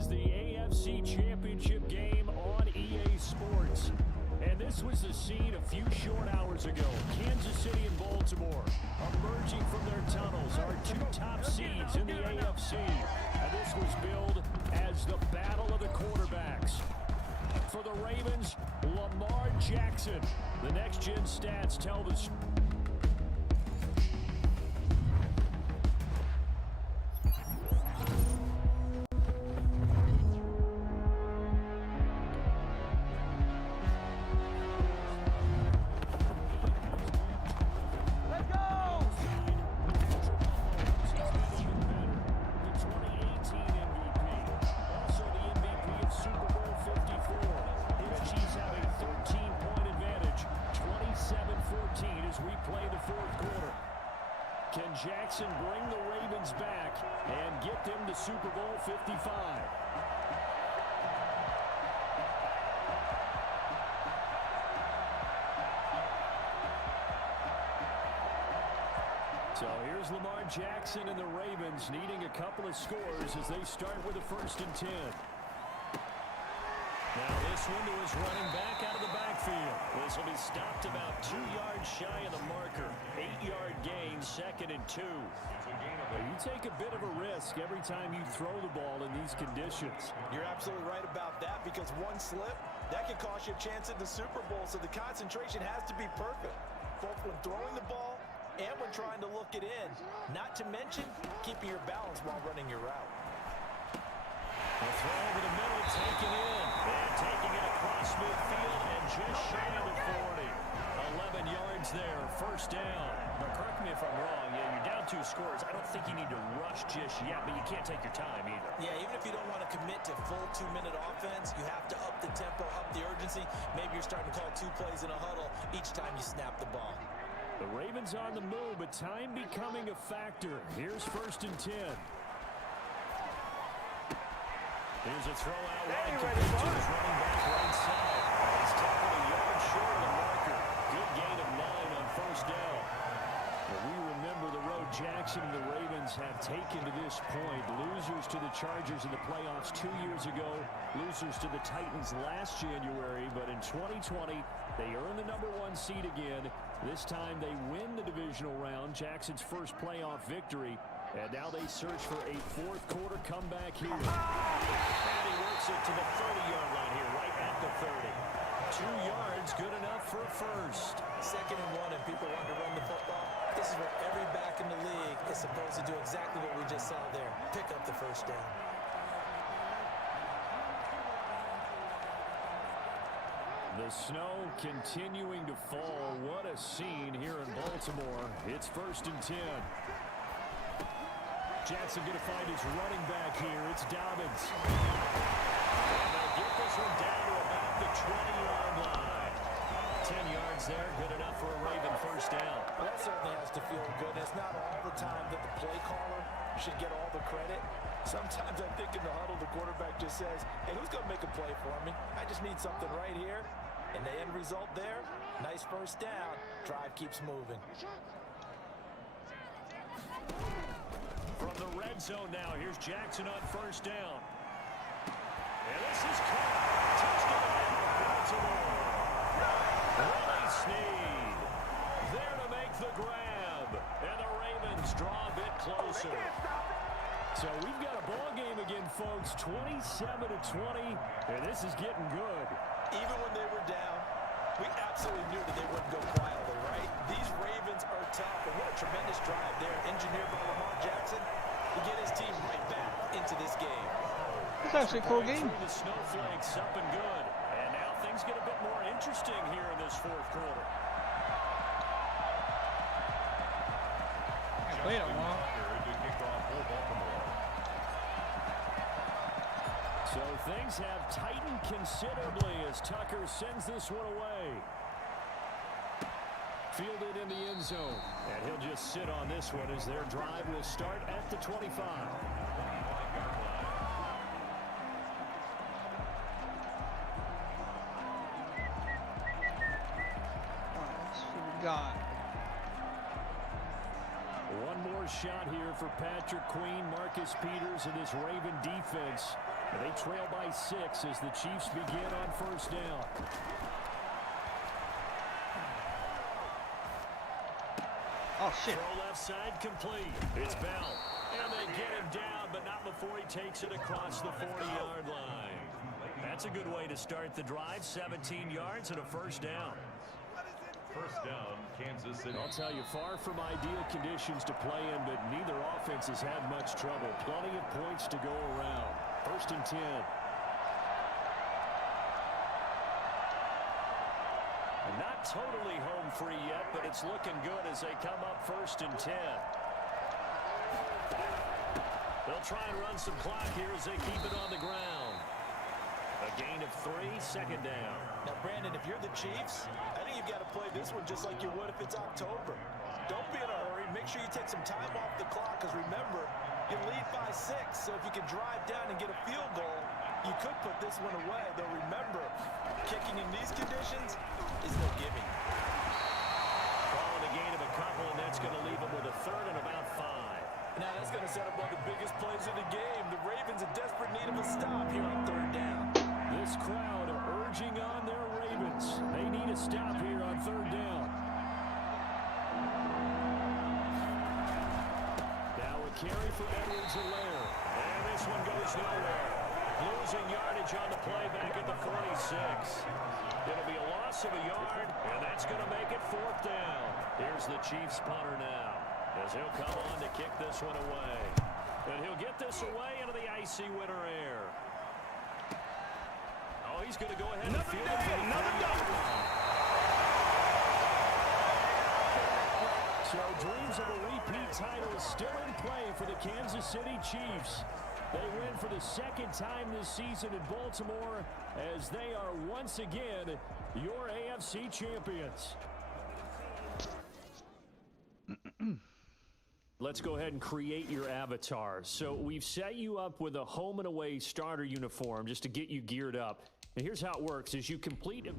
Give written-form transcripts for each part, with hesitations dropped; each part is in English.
was the AFC Championship game on EA Sports. And this was the scene a few short hours ago. Kansas City and Baltimore emerging from their tunnels are two top seeds in the AFC. And this was billed as the battle of the quarterbacks. For the Ravens, Lamar Jackson. The next-gen stats tell the story. Can Jackson bring the Ravens back and get them to Super Bowl 55? So here's Lamar Jackson and the Ravens needing a couple of scores as they start with a 1st and 10. Now this one to his running back out of the backfield. This will be stopped about 2 yards shy of the marker. 8-yard gain, 2nd and 2. Well, you take a bit of a risk every time you throw the ball in these conditions. You're absolutely right about that, because one slip, that could cost you a chance at the Super Bowl, so the concentration has to be perfect, both when throwing the ball and when trying to look it in. Not to mention keeping your balance while running your route. A throw over the middle, taken in. And taking it across midfield and just shy of the 40. 11 yards there, 1st down. But correct me if I'm wrong, you're down 2 scores. I don't think you need to rush just yet, but you can't take your time either. Yeah, even if you don't want to commit to full 2-minute offense, you have to up the tempo, up the urgency. Maybe you're starting to call 2 plays in a huddle each time you snap the ball. The Ravens on the move, but time becoming a factor. Here's 1st and 10. Here's a throw out wide, complete to his running back right side. He's tackled a yard short of the marker. Good gain of 9 on 1st down. Well, we remember the road Jackson and the Ravens have taken to this point. Losers to the Chargers in the playoffs 2 years ago. Losers to the Titans last January. But in 2020, they earn the #1 seed again. This time they win the divisional round, Jackson's first playoff victory. And now they search for a 4th quarter comeback here. And he works it to the 30-yard line here, right at the 30. 2 yards, good enough for a 1st. 2nd and 1, and people want to run the football. This is where every back in the league is supposed to do exactly what we just saw there. Pick up the 1st down. The snow continuing to fall. What a scene here in Baltimore. It's 1st and 10. Jackson going to find his running back here. It's Dobbins. And they'll get this one down to about the 20-yard line. 10 yards there, good enough for a Raven 1st down. Well, that certainly has to feel good. It's not all the time that the play caller should get all the credit. Sometimes I think in the huddle, the quarterback just says, hey, who's going to make a play for me? I just need something right here. And the end result there, nice 1st down. Drive keeps moving. From the red zone now, here's Jackson on 1st down. And this is caught. Touchdown, Baltimore. Willie Snead there to make the grab. And the Ravens draw a bit closer. So we've got a ball game again, folks. 27-20, and this is getting good. Even when they were down, we absolutely knew that they wouldn't go quietly, right? These Ravens are tough, and what a tremendous drive there, engineered by Lamar Jackson, to get his team right back into this game. It's actually a cool game. The snowflakes up and good, and now things get a bit more interesting here in this 4th quarter. Wait a while. So things have tightened considerably as Tucker sends this one away. Fielded in the end zone. And he'll just sit on this one as their drive will start at the 25. That's what we got. One more shot here for Patrick Queen, Marcus Peters, and this Raven defense. And they trail by 6 as the Chiefs begin on first down. Oh, shit. Throw left side complete. It's Bell. And they get him down, but not before he takes it across the 40-yard line. That's a good way to start the drive. 17 yards and a first down. First down, Kansas City. I'll tell you, far from ideal conditions to play in, but neither offense has had much trouble. Plenty of points to go around. First and 10. And not totally home free yet, but it's looking good as they come up first and 10. They'll try and run some clock here as they keep it on the ground. A gain of 3, second down. Now, Brandon, if you're the Chiefs, I think you've got to play this one just like you would if it's October. Don't be in a hurry. Make sure you take some time off the clock because, remember, you lead by 6. So if you can drive down and get a field goal, you could put this one away. Though, remember, kicking in these conditions is no gimme. Calling a gain of a couple, and that's going to leave them with a third and about 5. Now, that's going to set up one of the biggest plays of the game. The Ravens in desperate need of a stop here on third down. This crowd urging on their Ravens. They need a stop here on third down. Now a carry for Edwards-Helaire. And this one goes nowhere. Losing yardage on the play back at the 46. It'll be a loss of a yard, and that's going to make it fourth down. Here's the Chiefs punter now, as he'll come on to kick this one away. And he'll get this away into the icy winter air. Oh, he's going to go ahead and field it. So dreams of a repeat title still in play for the Kansas City Chiefs. They win for the second time this season in Baltimore as they are once again your AFC champions. Let's go ahead and create your avatar. So we've set you up with a home and away starter uniform just to get you geared up. And here's how it works. As you complete it.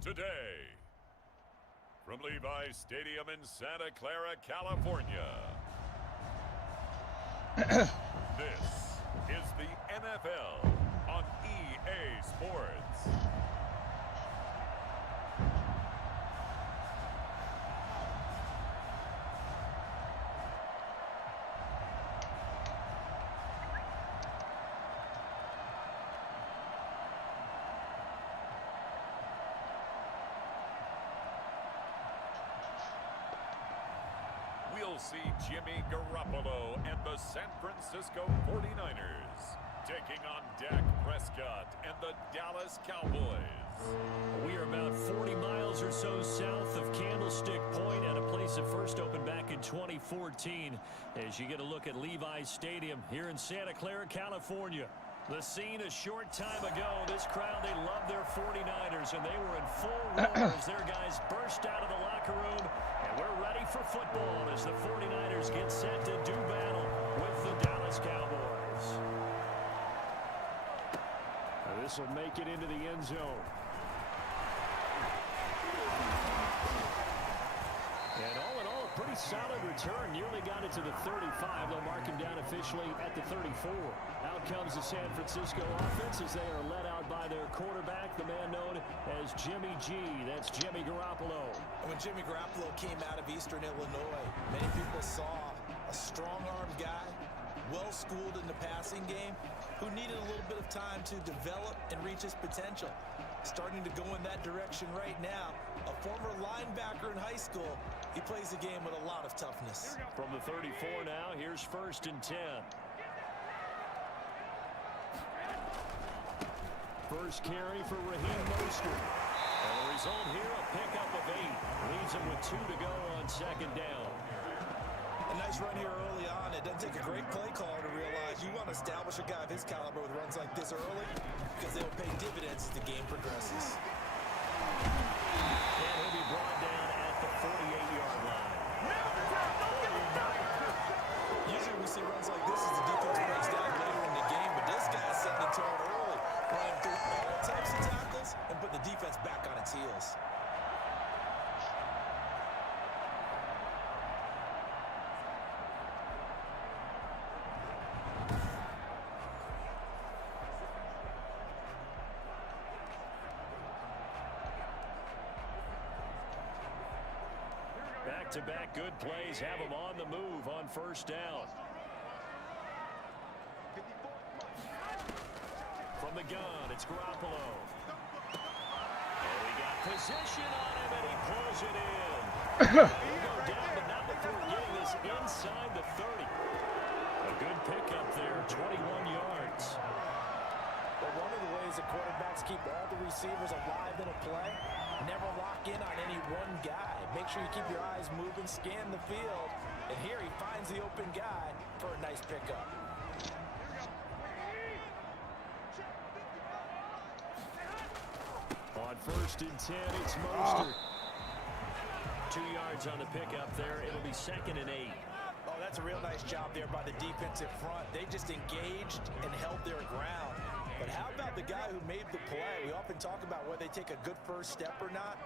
Today, from Levi's Stadium in Santa Clara, California, this is the NFL on EA Sports. We'll see Jimmy Garoppolo and the San Francisco 49ers taking on Dak Prescott and the Dallas Cowboys. We are about 40 miles or so south of Candlestick Point at a place that first opened back in 2014 as you get a look at Levi's Stadium here in Santa Clara, California. The scene a short time ago, this crowd, they love their 49ers, and they were in full roar as their guys burst out of the locker room, and we're ready for football as the 49ers get set to do battle with the Dallas Cowboys. This will make it into the end zone. And all in all, a pretty solid return. Nearly got it to the 35. They'll mark him down officially at the 34. Out comes the San Francisco offense as they are led out by their quarterback, the man known as Jimmy G. That's Jimmy Garoppolo. And when Jimmy Garoppolo came out of Eastern Illinois, many people saw a strong-armed guy, well-schooled in the passing game, who needed a little bit of time to develop and reach his potential. Starting to go in that direction right now. A former linebacker in high school. He plays the game with a lot of toughness. From the 34 now, here's 1st and 10. First carry for Raheem Mostert. And the result here, a pickup of 8. Leaves him with 2 to go on 2nd down. A nice run here early on. It doesn't take a great play caller to realize you want to establish a guy of his caliber with runs like this early because they'll pay dividends as the game progresses. And he'll be brought down at the 48-yard line. Usually we see runs like this as the defense breaks down later in the game, but this guy's setting the tone early, running through all types of tackles and put the defense back on its heels. Back-to-back good plays have him on the move on 1st down. From the gun, it's Garoppolo. And we got position on him, and he pulls it in. He'll go down, but not before getting this inside the 30. A good pickup there, 21 yards. But one of the ways that quarterbacks keep all the receivers alive in a play, never lock in on any one guy. Make sure you keep your eyes moving, scan the field. And here he finds the open guy for a nice pickup. On 1st and 10, it's Mostert. 2 yards on the pickup there. It'll be 2nd and 8. Oh, that's a real nice job there by the defensive front. They just engaged and held their ground. But how about the guy who made the play? We often talk about whether they take a good first step or not.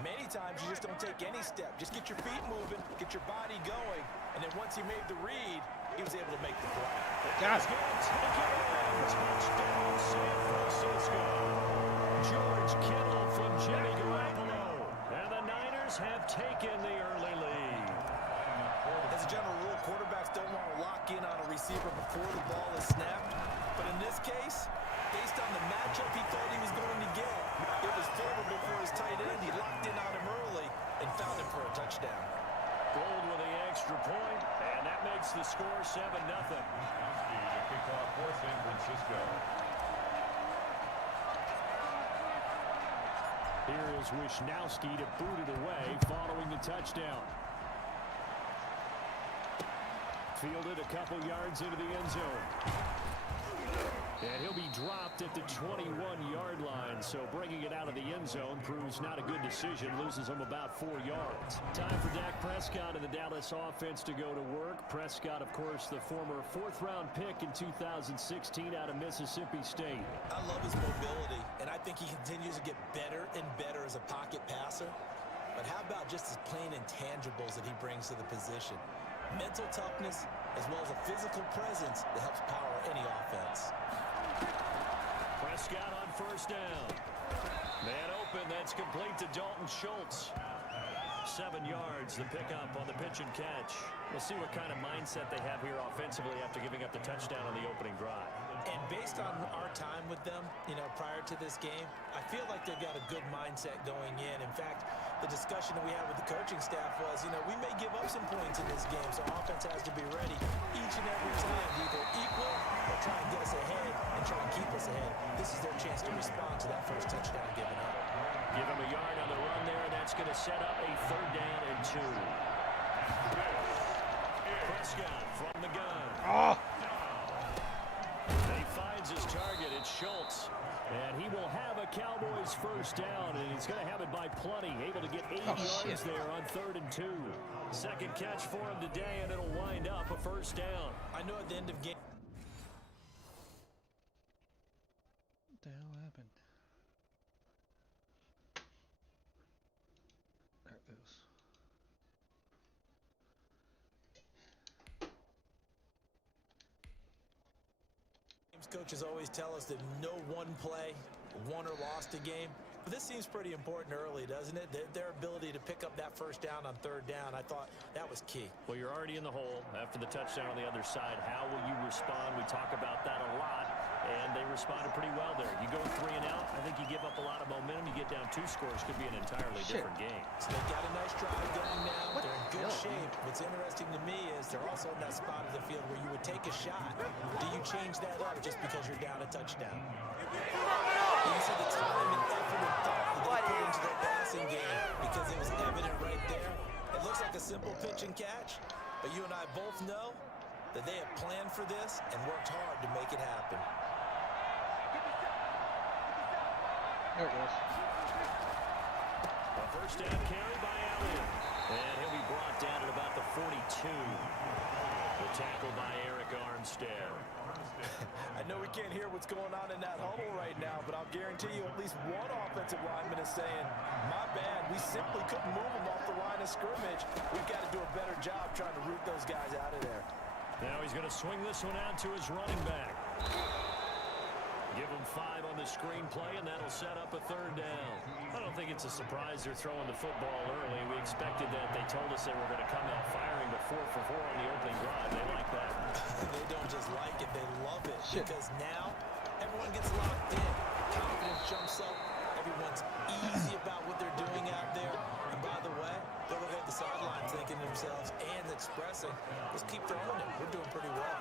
Many times you just don't take any step. Just get your feet moving, get your body going, and then once he made the read, he was able to make the play. Got it. Touchdown, San Francisco. George Kittle from Jimmy Garoppolo. And the Niners have taken the early lead. As a general rule, quarterbacks don't want to lock in on a receiver before the ball is snapped. But in this case, based on the matchup he thought he was going to get, it was favorable for his tight end. He locked in on him early and found him for a touchdown. Gold with the extra point, and that makes the score 7-0. Kickoff for San Francisco. Here is Wisnowski to boot it away following the touchdown. Fielded a couple yards into the end zone. And he'll be dropped at the 21-yard line, so bringing it out of the end zone proves not a good decision, loses him about 4 yards. Time for Dak Prescott and the Dallas offense to go to work. Prescott, of course, the former 4th-round pick in 2016 out of Mississippi State. I love his mobility, and I think he continues to get better and better as a pocket passer. But how about just his plain intangibles that he brings to the position? Mental toughness, as well as a physical presence that helps power any offense. Prescott on 1st down. Man open, that's complete to Dalton Schultz. 7 yards, the pickup on the pitch and catch. We'll see what kind of mindset they have here offensively after giving up the touchdown on the opening drive. And based on our time with them, prior to this game, I feel like they've got a good mindset going in. In fact, the discussion that we had with the coaching staff was, we may give up some points in this game, so offense has to be ready each and every time to either equal or try and get us ahead and try and keep us ahead. This is their chance to respond to that first touchdown given up. set up a 3rd down and 2. Prescott from the gun. Oh. He finds his target. It's Schultz. And he will have a Cowboys 1st down, and he's going to have it by plenty. Able to get 8 yards there on 3rd and 2. Second catch for him today, and it'll wind up a 1st down. I know at the end of game. What the hell happened? There it goes. Coaches always tell us that no one play won or lost a game. But this seems pretty important early, doesn't it? Their ability to pick up that 1st down on 3rd down, I thought that was key. Well, you're already in the hole after the touchdown on the other side. How will you respond? We talk about that a lot, and they responded pretty well there. You go 3 and out, I think you give up a lot of momentum. You get down 2 scores, could be an entirely different game. So they've got a nice drive going now. They're in good shape. What's interesting to me is they're also in that spot of the field where you would take a shot. Do you change that up just because you're down a touchdown? You see the time and effort and thought that they put into their passing game because it was evident right there. It looks like a simple pitch and catch, but you and I both know that they have planned for this and worked hard to make it happen. There it goes. A 1st down carry by Allen. And he'll be brought down at about the 42. The tackle by Eric Armstead. I know we can't hear what's going on in that huddle right now, but I'll guarantee you at least one offensive lineman is saying, my bad, we simply couldn't move them off the line of scrimmage. We've got to do a better job trying to root those guys out of there. Now he's going to swing this one out to his running back. Give him 5 on the screenplay, and that'll set up a 3rd down. I don't think it's a surprise they're throwing the football early. We expected that. They told us they were going to come out firing to 4 for 4 on the opening drive. They like that. They don't just like it, they love it. Because now everyone gets locked in. Confidence jumps up. Everyone's easy about what they're doing out there. And by the way, they're looking at the sideline thinking to themselves and expressing, let's keep throwing it. We're doing pretty well.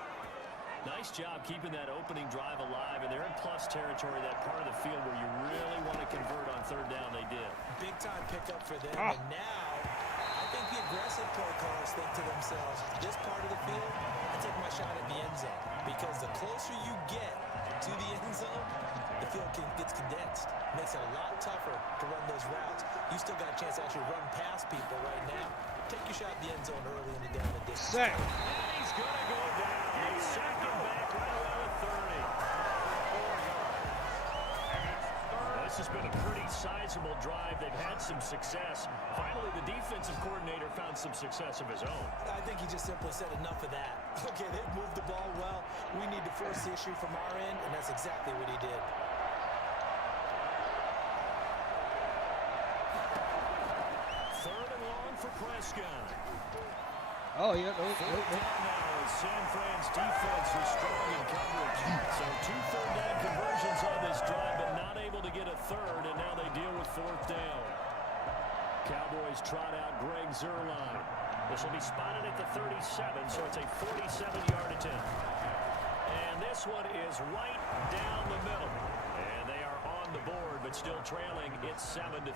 Nice job keeping that opening drive alive, and they're in plus territory, that part of the field where you really want to convert on 3rd down. They did. Big time pickup for them, and now I think the aggressive play callers think to themselves, this part of the field, I take my shot at the end zone, because the closer you get to the end zone, the field gets condensed. Makes it a lot tougher to run those routes. You still got a chance to actually run past people right now. Take your shot at the end zone early in the down and distance. And he's going to go down. Second back right around the 30. This has been a pretty sizable drive. They've had some success. Finally, the defensive coordinator found some success of his own. I think he just simply said enough of that. Okay, they've moved the ball well. We need to force the issue from our end, and that's exactly what he did. Third and long for Prescott. Oh, yeah. San Fran's defense is strong in coverage. So 2 third-down conversions on this drive, but not able to get a 3rd, and now they deal with 4th down. Cowboys trot out Greg Zuerlein. This will be spotted at the 37, so it's a 47-yard attempt. And this one is right down the middle. And they are on the board, but still trailing. It's 7-3.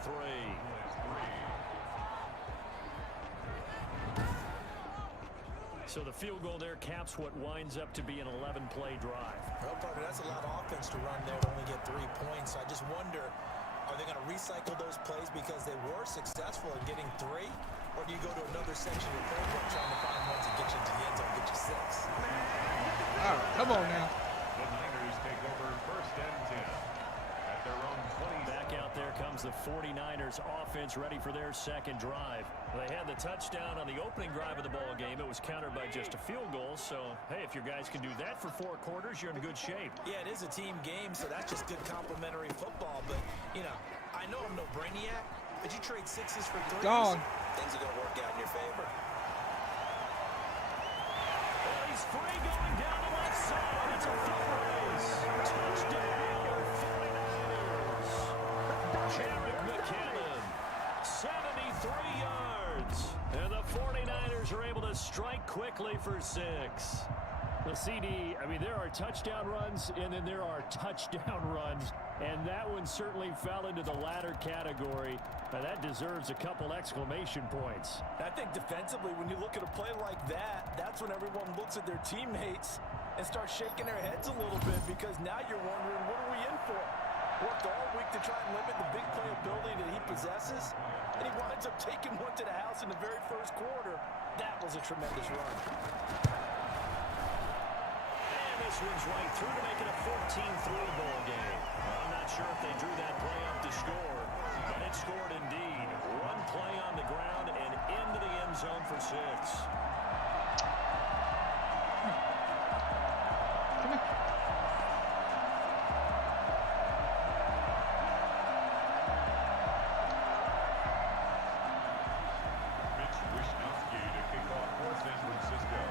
So the field goal there caps what winds up to be an 11-play drive. Well, partner, that's a lot of offense to run there to only get 3 points. So I just wonder, are they going to recycle those plays because they were successful in getting 3? Or do you go to another section of the playbook trying to find ones that get you into the end zone, get you 6? All right, come on now. The Niners take over 1st and 10 at their own 20. Back out there comes the 49ers offense ready for their 2nd drive. They had the touchdown on the opening drive of the ball game. It was countered by just a field goal. So, hey, if your guys can do that for 4 quarters, you're in good shape. Yeah, it is a team game, so that's just good complimentary football. But, you know, I know I'm no brainiac, but you trade 6s for 3s, things are going to work out in your favor. Well, he's free going down the left side. It's a foot race. Touchdown, 49ers. Jarek McKinnon, 73 yards. And the 49ers are able to strike quickly for 6. The CD, I mean, there are touchdown runs, and then there are touchdown runs, and that one certainly fell into the latter category. That deserves a couple exclamation points. I think defensively, when you look at a play like that, that's when everyone looks at their teammates and starts shaking their heads a little bit, because now you're wondering, what are we in for? Worked all week to try and limit the big play ability that he possesses, and he winds up taking one to the house in the very first quarter. That was a tremendous run. This one's right through to make it a 14-3 ball game. I'm not sure if they drew that play up to score, but it scored indeed. One play on the ground and into the end zone for 6. Come here. Mitch Wishnowski to kick off for San Francisco.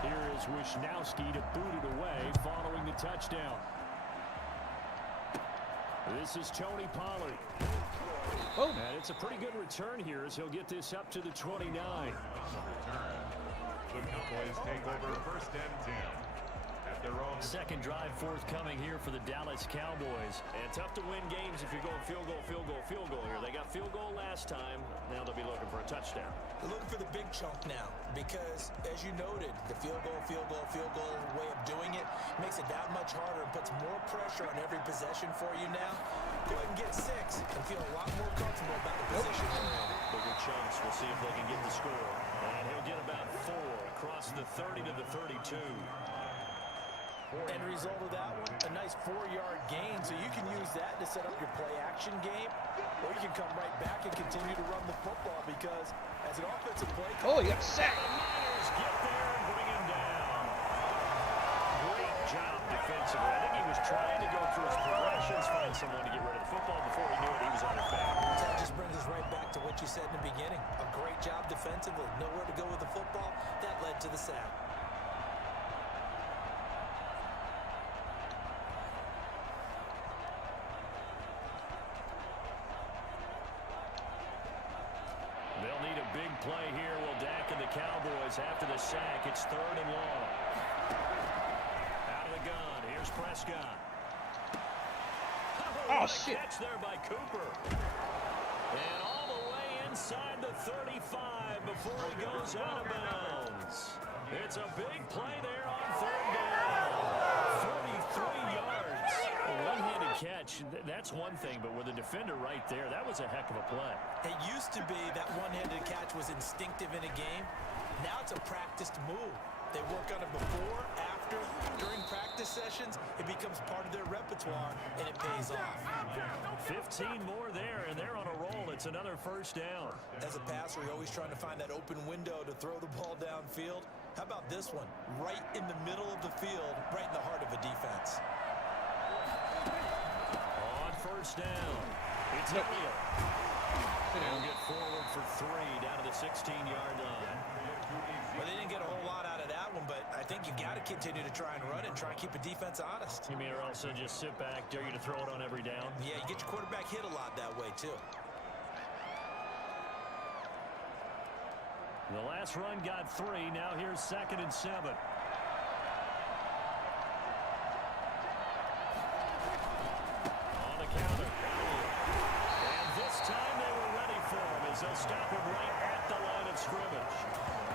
Here is Wishnowski to boot it away following the touchdown. This is Tony Pollard. Oh. And it's a pretty good return here as he'll get this up to the 29. On the return, the Cowboys take over first and 10 at their own. Second drive forthcoming here for the Dallas Cowboys. And tough to win games if you're going field goal, field goal, field goal here. They got field goal last time. Now they'll be looking for a touchdown. They're looking for the big chunk now because, as you noted, the field goal way of doing it makes it that much harder and puts more pressure on every possession for you now. Go ahead and get 6 and feel a lot more comfortable about the position you're in. Bigger chunks. We'll see if they can get the score. And he'll get about 4 across the 30 to the 32. End result of that one, a nice 4-yard gain, so you can use that to set up your play-action game, or you can come right back and continue to run the football, because as an offensive play... Oh, he got sacked. The Niners get there and bring him down. Great job defensively. I think he was trying to go through his progressions, find someone to get rid of the football. Before he knew it, he was on his back. That just brings us right back to what you said in the beginning. A great job defensively. Nowhere to go with the football. That led to the sack. They'll need a big play here. Will Dak and the Cowboys after the sack. It's 3rd and long. Out of the gun. Here's Prescott. Oh, what a shit. catch there by Cooper. And all the way inside the 35 before he goes out of bounds. It's a big play there on 3rd down. 43 yards. A one-handed catch, that's one thing, but with the defender right there, that was a heck of a play. It used to be that one-handed catch was instinctive in a game. Now it's a practiced move. They work on it before, after, during practice sessions. It becomes part of their repertoire, and it pays off. 15 more there, and they're on a roll. It's another 1st down. As a passer, you're always trying to find that open window to throw the ball downfield. How about this one? Right in the middle of the field, right in the heart of a defense. On 1st down, it's Elliott. They'll get forward for 3 down to the 16-yard line. Well, they didn't get a whole lot out of that one, but I think you've got to continue to try and run it and try and keep a defense honest. You mean, or also just sit back, dare you to throw it on every down? Yeah, you get your quarterback hit a lot that way, too. The last run got 3. Now here's 2nd and 7. On the counter. And this time they were ready for him as they'll stop him right at the line of scrimmage.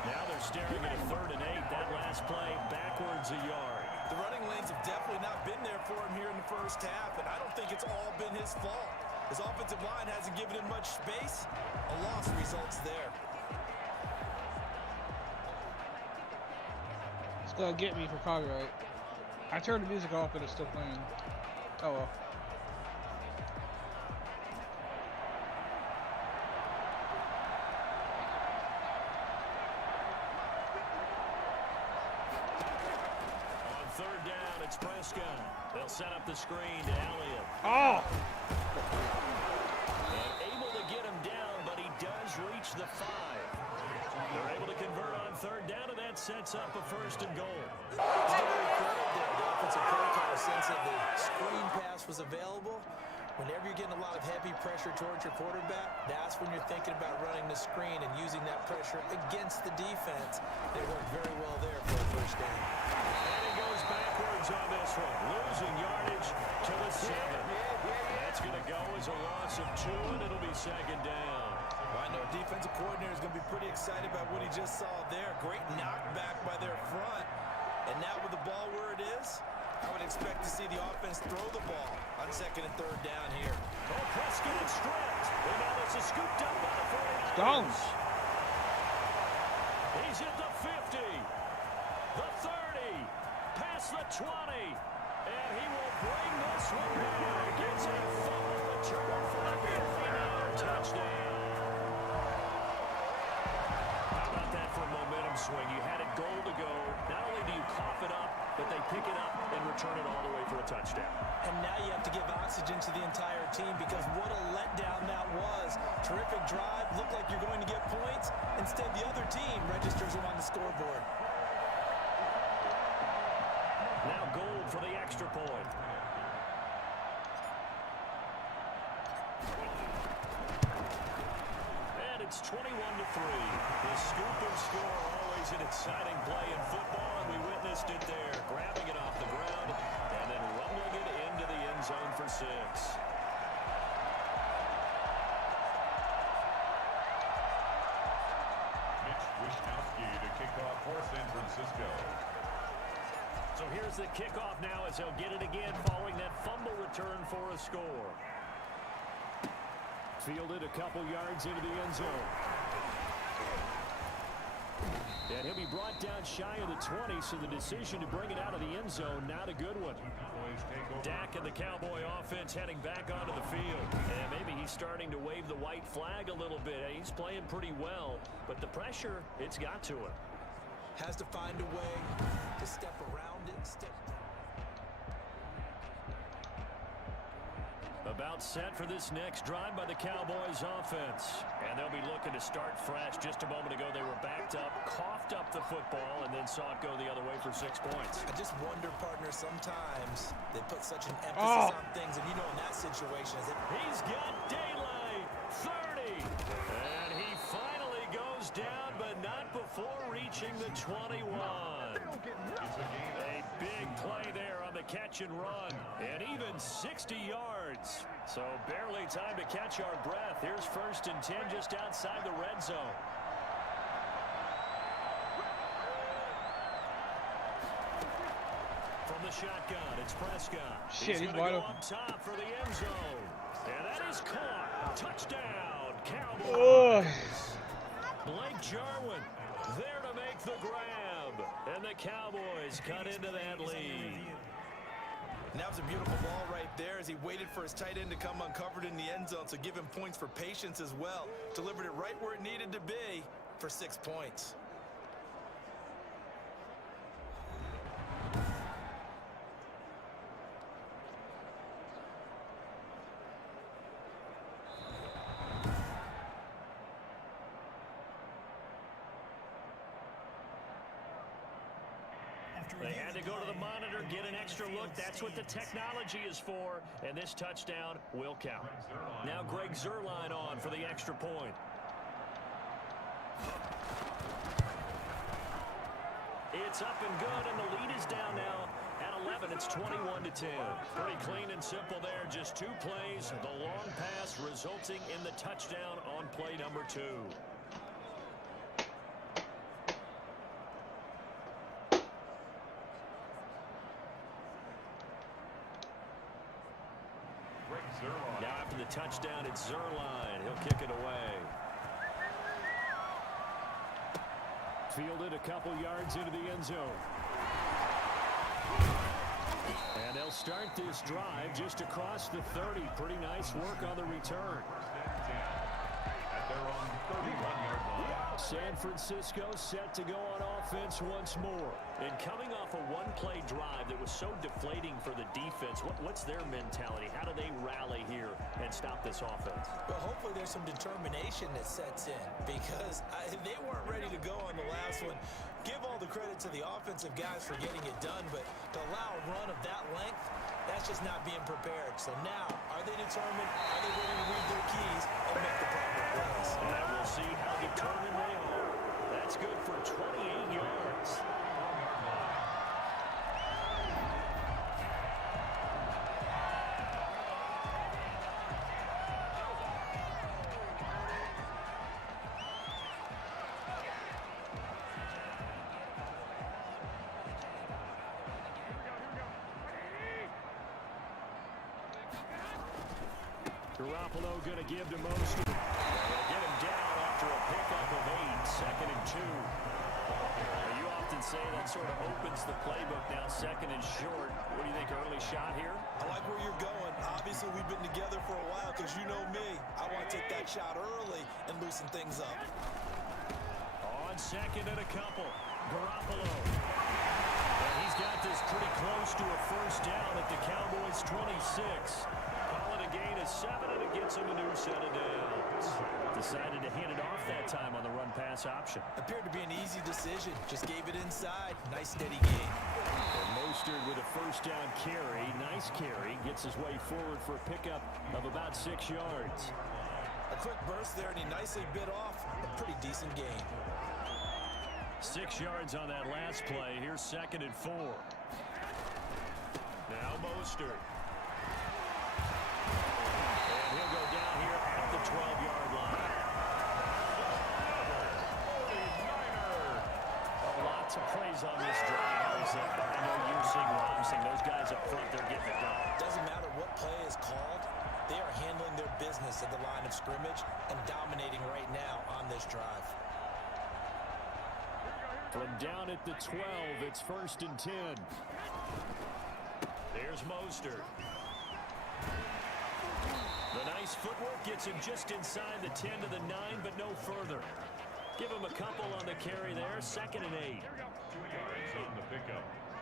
Now they're staring at a 3rd and 8. That last play backwards a yard. The running lanes have definitely not been there for him here in the first half, and I don't think it's all been his fault. His offensive line hasn't given him much space. A loss results there. It's gonna get me for copyright. I turned the music off, but it's still playing. Oh well. On 3rd down, it's Prescott. They'll set up the screen to Elliott. Oh! And able to get him down, but he does reach the 5. They're able to convert on 3rd down, and that sets up a 1st and goal. The offensive play caller sense that the screen pass was available. Whenever you're getting a lot of heavy pressure towards your quarterback, that's when you're thinking about running the screen and using that pressure against the defense. It worked very well there for a first down. And he goes backwards on this one, losing yardage to the 7. That's going to go as a loss of 2, and it'll be second down. Well, I know defensive coordinator is going to be pretty excited about what he just saw there. Great knockback by their front. And now with the ball where it is, I would expect to see the offense throw the ball on 2nd and 3rd down here. Oh, Prescott stripped. And now this is scooped up by the 49ers. Down. He's at the 50, the 30, past the 20, and he will bring this one down. Gets a fumble return for a 59-yard touchdown. How about that for a momentum swing? You had it goal to go. Not only do you cough it up, but they pick it up and return it all the way for a touchdown. And now you have to give oxygen to the entire team because what a letdown that was. Terrific drive. Looked like you're going to get points. Instead, the other team registers them on the scoreboard. Now Gold for the extra point. And it's 21-3. The scoop and score, always an exciting play in football, and we witnessed it there. Grabbing it off the ground and then rumbling it into the end zone for 6. To kick off for San Francisco. So here's the kickoff now as they'll get it again following that fumble return for a score. Fielded a couple yards into the end zone. And he'll be brought down shy of the 20, so the decision to bring it out of the end zone, not a good one. Dak and the Cowboy offense heading back onto the field. And maybe he's starting to wave the white flag a little bit. He's playing pretty well, but the pressure, it's got to him. Has to find a way to step around it. About set for this next drive by the Cowboys offense. And they'll be looking to start fresh. Just a moment ago, they were backed up, coughed up the football, and then saw it go the other way for 6 points. I just wonder, partner, sometimes they put such an emphasis on things, and you know in that situation, He's got daylight, 30. And he finally goes down, but not before reaching the 21. A big play there on the catch and run, and even 60 yards. So barely time to catch our breath. Here's 1st and 10 just outside the red zone. From the shotgun, it's Prescott. Shit, he's gonna wide go open. up top for the end zone. And that is caught. Touchdown, Cowboys. Oh. Blake Jarwin there to make the grab. And the Cowboys cut into that lead. and that was a beautiful ball right there as he waited for his tight end to come uncovered in the end zone, so give him points for patience as well. Delivered it right where it needed to be for 6 points. They had to go to the monitor, get an extra look. That's what the technology is for, and this touchdown will count. Now Greg Zuerlein on for the extra point. It's up and good, and the lead is down now at 11. It's 21-10. Pretty clean and simple there. Just 2 plays. The long pass resulting in the touchdown on play number 2. Now after the touchdown, it's Zuerlein. He'll kick it away. Fielded a couple yards into the end zone. And they'll start this drive just across the 30. Pretty nice work on the return. At their own 31-yard line. San Francisco set to go on offense once more. And coming off a one-play drive that was so deflating for the defense, what's their mentality? How do they rally here and stop this offense? Well, hopefully there's some determination that sets in because they weren't ready to go on the last one. Give all the credit to the offensive guys for getting it done, but to allow a run of that length, that's just not being prepared. So now, are they determined? Are they ready to read their keys and make the proper plays? And we'll see how determined they are. That's good for 28 yards. Garoppolo going to give to Mostert. They'll get him down after a pickup of 8, 2nd and 2. You often say that sort of opens the playbook now, 2nd and short. What do you think, early shot here? I like where you're going. Obviously, we've been together for a while because you know me. I want to take that shot early and loosen things up. On 2nd and a couple, Garoppolo. And he's got this pretty close to a first down at the Cowboys' 26. A gain of 7, and it gets him a new set of downs. Decided to hand it off that time on the run-pass option. Appeared to be an easy decision. Just gave it inside. Nice, steady gain. And Mostert with a first down carry. Nice carry. Gets his way forward for a pickup of about 6 yards. A quick burst there, and he nicely bit off a pretty decent gain. 6 yards on that last play. Here's 2nd and 4. Now Mostert. And he'll go down here at the 12-yard line. Lots of plays on this drive. I know you're seeing those guys up front, they're getting it done. Doesn't matter what play is called. They are handling their business at the line of scrimmage and dominating right now on this drive. From down at the 12, it's 1st and 10. There's Mostert. The nice footwork gets him just inside the 10 to the 9, but no further. Give him a couple on the carry there. 2nd and 8. 2 yards on the pickup.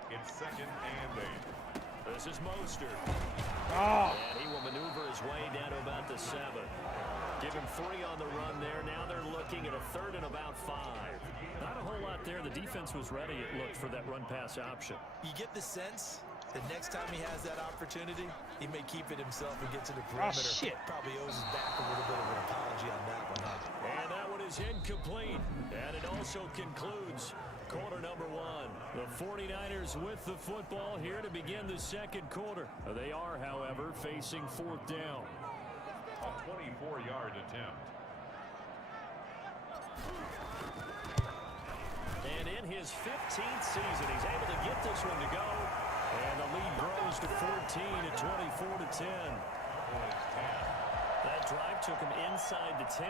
It's 2nd and 8. This is Mostert. Oh. And he will maneuver his way down to about the 7. Give him 3 on the run there. Now they're looking at a 3rd and about 5. Not a whole lot there. The defense was ready, it looked, for that run-pass option. You get the sense that next time he has that opportunity, he may keep it himself and get to the perimeter. Oh, shit. Probably owes his back a little bit of an apology on that one, huh? And that one is incomplete. And it also concludes quarter number 1. The 49ers with the football here to begin the 2nd quarter. They are, however, facing 4th down. A 24-yard attempt. And in his 15th season, he's able to get this one to go. And the lead grows to 14 at 24-10. That drive took him inside the 10.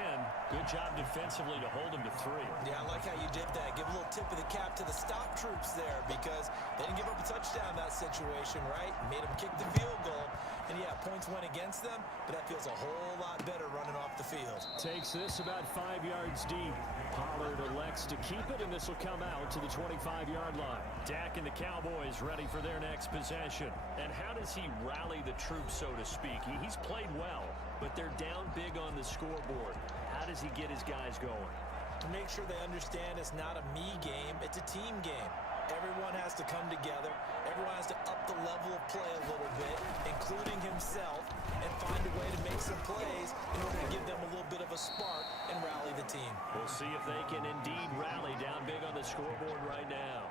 Good job defensively to hold him to 3. Yeah, I like how you did that. Give a little tip of the cap to the stop troops there because they didn't give up a touchdown in that situation, right? Made them kick the field goal. And, yeah, points went against them, but that feels a whole lot better running off the field. Takes this about 5 yards deep. Pollard elects to keep it, and this will come out to the 25-yard line. Dak and the Cowboys ready for their next possession. And how does he rally the troops, so to speak? He's played well, but they're down big on the scoreboard. How does he get his guys going? To make sure they understand it's not a me game, it's a team game. Everyone has to come together. Everyone has to up the level of play a little bit, including himself, and find a way to make some plays in order to give them a little bit of a spark and rally the team. We'll see if they can indeed rally down big on the scoreboard right now.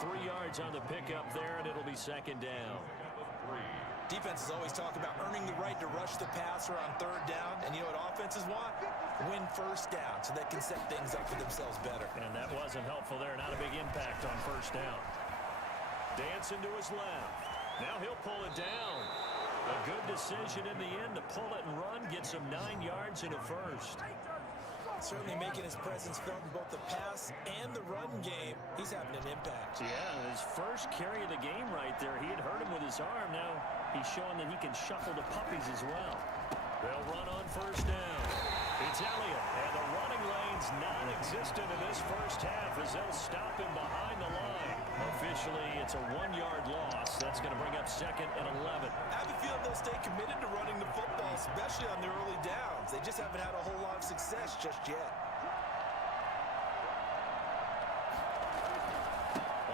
3 yards on the pickup there, and it'll be 2nd down. Defenses always talk about earning the right to rush the passer on 3rd down, and you know what offenses want? Win 1st down so they can set things up for themselves better. And that wasn't helpful there. Not a big impact on 1st down. Dancing to his left. Now he'll pull it down. A good decision in the end to pull it and run. Gets him 9 yards in a 1st. Certainly making his presence felt in both the pass and the run game. He's having an impact. Yeah, his first carry of the game right there. He had hurt him with his arm. Now he's showing that he can shuffle the puppies as well. They'll run on 1st down. It's Elliott, and the running lane's non-existent in this first half as they'll stop him behind the line. Officially, it's a 1-yard loss. That's going to bring up 2nd and 11. I have a feeling they'll stay committed to running the football, especially on their early downs. They just haven't had a whole lot of success just yet.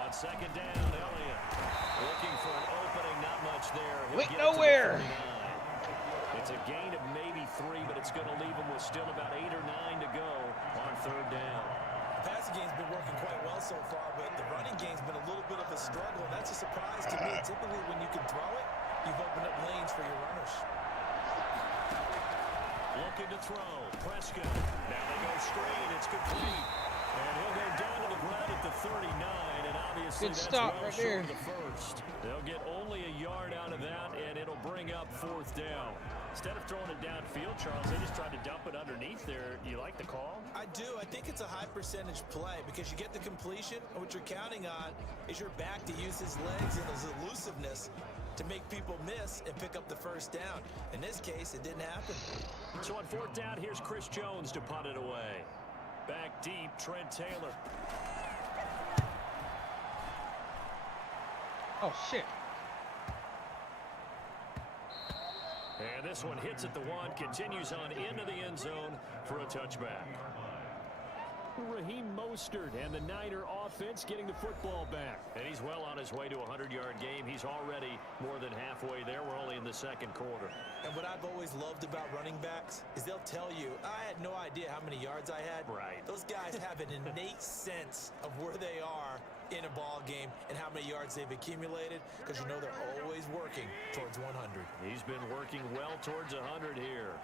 On 2nd down, Elliott looking for an opening. Not much there. He'll Wait, get it to the nowhere. 39. It's a gain of maybe 3, but it's going to leave him with still about 8 or 9 to go on 3rd down. The passing game's been working quite well so far, but the running game's been a little bit of a struggle, and that's a surprise to me. Typically, when you can throw it, you've opened up lanes for your runners. Looking to throw. Prescott. Now they go straight. It's complete. And he'll go down to the ground at the 39, and obviously Good that's stop well right short there. of the first. They'll get only a yard out of that, and it'll bring up 4th down. Instead of throwing it downfield, Charles, they just tried to dump it underneath there. You like the call? I do. I think it's a high percentage play because you get the completion, and what you're counting on is your back to use his legs and his elusiveness to make people miss and pick up the first down. In this case, it didn't happen. So on 4th down, here's Chris Jones to punt it away. Back deep, Trent Taylor. Oh, shit. And this one hits at the 1, continues on into the end zone for a touchback. Raheem Mostert and the Niner offense getting the football back. And he's well on his way to a 100-yard game. He's already more than halfway there. We're only in the 2nd quarter. And what I've always loved about running backs is they'll tell you, I had no idea how many yards I had. Right. Those guys have an innate sense of where they are in a ball game and how many yards they've accumulated because you know they're always working towards 100. He's been working well towards 100 here.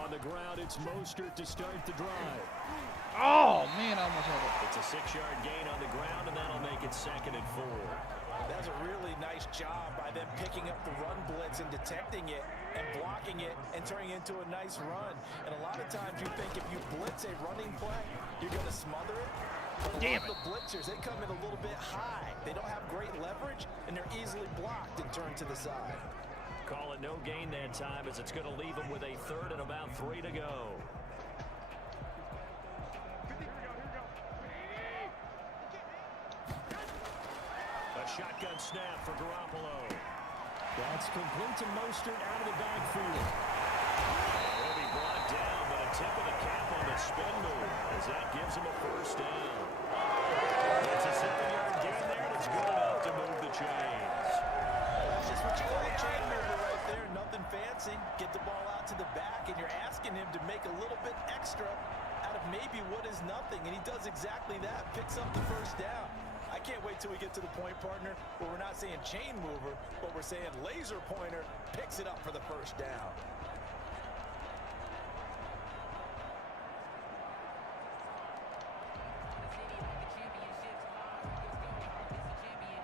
On the ground, it's Mostert to start the drive. Oh, man, I almost had it. It's a 6-yard gain on the ground, and that'll make it 2nd and 4. That's a really nice job by them picking up the run blitz and detecting it and blocking it and turning it into a nice run. And a lot of times you think if you blitz a running play, you're going to smother it. But a lot of the blitzers, they come in a little bit high. They don't have great leverage, and they're easily blocked and turned to the side. Call it no gain that time as it's going to leave him with a 3rd and about 3 to go. A shotgun snap for Garoppolo. That's complete to Mostert out of the backfield. He'll be brought down, but a tip of the cap on the spin move as that gives him a 1st down. It's a 7-yard gain there, and it's good enough to move the chains. That's just what you call a chain mover right there. Nothing fancy. Get the ball out to the back, and you're asking him to make a little bit extra out of maybe what is nothing, and he does exactly that. Picks up the 1st down. I can't wait till we get to the point, partner, where we're not saying chain mover, but we're saying laser pointer picks it up for the 1st down.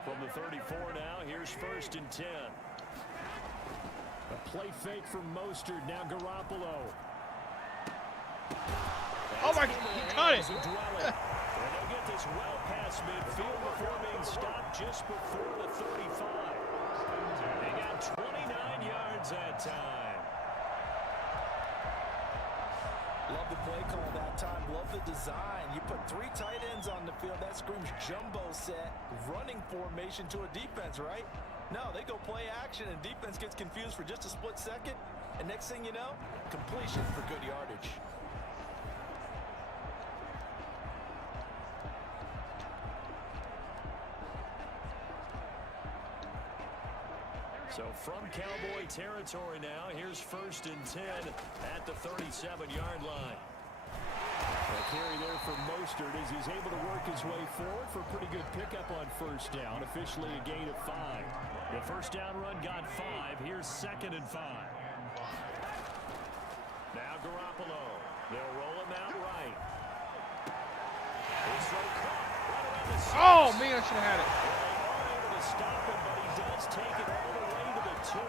From the 34 now, here's 1st and 10. A play fake from Mostert, now Garoppolo. Oh, my, he caught it. And they'll get this well past midfield before being stopped just before the 35. They got 29 yards that time. Love the play call that time. Love the design. You put 3 tight ends on the field. That screams jumbo set, running formation to a defense, right? No, they go play action, and defense gets confused for just a split second. And next thing you know, completion for good yardage. So from Cowboy territory now, here's 1st and 10 at the 37-yard line. A carry there for Mostert as he's able to work his way forward for a pretty good pickup on 1st down. Officially a gain of 5. The 1st down run got 5. Here's 2nd and 5. Now Garoppolo. They'll roll him out right. His throw caught right around the 6. Oh, man, I should have had it. They are able to stop him, but he does take it all the way to the 2.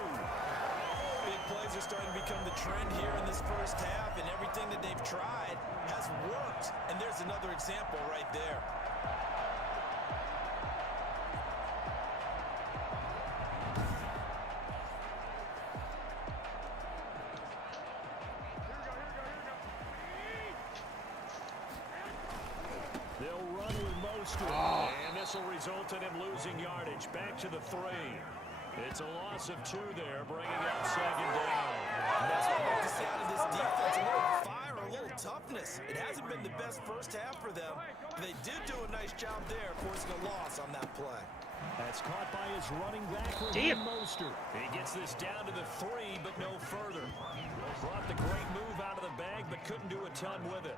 Big plays are starting to become the trend here in this 1st half, and everything that they've tried has worked. And there's another example right there. Mostert. And this will result in him losing yardage. Back to the 3. It's a loss of 2 there, bringing up second down. That's what I like to see out of this defense. A little fire, a little toughness. It hasn't been the best first half for them. They did do a nice job there, forcing a loss on that play. That's caught by his running back, Mostert. He gets this down to the 3, but no further. Brought the great move out of the bag, but couldn't do a ton with it.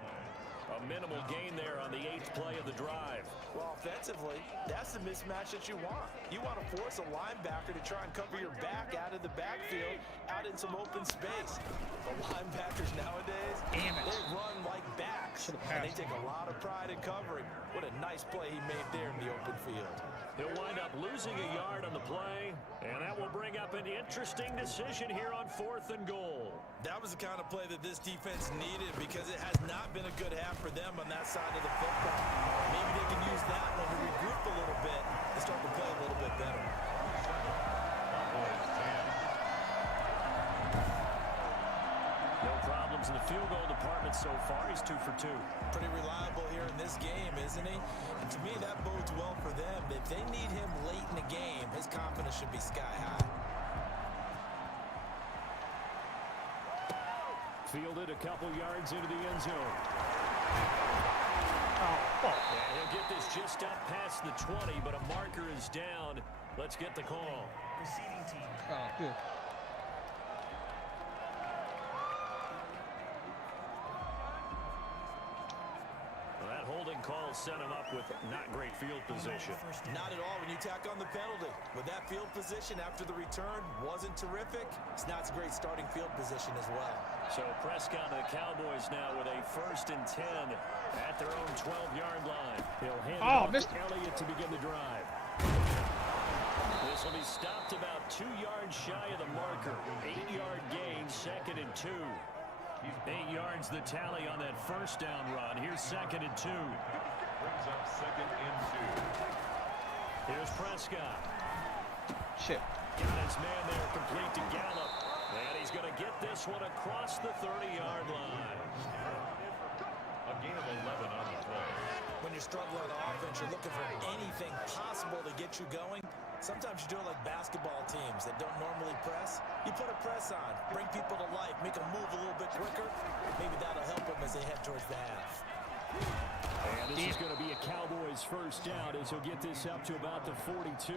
A minimal gain there on the 8th play of the drive. Well, offensively, that's the mismatch that you want. You want to force a linebacker to try and cover your back out of the backfield, out in some open space. The linebackers nowadays, they run like backs, and they take a lot of pride in covering. What a nice play he made there in the open field. He'll wind up losing a yard on the play, and that will bring up an interesting decision here on 4th and goal. That was the kind of play that this defense needed because it has not been a good half for them on that side of the football. Maybe they can use that one to regroup a little bit and start to play a little bit better. No problems in the field goal department so far. He's 2 for 2. Pretty reliable here in this game, isn't he? And to me, that bodes well for them. If they need him late in the game, his confidence should be sky high. Fielded a couple yards into the end zone. And he'll get this just up past the 20, but a marker is down. Let's get the call. Receiving team. Oh, good. That holding call set him up with not great field position. Not at all when you tack on the penalty. With that field position after the return wasn't terrific, it's not a great starting field position as well. So Prescott and the Cowboys now with a 1st and 10 at their own 12-yard line. He'll hand it off to Elliott to begin the drive. This will be stopped about 2 yards shy of the marker. 8-yard gain, 2nd and 2. 8 yards the tally on that 1st down run. Here's 2nd and 2. Brings up 2nd and 2. Here's Prescott. Shit. Got his man there complete to Gallup. And he's going to get this one across the 30-yard line. A gain of 11 on the play. When you're struggling on offense, you're looking for anything possible to get you going. Sometimes you do it like basketball teams that don't normally press. You put a press on, bring people to life, make them move a little bit quicker. Maybe that'll help them as they head towards the half. And this is going to be a Cowboys 1st down as he'll get this up to about the 42.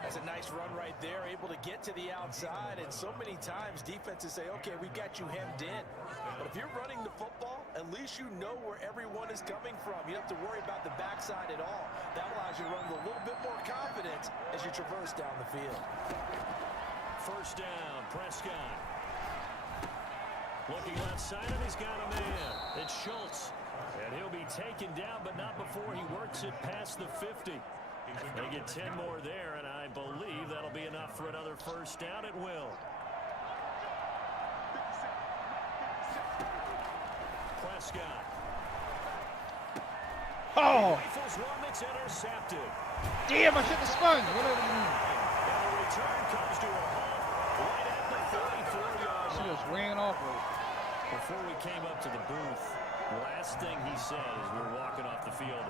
That's a nice run right there, able to get to the outside. And so many times defenses say, okay, we got you hemmed in. But if you're running the football, at least you know where everyone is coming from. You don't have to worry about the backside at all. That allows you to run with a little bit more confidence as you traverse down the field. 1st down, Prescott. Looking left side, and he's got a man. It's Schultz. And he'll be taken down, but not before he works it past the 50. They get 10 more there, and I believe that'll be enough for another 1st down. It will. Prescott. Oh! Rifles one that's intercepted. Damn, I shouldn't have spun. Whatever. And the return comes to a halt right at the 44-yard She line. just ran off with it. Before we came up to the booth, the last thing he said as we were walking off the field,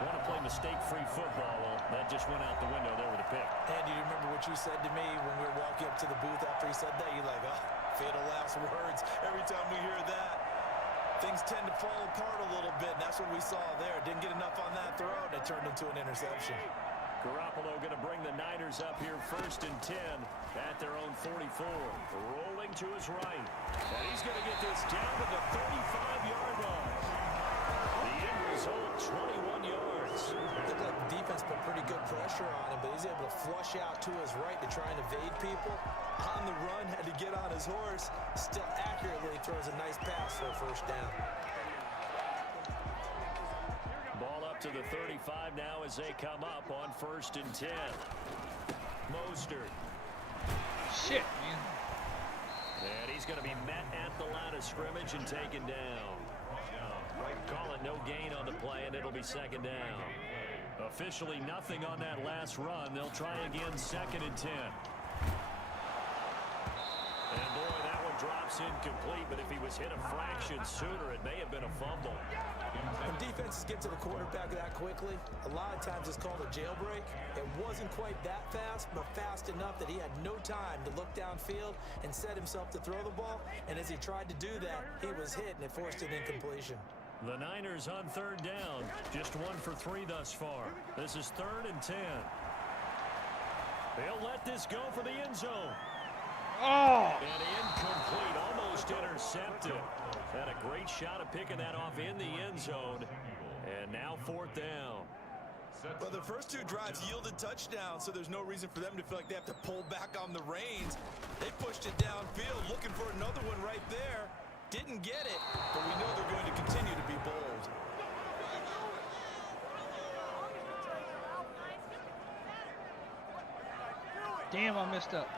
want to play mistake-free football. Well, that just went out the window there with a pick. Andy, you remember what you said to me when we were walking up to the booth after he said that? You're like, oh, fatal last words. Every time we hear that, things tend to fall apart a little bit, and that's what we saw there. Didn't get enough on that throw, and it turned into an interception. Garoppolo going to bring the Niners up here 1st and 10 at their own 44. Rolling to his right. And he's going to get this down to the 35-yard line. The end result, 21 yards. Looked like the defense put pretty good pressure on him, but he's able to flush out to his right to try and evade people. On the run, had to get on his horse. Still accurately throws a nice pass for a 1st down. Ball up to the 35 now as they come up on 1st and 10. Mostert. Shit, man. And he's going to be met at the line of scrimmage and taken down. Call it no gain on the play, and it'll be 2nd down. Officially nothing on that last run. They'll try again 2nd and 10. And boy, that one drops incomplete, but if he was hit a fraction sooner, it may have been a fumble. When defenses get to the quarterback that quickly, a lot of times it's called a jailbreak. It wasn't quite that fast, but fast enough that he had no time to look downfield and set himself to throw the ball. And as he tried to do that, he was hit, and it forced an incompletion. The Niners on third down. Just 1 for 3 thus far. This is 3rd and 10. They'll let this go for the end zone. Oh! And incomplete, almost intercepted. Had a great shot at picking that off in the end zone. And now 4th down. Well, the first 2 drives yielded touchdowns, so there's no reason for them to feel like they have to pull back on the reins. They pushed it downfield, looking for another one right there. Didn't get it, but we know they're going to continue to be bold. Damn, I messed up.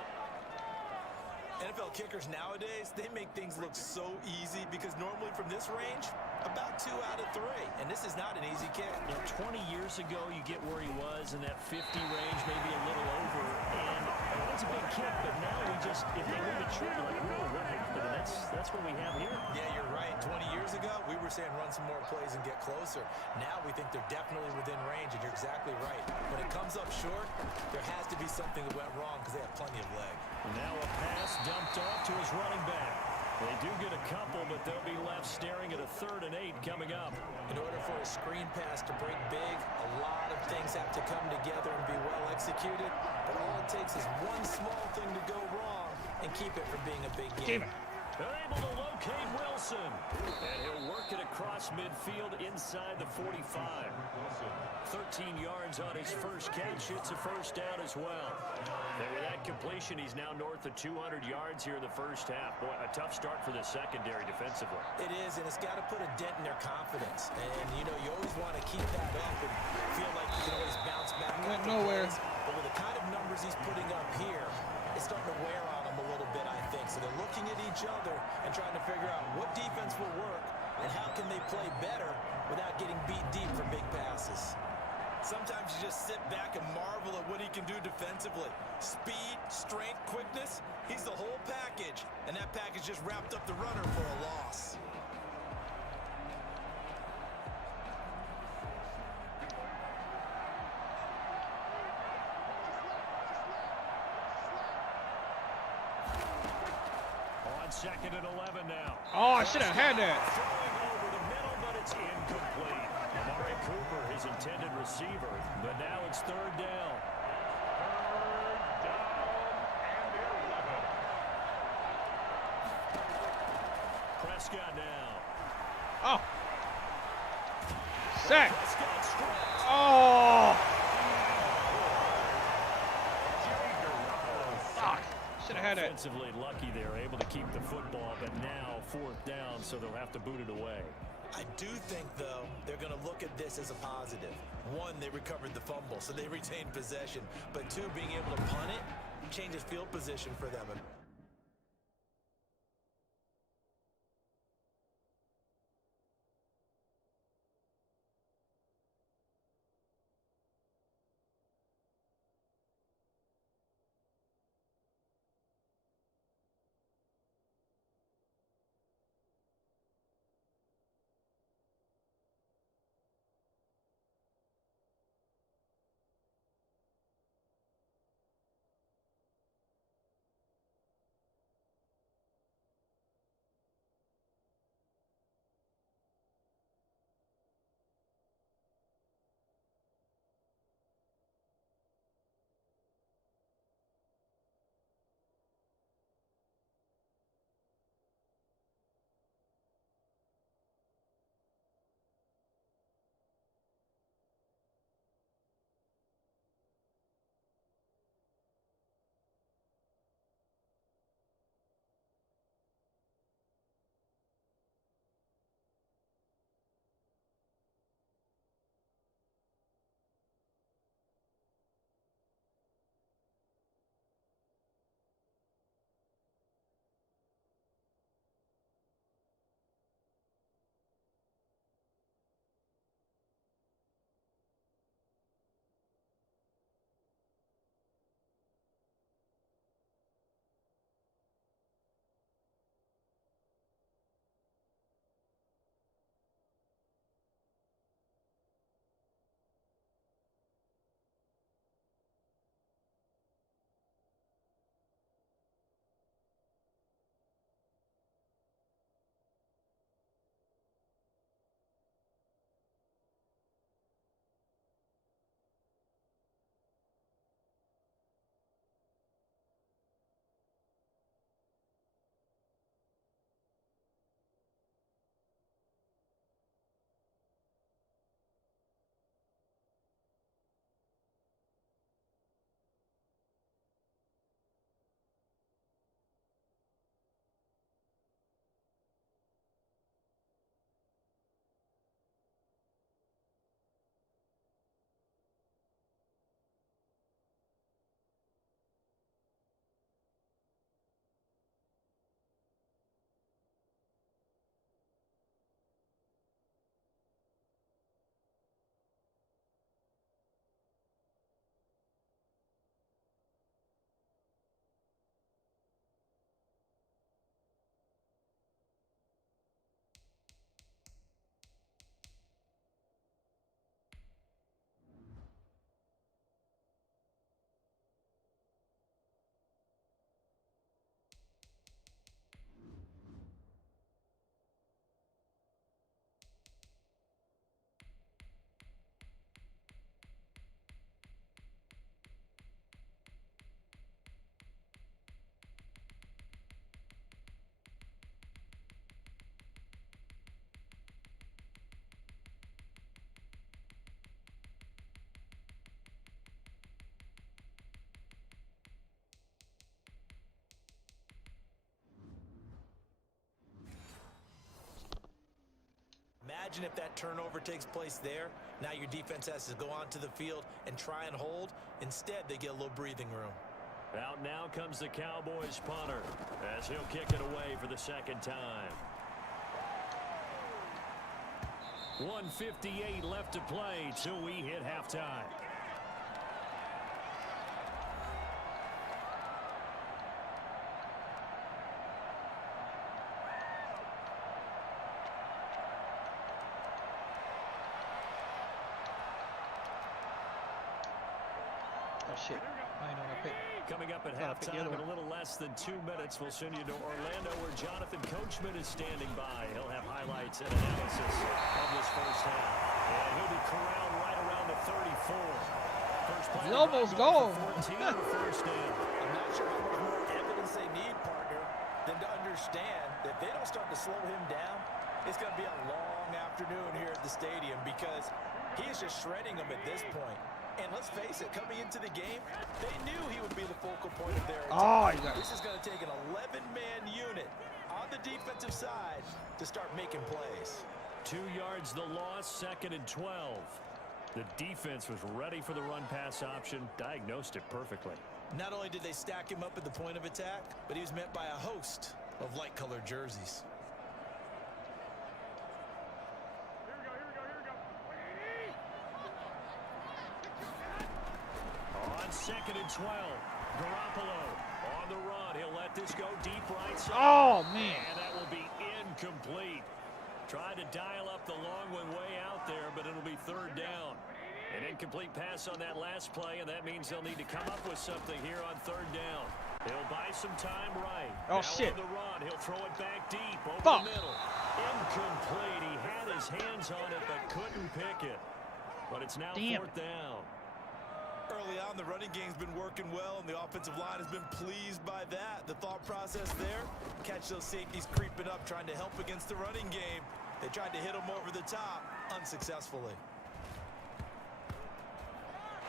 NFL kickers nowadays, they make things look so easy because normally from this range, about 2 out of 3. And this is not an easy kick. You know, 20 years ago, you get where he was in that 50 range, maybe a little over. And it's a big kick, but now we just, if they leave it short, like, whoa, what happened? And that's what we have here. Yeah, you're right. 20 years ago, we were saying run some more plays and get closer. Now we think they're definitely within range, and you're exactly right. When it comes up short, there has to be something that went wrong because they have plenty of leg. And now a pass dumped off to his running back. They do get a couple, but they'll be left staring at a 3rd and 8 coming up. In order for a screen pass to break big, a lot of things have to come together and be well executed. But all it takes is one small thing to go wrong and keep it from being a big game. They're able to locate Wilson. And he'll work it across midfield inside the 45. 13 yards on his first catch. It's a first down as well. And with that completion, he's now north of 200 yards here in the first half. Boy, a tough start for the secondary defensively. It is, and it's got to put a dent in their confidence. And, you know, you always want to keep that up and feel like you can always bounce back. Went nowhere. But with the kind of numbers he's putting up here, it's starting to wear on them a little bit, I think. So they're looking at each other and trying to figure out what defense will work and how can they play better without getting beat deep for big passes. Sometimes you just sit back and marvel at what he can do defensively. Speed, strength, quickness, he's the whole package. And that package just wrapped up the runner for a loss. On 2nd and 11 now. Oh, I should have had that. Throwing over the middle, but it's incomplete. Amari Cooper, his intended receiver, but now it's 3rd down. 3rd down and 11. Prescott now. Oh. Sack. Prescott stripped. Oh. Fuck. Should have had that. Defensively lucky they're able to keep the football, but now 4th down, so they'll have to boot it away. I do think, though, they're going to look at this as a positive. 1, they recovered the fumble, so they retained possession. But 2, being able to punt it changes field position for them. Imagine if that turnover takes place there. Now your defense has to go onto the field and try and hold. Instead, they get a little breathing room. Out now comes the Cowboys punter as he'll kick it away for the second time. 1:58 left to play till we hit halftime. Oh shit. I ain't on a pick. Coming up at halftime in a little less than 2 minutes, we'll send you to Orlando where Jonathan Coachman is standing by. He'll have highlights and analysis of this first half. And he'll be corralled right around the 34. First play. He's almost gone. 14 on the first down. I'm not sure how much more evidence they need, partner, than to understand that if they don't start to slow him down, it's going to be a long afternoon here at the stadium because he is just shredding them at this point. And let's face it, coming into the game, they knew he would be the focal point of their attack. This is going to take an 11-man unit on the defensive side to start making plays. 2 yards the loss, 2nd and 12. The defense was ready for the run-pass option, diagnosed it perfectly. Not only did they stack him up at the point of attack, but he was met by a host of light-colored jerseys. On 2nd and 12, Garoppolo on the run. He'll let this go deep right side. Oh, man. And that will be incomplete. Tried to dial up the long one way out there, but it'll be 3rd down. An incomplete pass on that last play, and that means they'll need to come up with something here on 3rd down. He'll buy some time right. Oh, now shit. On the run, he'll throw it back deep over Fuck. the middle. Incomplete. He had his hands on it, but couldn't pick it. But it's now 4th down. Early on, the running game's been working well, and the offensive line has been pleased by that. The thought process there, catch those safeties creeping up, trying to help against the running game. They tried to hit them over the top, unsuccessfully.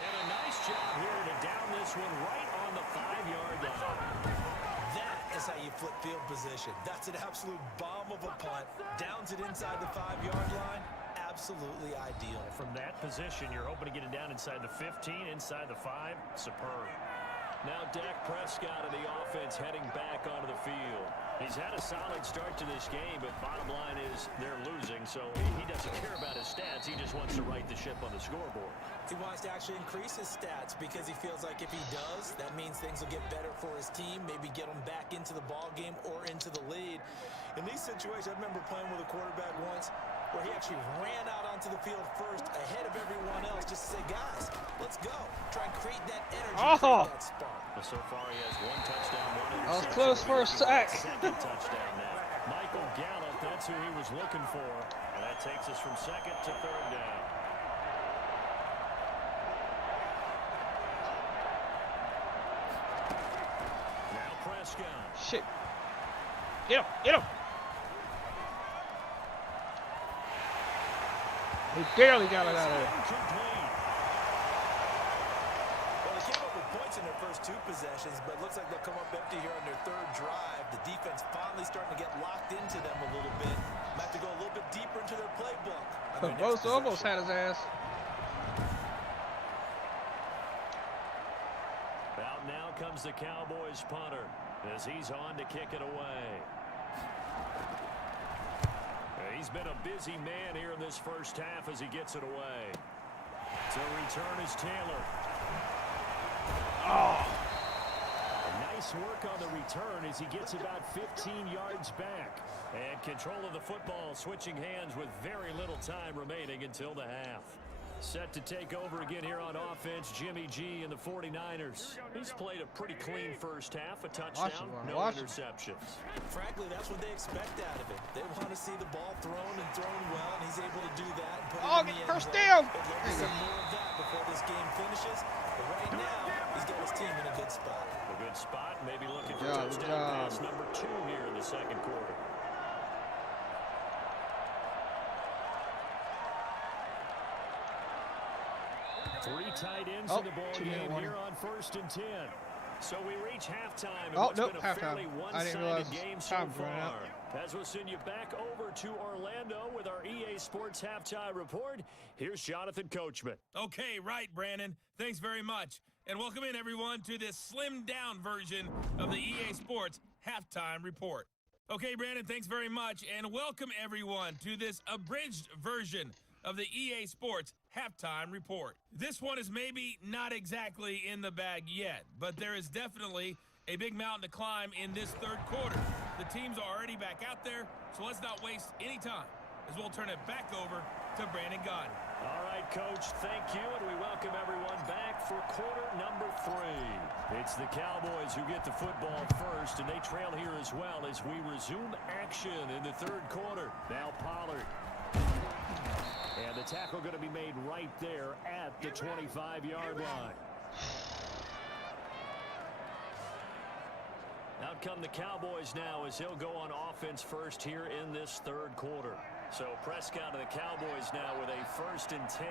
And a nice job here to down this one right on the 5-yard line. That is how you flip field position. That's an absolute bomb of a punt. Downs it inside the 5-yard line. Absolutely ideal. From that position, you're hoping to get it down inside the 15, inside the 5. Superb. Now Dak Prescott of the offense heading back onto the field. He's had a solid start to this game, but bottom line is they're losing, so he doesn't care about his stats. He just wants to right the ship on the scoreboard. He wants to actually increase his stats because he feels like if he does, that means things will get better for his team, maybe get him back into the ball game or into the lead. In these situations, I remember playing with a quarterback once where he actually ran out onto the field first ahead of everyone else just to say, guys, let's go. Try and create that energy, create that spark. Well, so far he has 1 touchdown, 1 interception. That was close for a sack. Second touchdown now. Michael Gallup, that's who he was looking for. And that takes us from 2nd to 3rd down. Now Prescott. Shit. Get him. Get him. He barely got it out of there. Well, they came up with points in their first 2 possessions, but it looks like they'll come up empty here on their 3rd drive. The defense finally starting to get locked into them a little bit. Might have to go a little bit deeper into their playbook. Almost had his ass. Out now comes the Cowboys punter as he's on to kick it away. He's been a busy man here in this first half as he gets it away. So return is Taylor. Oh. Nice work on the return as he gets about 15 yards back. And control of the football switching hands with very little time remaining until the half. Set to take over again here on offense, Jimmy G and the 49ers. He's played a pretty clean first half, a touchdown, no interceptions. Frankly, that's what they expect out of it. They want to see the ball thrown and thrown well, and he's able to do that. And put it in the end first zone. down. They'd like to see more of that before this game finishes. But right now, he's got his team in a good spot. A good spot, maybe looking for Good touchdown job. pass number 2 here in the second quarter. Three tight ends in the ball game here on 1st and 10. So we reach halftime. And Oh, what's nope, been a halftime. fairly I didn't one-sided realize game so time was running far. out. As we'll send you back over to Orlando with our EA Sports Halftime Report, here's Jonathan Coachman. Okay, right, Brandon. Thanks very much. And welcome in, everyone, to this slimmed-down version of the EA Sports Halftime Report. Okay, Brandon, thanks very much. And welcome, everyone, to this abridged version of the EA Sports Halftime Report. This one is maybe not exactly in the bag yet, but there is definitely a big mountain to climb in this third quarter. The teams are already back out there, so let's not waste any time as we'll turn it back over to Brandon Gaudin. All right, Coach, thank you, and we welcome everyone back for quarter number 3. It's the Cowboys who get the football first, and they trail here as well as we resume action in the third quarter. Now Pollard. And the tackle going to be made right there at the 25-yard line. Out come the Cowboys now as they'll go on offense first here in this third quarter. So Prescott and the Cowboys now with a 1st and 10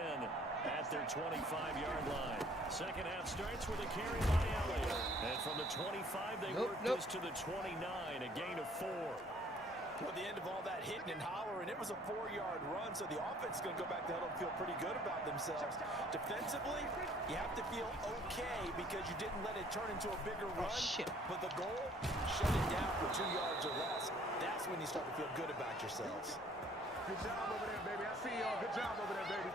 at their 25-yard line. Second half starts with a carry by Elliott. And from the 25, they work this to the 29, a gain of 4. At the end of all that hitting and hollering, it was a 4-yard run, so the offense is going to go back to huddle and feel pretty good about themselves. Defensively, you have to feel okay because you didn't let it turn into a bigger run. But the goal, shut it down for 2 yards or less. That's when you start to feel good about yourselves. Good job over there, baby. I see y'all. Good job over there, baby.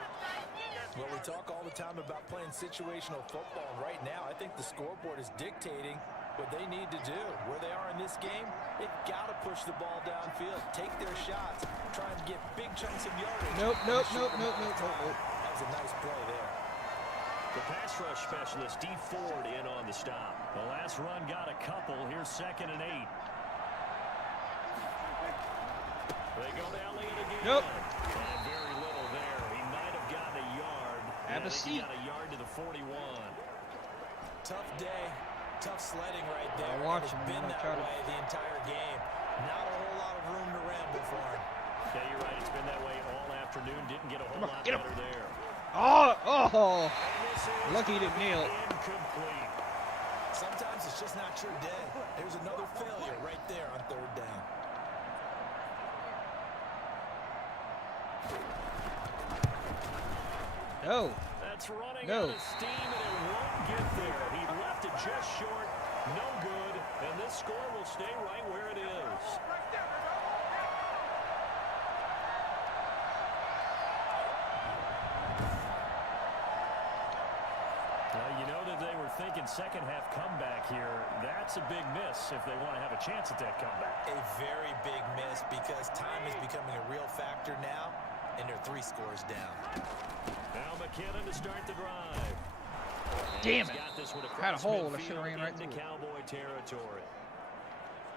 Well, we talk all the time about playing situational football, and right now I think the scoreboard is dictating what they need to do. Where they are in this game, they've got to push the ball downfield, take their shots, try and get big chunks of yardage. Nope. That was a nice play there. The pass rush specialist, D. Ford, in on the stop. The last run got a couple. Here's 2nd and 8. They go to Elliott again. Nope. And very little there. He might have gotten a yard. Have a seat. He got a yard to the 41. Tough day. Tough sledding right there. I'll watch him. It's been that way the entire game. Not a whole lot of room to ramble for him. Yeah, you're right. It's been that way all afternoon. Didn't get a whole lot better there. Oh! Lucky he didn't nail it. Incomplete. Sometimes it's just not your day. There's another failure right there on 3rd down. No. That's running out of steam, and it won't get there. He left it just short. No good. And this score will stay right where it is. Well, you know that they were thinking second half comeback here. That's a big miss if they want to have a chance at that comeback. A very big miss because time is becoming a real factor now, and they're 3 scores down. Now McKinnon to start the drive. Damn it. Got this one Had a hole. I midfield should have ran right into through it. Cowboy territory.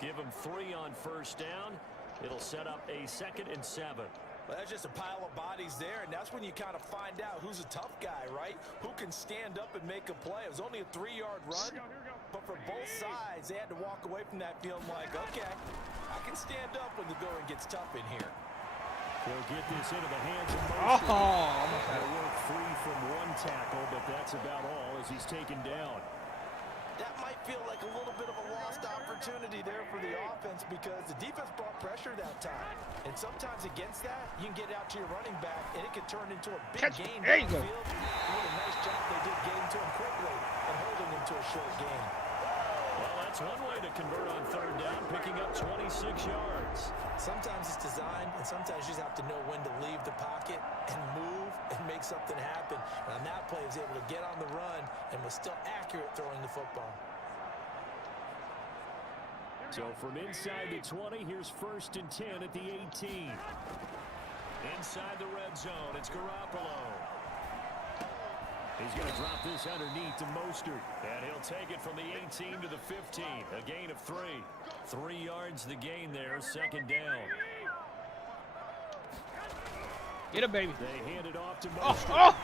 Give him 3 on 1st down. It'll set up a 2nd and 7. Well, that's just a pile of bodies there, and that's when you kind of find out who's a tough guy, right? Who can stand up and make a play. It was only a 3-yard run, but for both sides, they had to walk away from that feeling like, okay, I can stand up when the going gets tough in here. They'll get this into the hands of Mostert. Almost had He'll it. work free from 1 tackle, but that's about all as he's taken down. That might feel like a little bit of a lost opportunity there for the offense because the defense brought pressure that time. And sometimes against that, you can get out to your running back, and it can turn into a big gain There you go. downfield. What a nice job they did getting to him quickly and holding him to a short gain. Well, that's one way to convert on 3rd down, picking up 26 yards. Sometimes it's designed, and sometimes you just have to know when to leave the pocket and move and make something happen. And on that play, he was able to get on the run and was still accurate throwing the football. So from inside the 20, here's 1st and 10 at the 18. Inside the red zone, it's Garoppolo. He's going to drop this underneath to Mostert, and he'll take it from the 18 to the 15. A gain of 3. 3 yards the gain there, 2nd down. Get him, baby. They hand it off to Oh, Mostert. oh!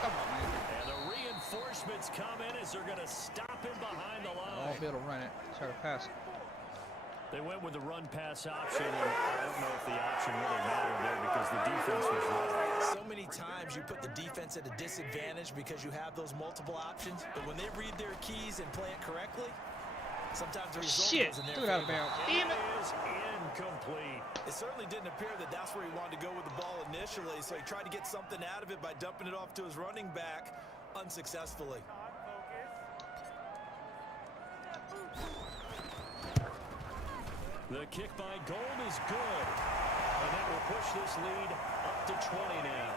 Come on, man. And the reinforcements come in as they're going to stop him behind the line. I'll be able to run it. Try to pass it. They went with the run-pass option, and I don't know if the option really mattered there because the defense was running. So many times you put the defense at a disadvantage because you have those multiple options, but when they read their keys and play it correctly, sometimes the result Shit! goes in their Threw it out of favor. bounds. Damn it! Is incomplete. It certainly didn't appear that that's where he wanted to go with the ball initially, so he tried to get something out of it by dumping it off to his running back unsuccessfully. The kick by Gold is good. And that will push this lead up to 20 now.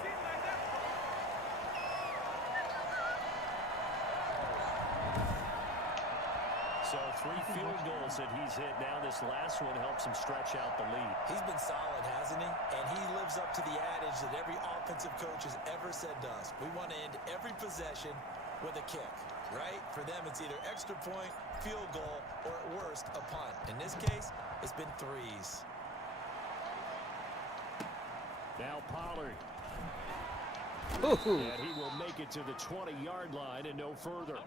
So 3 field goals that he's hit now. This last one helps him stretch out the lead. He's been solid, hasn't he? And he lives up to the adage that every offensive coach has ever said to us. We want to end every possession with a kick, right? For them, it's either extra point, field goal, or at worst, a punt. In this case, it's been 3s. Now Pollard. Ooh. And he will make it to the 20-yard line and no further.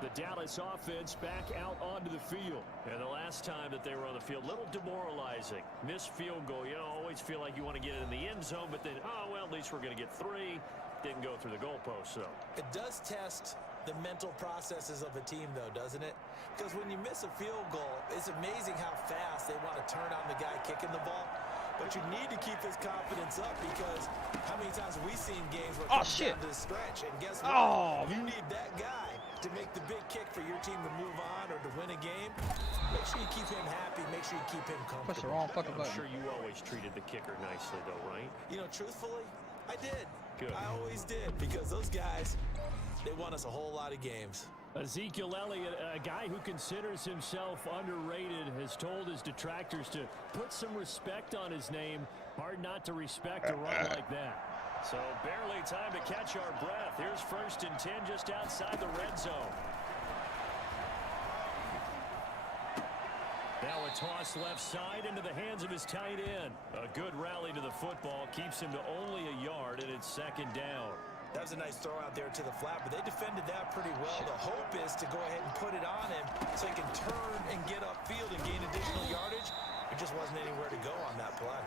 The Dallas offense back out onto the field. And the last time that they were on the field, a little demoralizing. Missed field goal. You know, always feel like you want to get it in the end zone, but then, oh, well, at least we're going to get 3. Didn't go through the goalpost, though. It does test the mental processes of a team, though, doesn't it? Because when you miss a field goal, it's amazing how fast they want to turn on the guy kicking the ball. But you need to keep his confidence up, because how many times have we seen games where it comes down to the stretch, and guess what? Oh, you need that guy to make the big kick for your team to move on or to win a game. Make sure you keep him happy. Make sure you keep him comfortable. Push the wrong fucking I'm button. sure you always treated the kicker nicely, though, right? You know, truthfully, I did. Good. I always did, because those guys, they won us a whole lot of games. Ezekiel Elliott, a guy who considers himself underrated, has told his detractors to put some respect on his name. Hard not to respect a run like that. So barely time to catch our breath. Here's 1st and 10 just outside the red zone. Now a toss left side into the hands of his tight end. A good rally to the football keeps him to only a yard, and it's 2nd down. That was a nice throw out there to the flat, but they defended that pretty well. The hope is to go ahead and put it on him so he can turn and get upfield and gain additional yardage. There just wasn't anywhere to go on that play.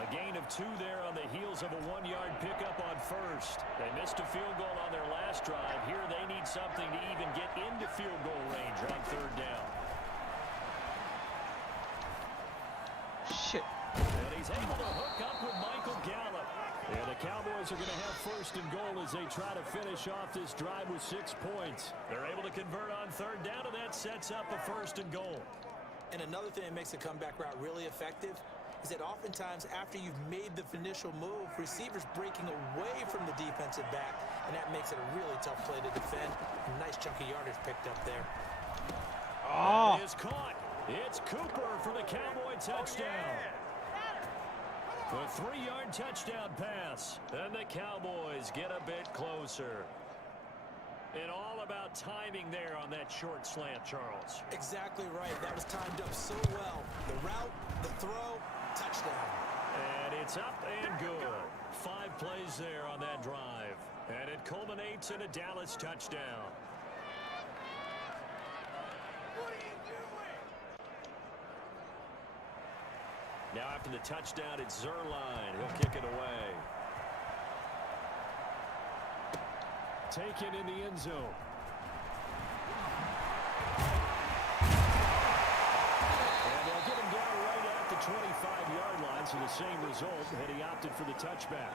A gain of 2 there on the heels of a 1-yard pickup on 1st. They missed a field goal on their last drive. Here they need something to even get into field goal range on 3rd down. Shit. And he's able to hook up with Michael Gallup. And the Cowboys are going to have 1st and goal as they try to finish off this drive with 6 points. They're able to convert on 3rd down, and that sets up a 1st and goal. And another thing that makes the comeback route really effective is that oftentimes after you've made the initial move, receivers breaking away from the defensive back, and that makes it a really tough play to defend. A nice chunk of yardage picked up there. Oh. Is caught. It's Cooper for the Cowboy touchdown. A 3-yard touchdown pass. And the Cowboys get a bit closer. And all about timing there on that short slant, Charles. Exactly right. That was timed up so well. The route, the throw, touchdown. And it's up and good. 5 plays there on that drive. And it culminates in a Dallas touchdown. Now after the touchdown, it's Zerline. He'll kick it away. Taken in the end zone. And they'll get him down right at the 25-yard line, so the same result, and he opted for the touchback.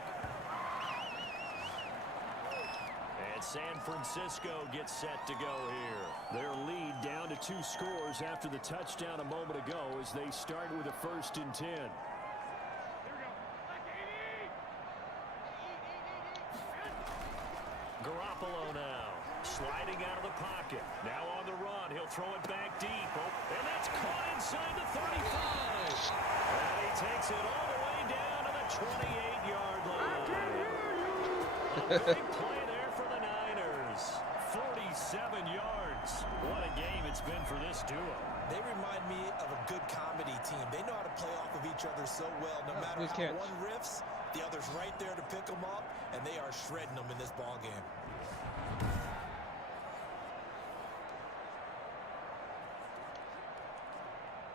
And San Francisco gets set to go here. Their lead down to 2 scores after the touchdown a moment ago as they start with a 1st and 10. Garoppolo now, sliding out of the pocket. Now on the run, he'll throw it back deep. Oh, and that's caught inside the 35. And he takes it all the way down to the 28-yard line. Big play there for the Niners. 47 yards. What a game it's been for this duo. They remind me of a good comedy team. They know how to play off of each other so well. No matter good how catch. one riffs, the other's right there to pick them up, and they are shredding them in this ball game.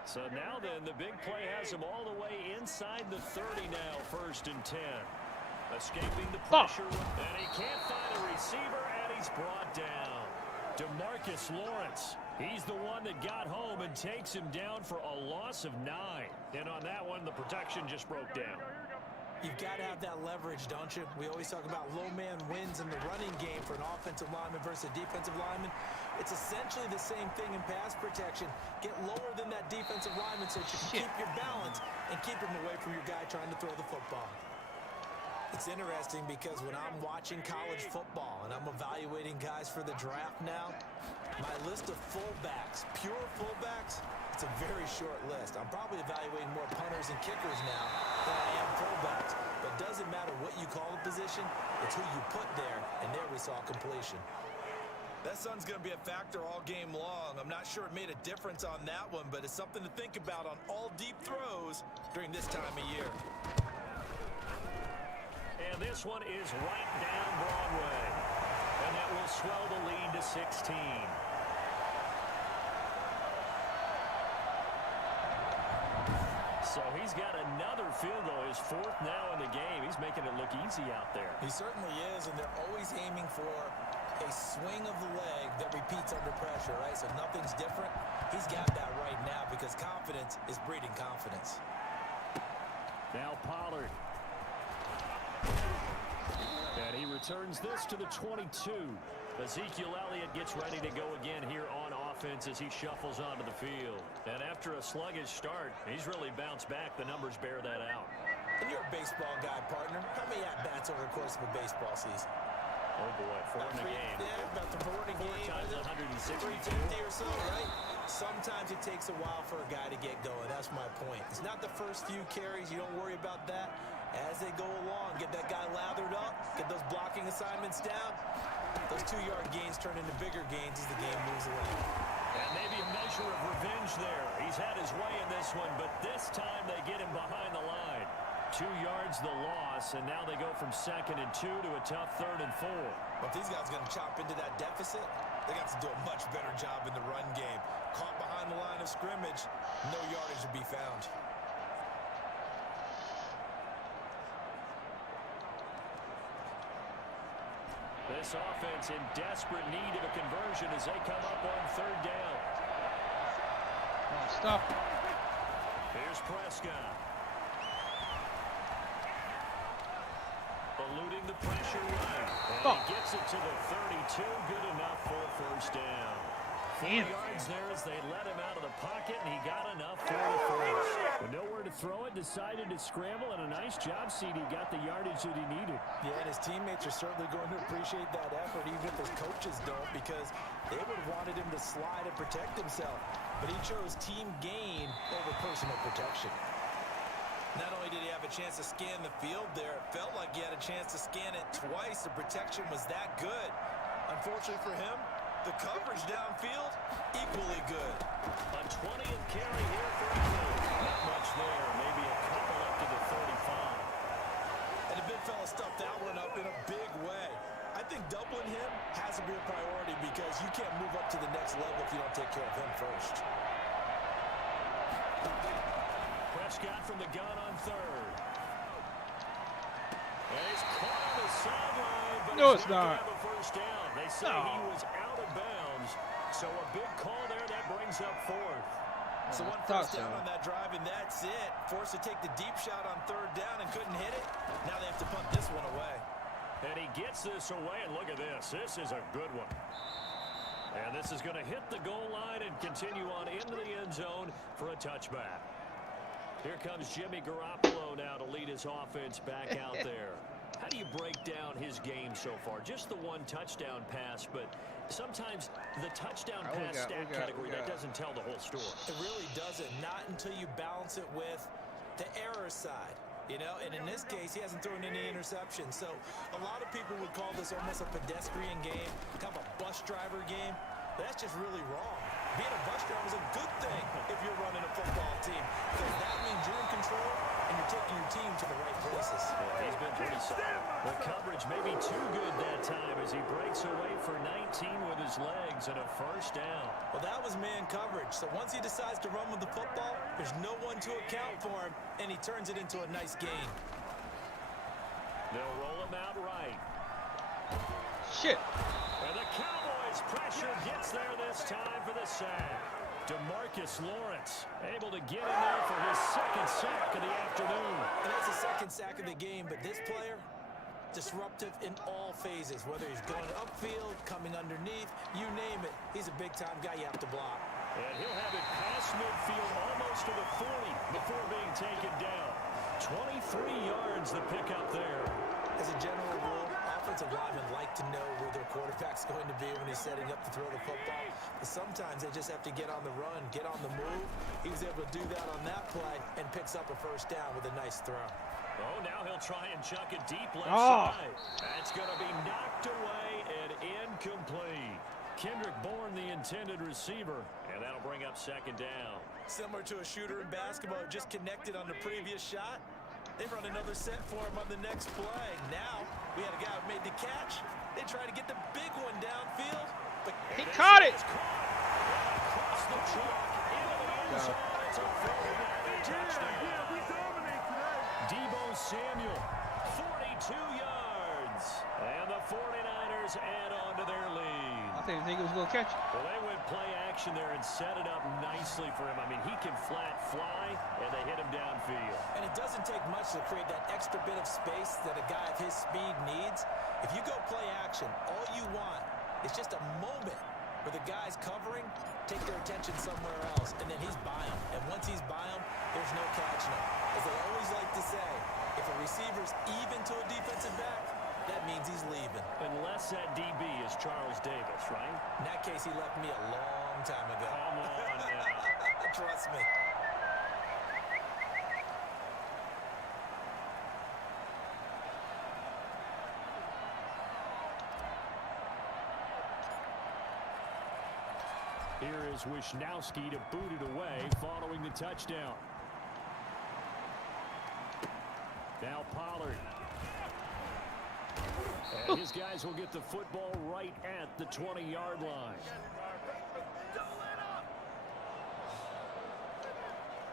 So now then, the big play has him all the way inside the 30 now, 1st and 10. Escaping the pressure, and he can't find a receiver, and he's brought down. DeMarcus Lawrence. He's the one that got home and takes him down for a loss of 9. And on that one, the protection just broke down. You've got to have that leverage, don't you? We always talk about low man wins in the running game for an offensive lineman versus a defensive lineman. It's essentially the same thing in pass protection. Get lower than that defensive lineman so that you can keep your balance and keep him away from your guy trying to throw the football. It's interesting because when I'm watching college football and I'm evaluating guys for the draft now, my list of fullbacks, pure fullbacks, it's a very short list. I'm probably evaluating more punters and kickers now than I am fullbacks. But it doesn't matter what you call a position, it's who you put there, and there we saw completion. That sun's going to be a factor all game long. I'm not sure it made a difference on that one, but it's something to think about on all deep throws during this time of year. And this one is right down Broadway. And that will swell the lead to 16. So he's got another field goal. His 4th now in the game. He's making it look easy out there. He certainly is, and they're always aiming for a swing of the leg that repeats under pressure, right? So nothing's different. He's got that right now because confidence is breeding confidence. Now Pollard. And he returns this to the 22. Ezekiel Elliott gets ready to go again here on offense as he shuffles onto the field. And after a sluggish start, he's really bounced back. The numbers bear that out. And you're a baseball guy, partner. How many at-bats over the course of a baseball season? Oh, boy, 4 in a game. Yeah, about the 4 in a game. 4 times 162. 350 or so, right? Sometimes it takes a while for a guy to get going. That's my point. It's not the first few carries. You don't worry about that. As they go along, get that guy lathered up, get those blocking assignments down. Those 2-yard gains turn into bigger gains as the game moves along. And maybe a measure of revenge there. He's had his way in this one, but this time they get him behind the line. 2 yards the loss, and now they go from 2nd and 2 to a tough 3rd and 4. But if these guys are going to chop into that deficit, they got to do a much better job in the run game. Caught behind the line of scrimmage, no yardage to be found. This offense in desperate need of a conversion as they come up on 3rd down. Oh, stop. Here's Prescott. Eluding the pressure right. And he gets it to the 32. Good enough for a 1st down. 4 yards there as they let him out of the pocket, and he got enough for the 1st. With nowhere to throw it, decided to scramble, and a nice job, CD. Got the yardage that he needed. Yeah, and his teammates are certainly going to appreciate that effort, even if his coaches don't, because they would have wanted him to slide and protect himself. But he chose team gain over personal protection. Not only did he have a chance to scan the field there, it felt like he had a chance to scan it twice. The protection was that good. Unfortunately for him, the coverage downfield, equally good. A 20th carry here for him. Not much there. Maybe a couple up to the 35. And the big fella stuffed that one up in a big way. I think doubling him has to be a priority because you can't move up to the next level if you don't take care of him first. Prescott from the gun on 3rd. And he's caught on the sideline, but No, he's it's not not. gonna have a 1st down. They say he was out of bounds, so a big call there that brings up 4th. So one 1st down on that drive, and that's it. Forced to take the deep shot on 3rd down and couldn't hit it. Now they have to punt this one away. And he gets this away, and look at this. This is a good one. And this is going to hit the goal line and continue on into the end zone for a touchback. Here comes Jimmy Garoppolo now to lead his offense back out there. How do you break down his game so far? Just the 1 touchdown pass, but sometimes the touchdown pass stat category, that doesn't tell the whole story. It really doesn't. Not until you balance it with the error side. You know, and in this case, he hasn't thrown any interceptions. So a lot of people would call this almost a pedestrian game, kind of a bus driver game. But that's just really wrong. Being a bus driver is a good thing if you're running a football team, because that means you're in control and you're taking your team to the right places. Yeah, he's been pretty solid. The coverage may be too good that time as he breaks away for 19 with his legs and a 1st down. Well, that was man coverage. So once he decides to run with the football, there's no one to account for him, and he turns it into a nice gain. They'll roll him out right. Shit. And the Cowboys pressure get sack. DeMarcus Lawrence able to get in there for his second sack of the afternoon. And that's the second sack of the game, but this player, disruptive in all phases, whether he's going upfield, coming underneath, you name it. He's a big-time guy you have to block. And he'll have it past midfield almost to the 40 before being taken down. 23 yards the pickup there. As a general rule, offensive linemen like to know where their quarterback's going to be when he's setting up to throw the football. But sometimes they just have to get on the run, get on the move. He was able to do that on that play and picks up a first down with a nice throw. Oh, now he'll try and chuck it deep left side. That's going to be knocked away and incomplete. Kendrick Bourne, the intended receiver, and that'll bring up second down. Similar to a shooter in basketball who just connected on the previous shot. They run another set for him on the next play. Now, we had a guy who made the catch. They try to get the big one downfield. But he caught it! Across the chalk, into the end zone. It's a 49-yard touchdown. Deebo Samuel, 42 yards. And the 49ers add on to their lead. I didn't think he was going to catch it. Well, they went play action there and set it up nicely for him. I mean, he can flat fly, and they hit him downfield. And it doesn't take much to create that extra bit of space that a guy of his speed needs. If you go play action, all you want is just a moment where the guy's covering, take their attention somewhere else, and then he's by him. And once he's by him, there's no catching him. As they always like to say, if a receiver's even to a defensive back, that means he's leaving. Unless that DB is Charles Davis, right? In that case, he left me a long time ago. Come on now. Trust me. Here is Wisnowski to boot it away following the touchdown. Now Pollard. And his guys will get the football right at the 20-yard line.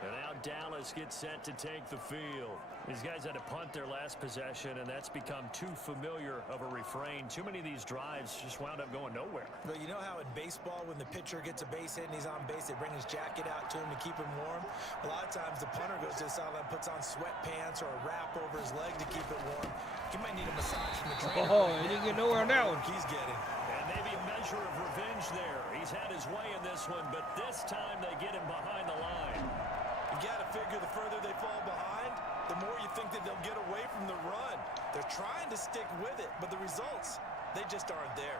And now Dallas gets set to take the field. These guys had to punt their last possession, and that's become too familiar of a refrain. Too many of these drives just wound up going nowhere. But you know how in baseball, when the pitcher gets a base hit and he's on base, they bring his jacket out to him to keep him warm? A lot of times the punter goes to the sideline, puts on sweatpants or a wrap over his leg to keep it warm. He might need a massage from the trainer. Oh, he didn't get nowhere on that one. He's getting. And maybe a measure of revenge there. He's had his way in this one, but this time they get him behind the line. You got to figure the further they fall behind, the more you think that they'll get away from the run. They're trying to stick with it, but the results, they just aren't there.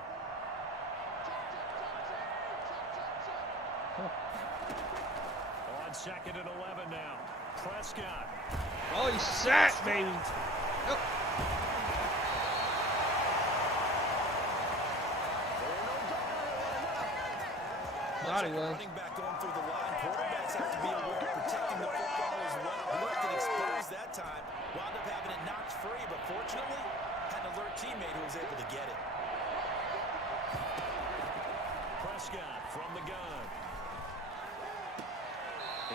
On 2nd and 11 now. Prescott. Oh, he's sacked, baby. Yep. Thought he was. Running back going through the line. Quarterbacks have to be aware of protecting the football as well. He looked at exposed that time. Wound up having it knocked free, but fortunately, had an alert teammate who was able to get it. Prescott from the gun.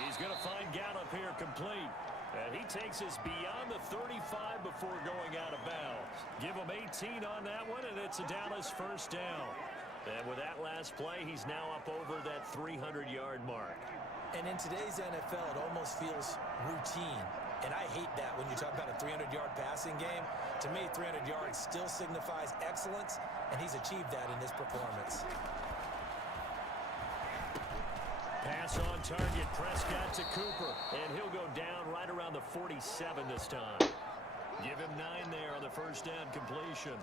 He's going to find Gallup here complete. And he takes us beyond the 35 before going out of bounds. Give him 18 on that one, and it's a Dallas first down. And with that last play, he's now up over that 300-yard mark. And in today's NFL, it almost feels routine. And I hate that when you talk about a 300-yard passing game. To me, 300 yards still signifies excellence, and he's achieved that in this performance. Pass on target, Prescott to Cooper. And he'll go down right around the 47 this time. Give him 9 there on the first down completion.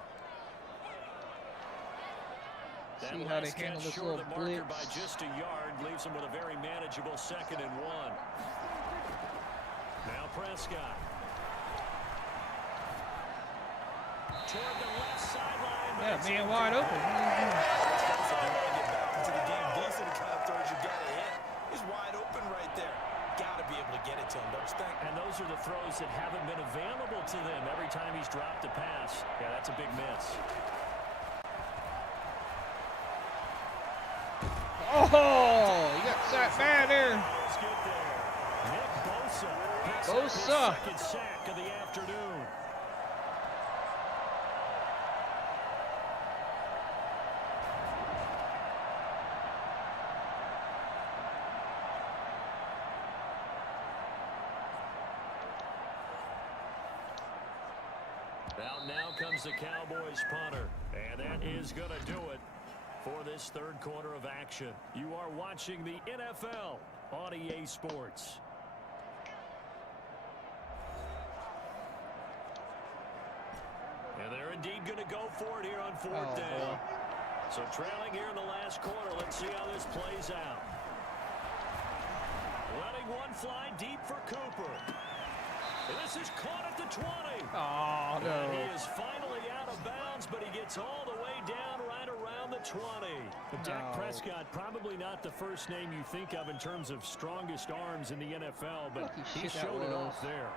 See how they handle this little blitz. By just a yard, leaves him with a very manageable 2nd and 1. Now Prescott. Toward the left sideline. Yeah, man wide open. He's wide open right there. Got to be able to get it to him, don't you think? And those are the throws that haven't been available to them every time he's dropped a pass. Yeah, that's a big miss. Oh, you got sacked bad there. Let's get there. Nick Bosa picks up his Bosa. second sack of the afternoon. Out now comes the Cowboys punter. And that is going to do it for this third quarter of action. You are watching the NFL on EA Sports. And they're indeed going to go for it here on fourth down. So trailing here in the last quarter. Let's see how this plays out. Letting one fly deep for Cooper. And this is caught at the 20. Oh, no. And he is finally out of bounds, but he gets all the way down right around the 20. Dak Prescott, probably not the first name you think of in terms of strongest arms in the NFL, but he showed it off there.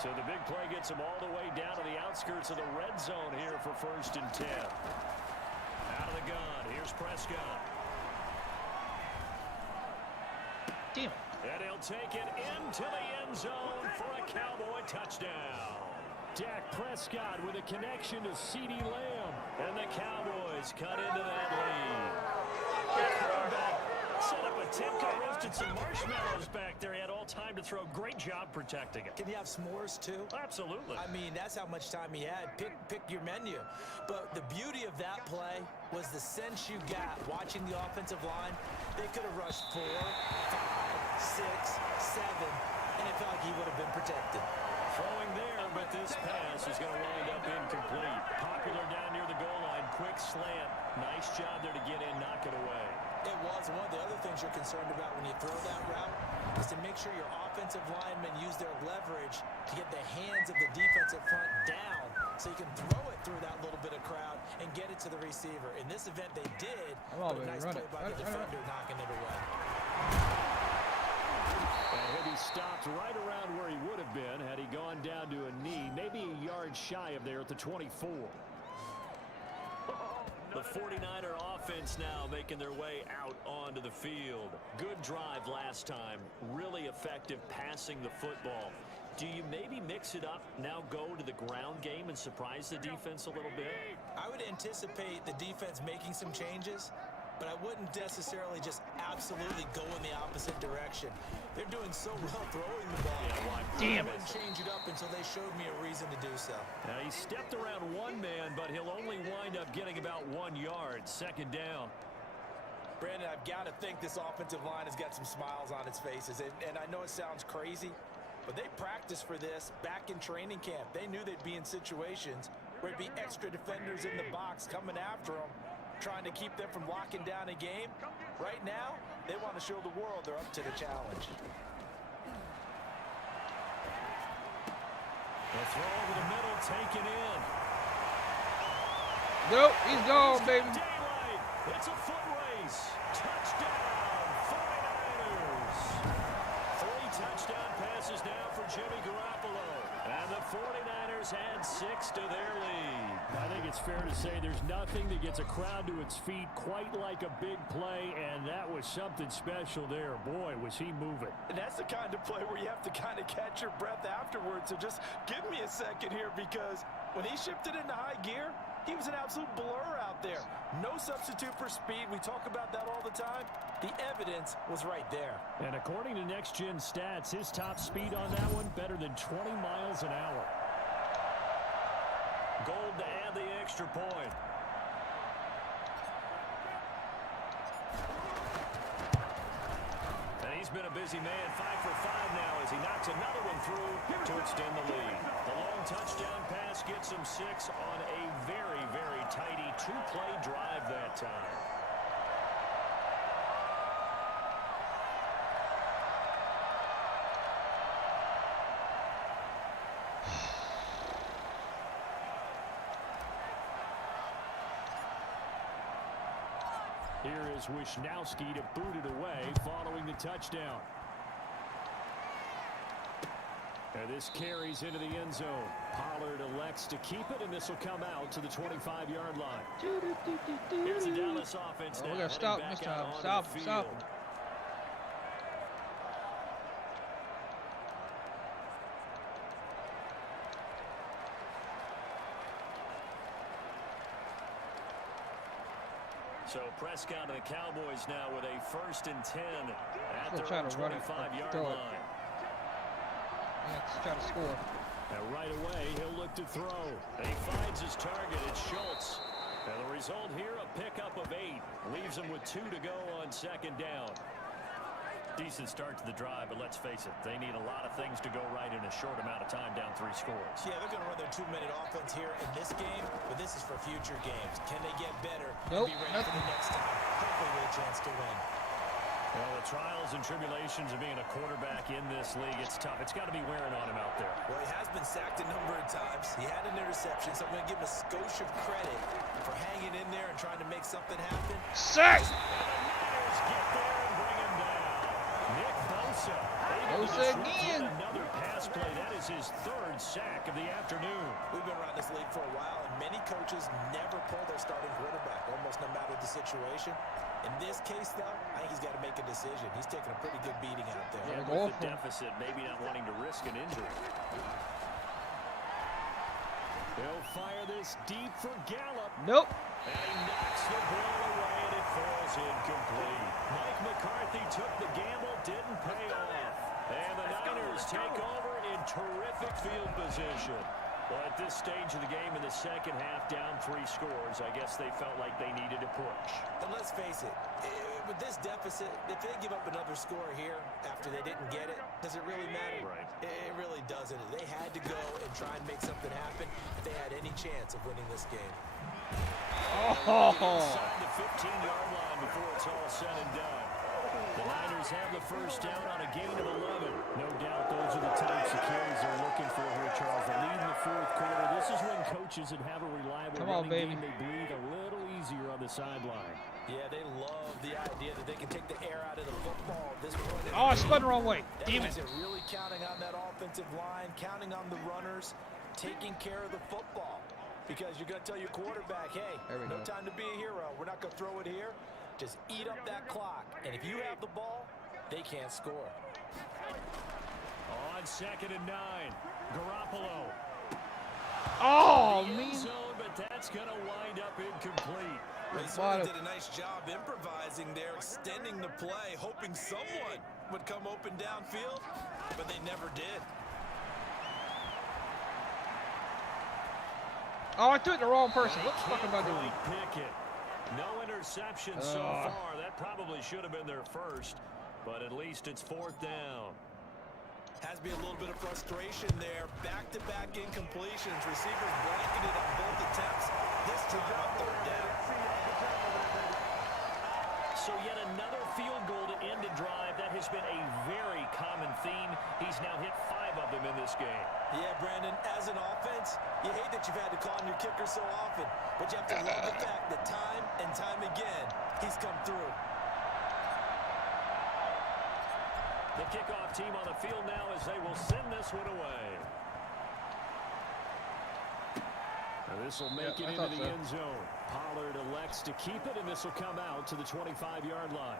So the big play gets him all the way down to the outskirts of the red zone here for 1st and 10. Out of the gun, here's Prescott. Damn it. And he'll take it into the end zone for a Cowboy touchdown. Dak Prescott with a connection to CeeDee Lamb. And the Cowboys cut into that lead. Set up a tempo, roasted some marshmallows back there. He had all time to throw. Great job protecting it. Can you have s'mores too? Absolutely. I mean, that's how much time he had. Pick your menu. But the beauty of that play was the sense you got watching the offensive line. They could have rushed 4, 5, 6, 7, and it felt like he would have been protected. Throwing there, but this pass is going to wind up incomplete. Popular down near the goal line. Quick slant. Nice job there to get in, knock it away. It was. One of the other things you're concerned about when you throw that route is to make sure your offensive linemen use their leverage to get the hands of the defensive front down so you can throw it through that little bit of crowd and get it to the receiver. In this event, they did. But a nice play by the defender knocking it away. And he'll be stopped right around where he would have been had he gone down to a knee, maybe a yard shy of there at the 24. The 49er offense now making their way out onto the field. Good drive last time. Really effective passing the football. Do you maybe mix it up, now go to the ground game and surprise the defense a little bit? I would anticipate the defense making some changes, but I wouldn't necessarily just absolutely go in the opposite direction. They're doing so well throwing the ball. Damn it. I wouldn't change it up until they showed me a reason to do so. Now he stepped around one man, but he'll only wind up getting about 1 yard. 2nd down. Brandon, I've got to think this offensive line has got some smiles on its faces. And I know it sounds crazy, but they practiced for this back in training camp. They knew they'd be in situations where there'd be extra defenders in the box coming after them, trying to keep them from locking down a game. Right now, they want to show the world they're up to the challenge. The throw over the middle, taken in. Nope, he's gone, baby. Daylight. It's a foot race. Touchdown, 49ers. 3 touchdown passes now for Jimmy Garoppolo. And the 49ers add 6 to their lead. I think it's fair to say there's nothing that gets a crowd to its feet quite like a big play, and that was something special there. Boy, was he moving. And that's the kind of play where you have to kind of catch your breath afterwards. So just give me a second here, because when he shifted into high gear, he was an absolute blur out there. No substitute for speed. We talk about that all the time. The evidence was right there. And according to Next Gen Stats, his top speed on that one, better than 20 miles an hour. Gold to add the extra point. And he's been a busy man, 5 for 5 now as he knocks another one through to extend the lead. The long touchdown pass gets him 6 on a very, very tidy 2-play drive that time. Here is Wisnowski to boot it away following the touchdown. And this carries into the end zone. Pollard elects to keep it, and this will come out to the 25-yard line. Here's the Dallas offense now. We got to stop this time. Stop him. Stop him. So Prescott and the Cowboys now with a 1st and 10 at their Try own to run it, 25-yard throw it. line. Yeah, let's try to score. And right away, he'll look to throw. And he finds his target. It's Schultz. And the result here, a pickup of 8. Leaves him with 2 to go on second down. Decent start to the drive, but let's face it, they need a lot of things to go right in a short amount of time, down 3 scores. Yeah, they're going to run their 2-minute offense here in this game, but this is for future games. Can they get better and be ready for the next time? Hopefully with a chance to win. Well, the trials and tribulations of being a quarterback in this league, it's tough. It's got to be wearing on him out there. Well, he has been sacked a number of times. He had an interception, so I'm going to give him a skosh of credit for hanging in there and trying to make something happen. Sack! Get there and bring him down. Nick Bosa. Bosa again. Another pass play. That is his 3rd sack of the afternoon. We've been around this league for a while, and many coaches never pull their starting quarterback, almost no matter the situation. In this case, though, I think he's got to make a decision. He's taking a pretty good beating out there. Yeah, with the deficit, maybe not wanting to risk an injury. They'll fire this deep for Gallup. Nope. And he knocks the ball away, and it falls incomplete. Mike McCarthy took the gamble, didn't pay off. And the Niners take over in terrific field position. Well, at this stage of the game in the second half, down 3 scores, I guess they felt like they needed to push. And let's face it, with this deficit, if they give up another score here after they didn't get it, does it really matter? Right. It really doesn't. They had to go and try and make something happen if they had any chance of winning this game. Oh. Inside the 15-yard line before it's all said and done. The Niners have the first down on a gain of 11. No doubt those are the types of carries they're looking for here, Charles. They lead in the 4th quarter. This is when coaches that have a reliable running game, they breathe a little easier on the sideline. Yeah, they love the idea that they can take the air out of the football at this point. Oh, I spun the wrong way. Damn it. They're really counting on that offensive line, counting on the runners, taking care of the football. Because you're going to tell your quarterback, hey, no time to be a hero. We're not going to throw it here. Just eat up that clock. And if you have the ball, they can't score. On 2nd and 9, Garoppolo. Oh, End man. zone, but that's going to wind up incomplete. They sort of did a nice job improvising there, extending the play, hoping someone would come open downfield, but they never did. Oh, I threw it the wrong person. What the fuck am I doing? Pickett. No interception so far. That probably should have been their first, but at least it's 4th down. Has to be a little bit of frustration there. Back-to-back incompletions. Receivers blanketed on both attempts. This time on 3rd down. So yet another field goal to end a drive. That has been a very common theme. He's now hit 5 of them in this game. Yeah, Brandon, as an offense, you hate that you've had to call on your kicker so often, but you have to love the fact that time and time again, he's come through. The kickoff team on the field now as they will send this one away. This will make it into the end zone. Pollard elects to keep it, and this will come out to the 25-yard line.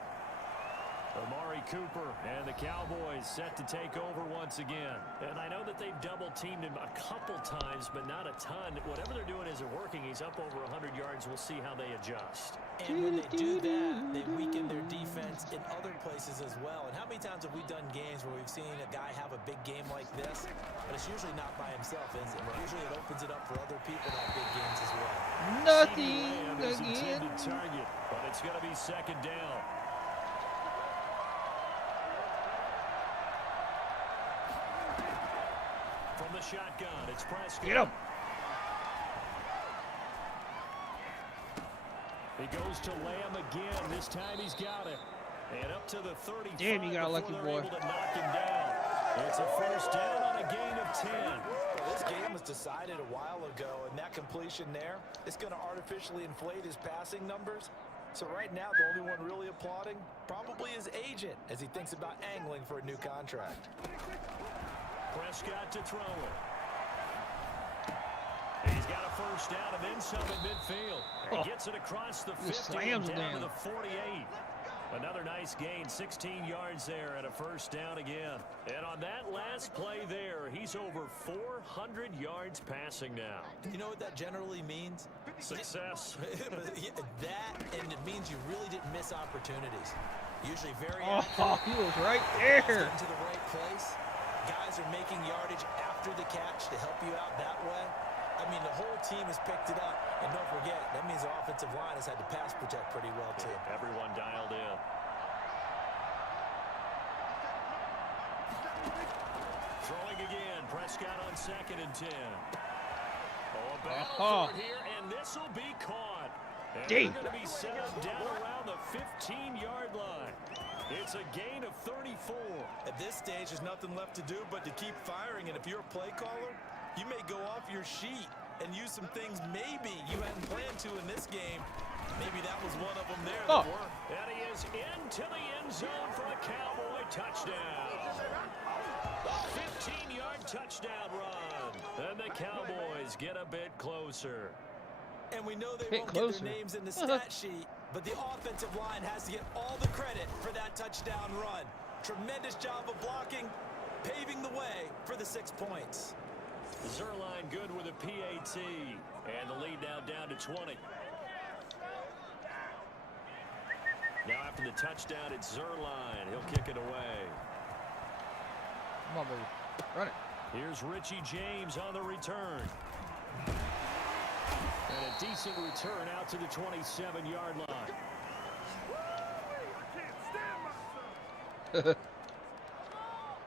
Amari Cooper and the Cowboys set to take over once again. And I know that they've double-teamed him a couple times, but not a ton. Whatever they're doing isn't working. He's up over 100 yards. We'll see how they adjust. And when they do that, they weaken their defense in other places as well. And how many times have we done games where we've seen a guy have a big game like this, but it's usually not by himself, is it? Usually it opens it up for other people to have big games as well. Nothing again. again. Target, but it's going to be 2nd down. From the shotgun, it's Prescott. Get him. He goes to Lamb again. This time he's got it. And up to the 35. Damn, you got a lucky boy. Able to knock him down. It's a first down on a gain of 10. Well, this game was decided a while ago, and that completion there is going to artificially inflate his passing numbers. So right now, the only one really applauding probably his agent as he thinks about angling for a new contract. Prescott to throw it. He's got a first down and then some at midfield. He gets it across the 50 and down to the 48. Another nice gain, 16 yards there and a first down again. And on that last play there, he's over 400 yards passing now. You know what that generally means? Success. That, and it means you really didn't miss opportunities. Usually very Oh, he was right there. into the right place. guys are making yardage after the catch to help you out that way. I mean, the whole team has picked it up. And don't forget, that means the offensive line has had to pass protect pretty well, too. Everyone dialed in. Throwing again. Prescott on 2nd and 10. Oh, a battle for it here, and this will be caught. And they're going to be set up down around the 15-yard line. It's a gain of 34. At this stage, there's nothing left to do but to keep firing. And if you're a play caller, you may go off your sheet and use some things maybe you hadn't planned to in this game. Maybe that was one of them there that worked. And he is into the end zone for a Cowboy touchdown. 15-yard touchdown run. And the Cowboys get a bit closer. And we know they won't get their names in the stat sheet, but the offensive line has to get all the credit for that touchdown run. Tremendous job of blocking, paving the way for the 6 points. Zerline good with a PAT, and the lead now down to 20. Now after the touchdown, it's Zerline. He'll kick it away. Come on, baby. Run it. Here's Richie James on the return. And a decent return out to the 27-yard line.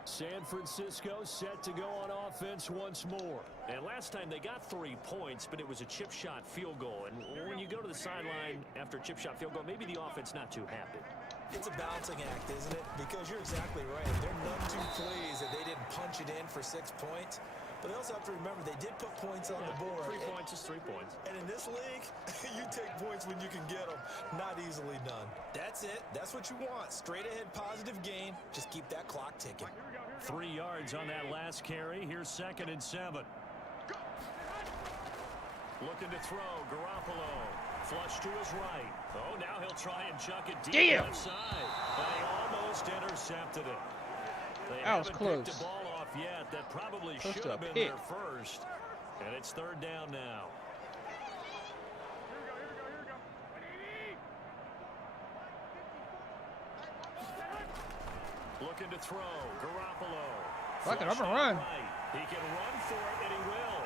San Francisco set to go on offense once more. And last time they got 3 points, but it was a chip shot field goal. And when you go to the sideline after a chip shot field goal, maybe the offense not too happy. It's a balancing act, isn't it? Because you're exactly right. They're none too pleased that they didn't punch it in for 6 points. But they also have to remember they did put points on the board. 3 points is 3 points. And in this league, you take points when you can get them. Not easily done. That's it. That's what you want. Straight ahead positive gain. Just keep that clock ticking. 3 yards on that last carry. Here's 2nd and 7. Looking to throw. Garoppolo. Flush to his right. Oh, now he'll try and chuck it deep left side. But he almost intercepted it. They haven't picked the ball off yet. That probably should have been their first. And it's 3rd down now. Looking to throw. Garoppolo. Fuck it, I'm gonna run. Right. He can run for it, and he will.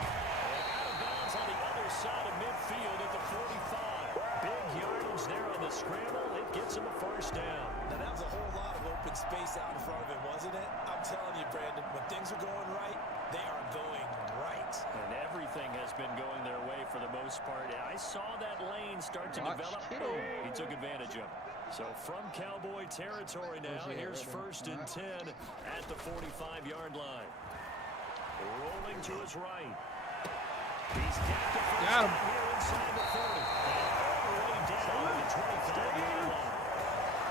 And out of bounds on the other side of midfield at the 45. Big yardage there on the scramble. It gets him a 1st down. Now, that was a whole lot of open space out in front of him, wasn't it? I'm telling you, Brandon, when things are going right, they are going right. And everything has been going their way for the most part. I saw that lane start to develop. He took advantage of it. So from Cowboy territory now, here's 1st and 10 at the 45-yard line. Rolling to his right. He's got him here inside the 30. All the way down to the 25-yard line.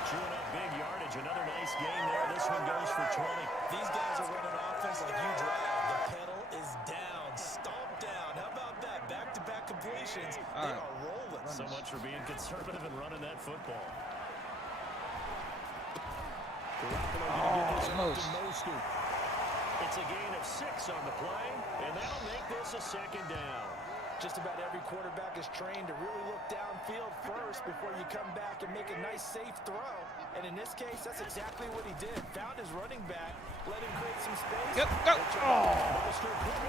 Chewing up big yardage. Another nice game there. This one goes for 20. These guys are running offense like you drive. The pedal is down. Stomp down. How about that? Back-to-back completions. They are rolling. So much for being conservative and running that football. It's a gain of 6 on the play, and that'll make this a 2nd down. Just about every quarterback is trained to really look downfield first before you come back and make a nice, safe throw. And in this case, that's exactly what he did. Found his running back, let him create some space. Go.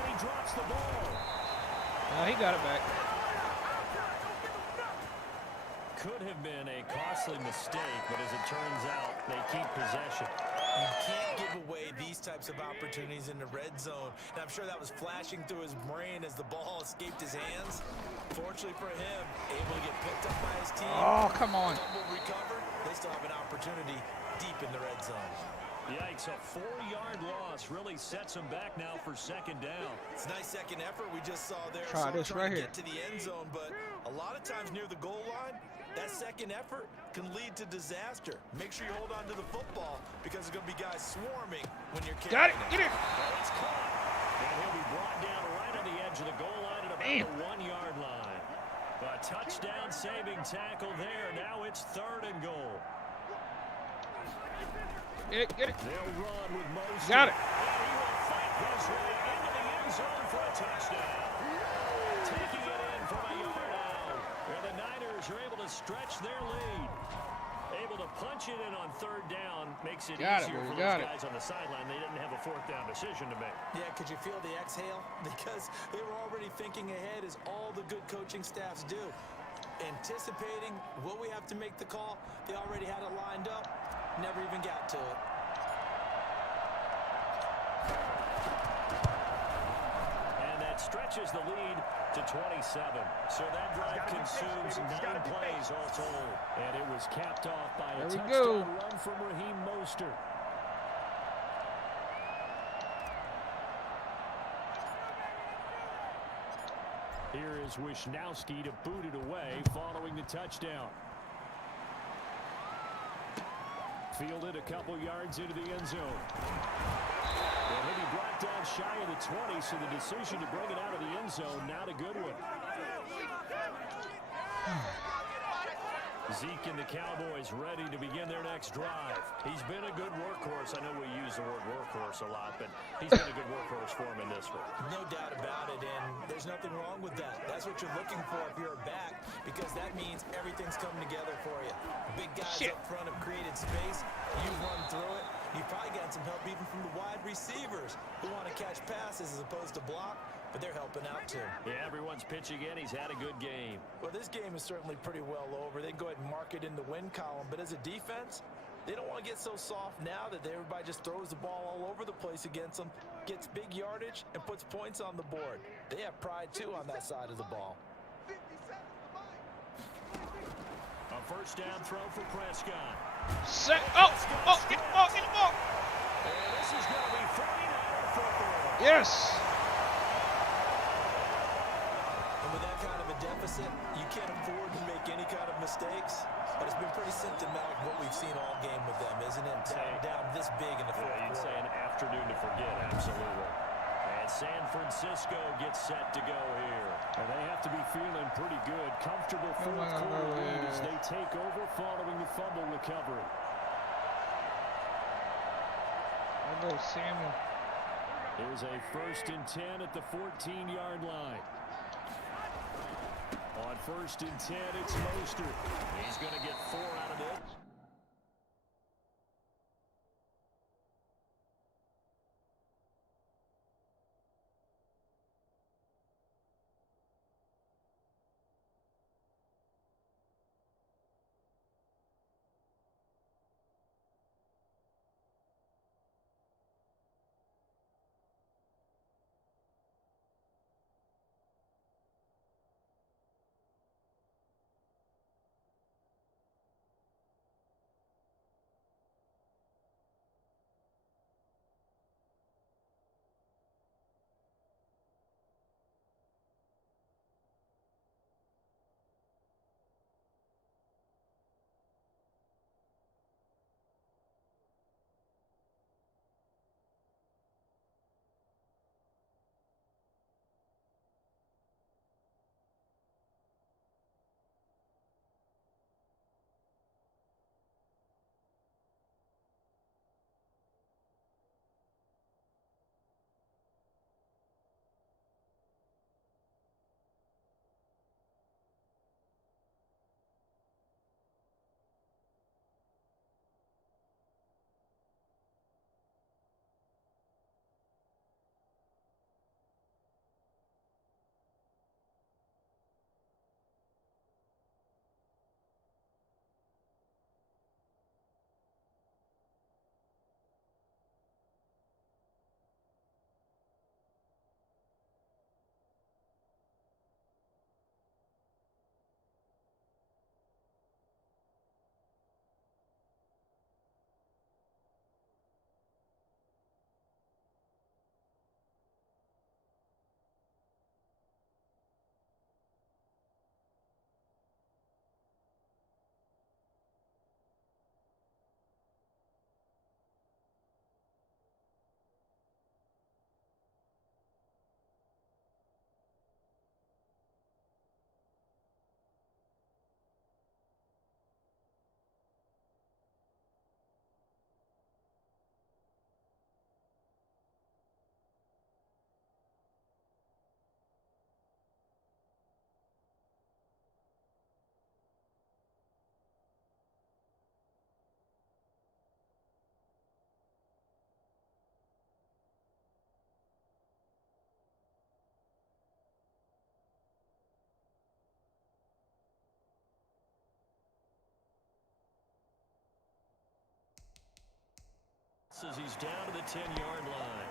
He drops the ball. He got it back. Could have been a costly mistake, but as it turns out, they keep possession. You can't give away these types of opportunities in the red zone. And I'm sure that was flashing through his brain as the ball escaped his hands. Fortunately for him, able to get picked up by his team. Oh, come on. Recovered. They still have an opportunity deep in the red zone. Yikes, a 4-yard loss really sets him back now for 2nd down. It's a nice second effort we just saw there. Try this right here. Get to the end zone, but a lot of times near the goal line, that second effort can lead to disaster. Make sure you hold on to the football because there's going to be guys swarming when you're carrying it. Get it. Well, it's caught. And he'll be brought down right on the edge of the goal line at about the 1-yard line. A touchdown saving tackle there. Now it's 3rd and goal. Get it. They'll run with most. Got it. And he will fight his way into the end zone for a touchdown. Taking it in from a yard out. And the Niners are able to stretch their lead. A able to punch it in on third down. Makes it Got it, easier boy, for got those it. guys on the sideline. They didn't have a fourth down decision to make. Yeah, could you feel the exhale? Because they were already thinking ahead, as all the good coaching staffs do. Anticipating, will we have to make the call? They already had it lined up. Never even got to it. And that stretches the lead to 27. So that drive consumes 9 plays all told. And it was capped off by a touchdown run from Raheem Mostert. Here is Wishnowski to boot it away following the touchdown. Fielded a couple yards into the end zone. And he'll be brought down shy of the 20, so the decision to bring it out of the end zone, not a good one. Zeke and the Cowboys ready to begin their next drive. He's been a good workhorse. I know we use the word workhorse a lot, but he's been a good workhorse for him in this one. No doubt about it, and there's nothing wrong with that. That's what you're looking for if you're a back, because that means everything's coming together for you. Big guys up front have created space. You run through it. You've probably got some help even from the wide receivers who want to catch passes as opposed to block, but they're helping out too. Yeah, everyone's pitching in. He's had a good game. Well, this game is certainly pretty well over. They can go ahead and mark it in the win column, but as a defense, they don't want to get so soft now that everybody just throws the ball all over the place against them, gets big yardage, and puts points on the board. They have pride, too, on that side of the ball. A first down throw for Prescott. Get the ball, get the ball. And this is going to be 49er football. Yes. And with that kind of a deficit, you can't afford to make any kind of mistakes. But it's been pretty symptomatic what we've seen all game with them, isn't it? Down this big in the fourth quarter. You'd say an afternoon to forget, absolutely. And San Francisco gets set to go here. And they have to be feeling pretty good. Comfortable fourth quarter lead as they take over following the fumble recovery. There goes Samuel. Here's a 1st and 10 at the 14-yard line. On 1st and 10, it's Mostert. He's going to get 4 out of it. As he's down to the 10-yard line.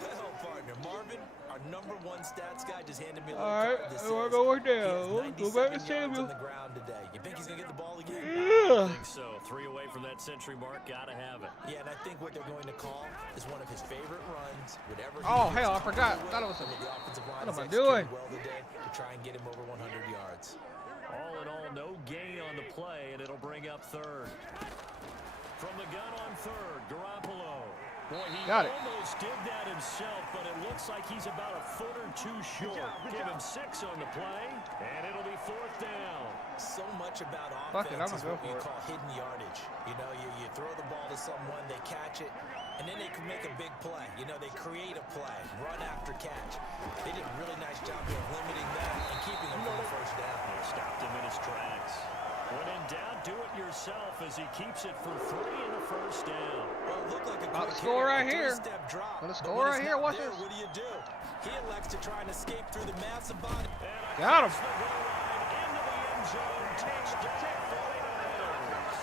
Well, partner, Marvin, our #1 stats guy just handed me a little All right, card that we're says going he has down. Go back 97 to yards Samuel. on the ground today. You think he's going to get the ball again? I think so. 3 away from that century mark. Gotta have it. Yeah, and I think what they're going to call is one of his favorite runs. Whatever. Oh, hell, I forgot. Thought it was a... The offensive line What am I has doing? executed well today to try and get him over 100 yards. All in all, no gain on the play, and it'll bring up third. From the gun on third, Garoppolo. Boy, he almost did that himself, but it looks like he's about a foot or two short. Give him 6 on the play, and it'll be 4th down. So much about Fuck it, I'm offense is gonna what go we for it. call hidden yardage. You know, you throw the ball to someone, they catch it, and then they can make a big play. You know, they create a play, run after catch. They did a really nice job of limiting that and keeping him from the first down. They stopped him in his tracks. When in doubt, do it yourself as he keeps it for 3 and a first down. Well, it looked like a About quick to score hit, right a here. three-step drop, Gonna but score when right it's here. not Watch there, this. What do? He elects to try and escape through the massive body. Got him. The goal line into the end zone. Touchdown, 49ers.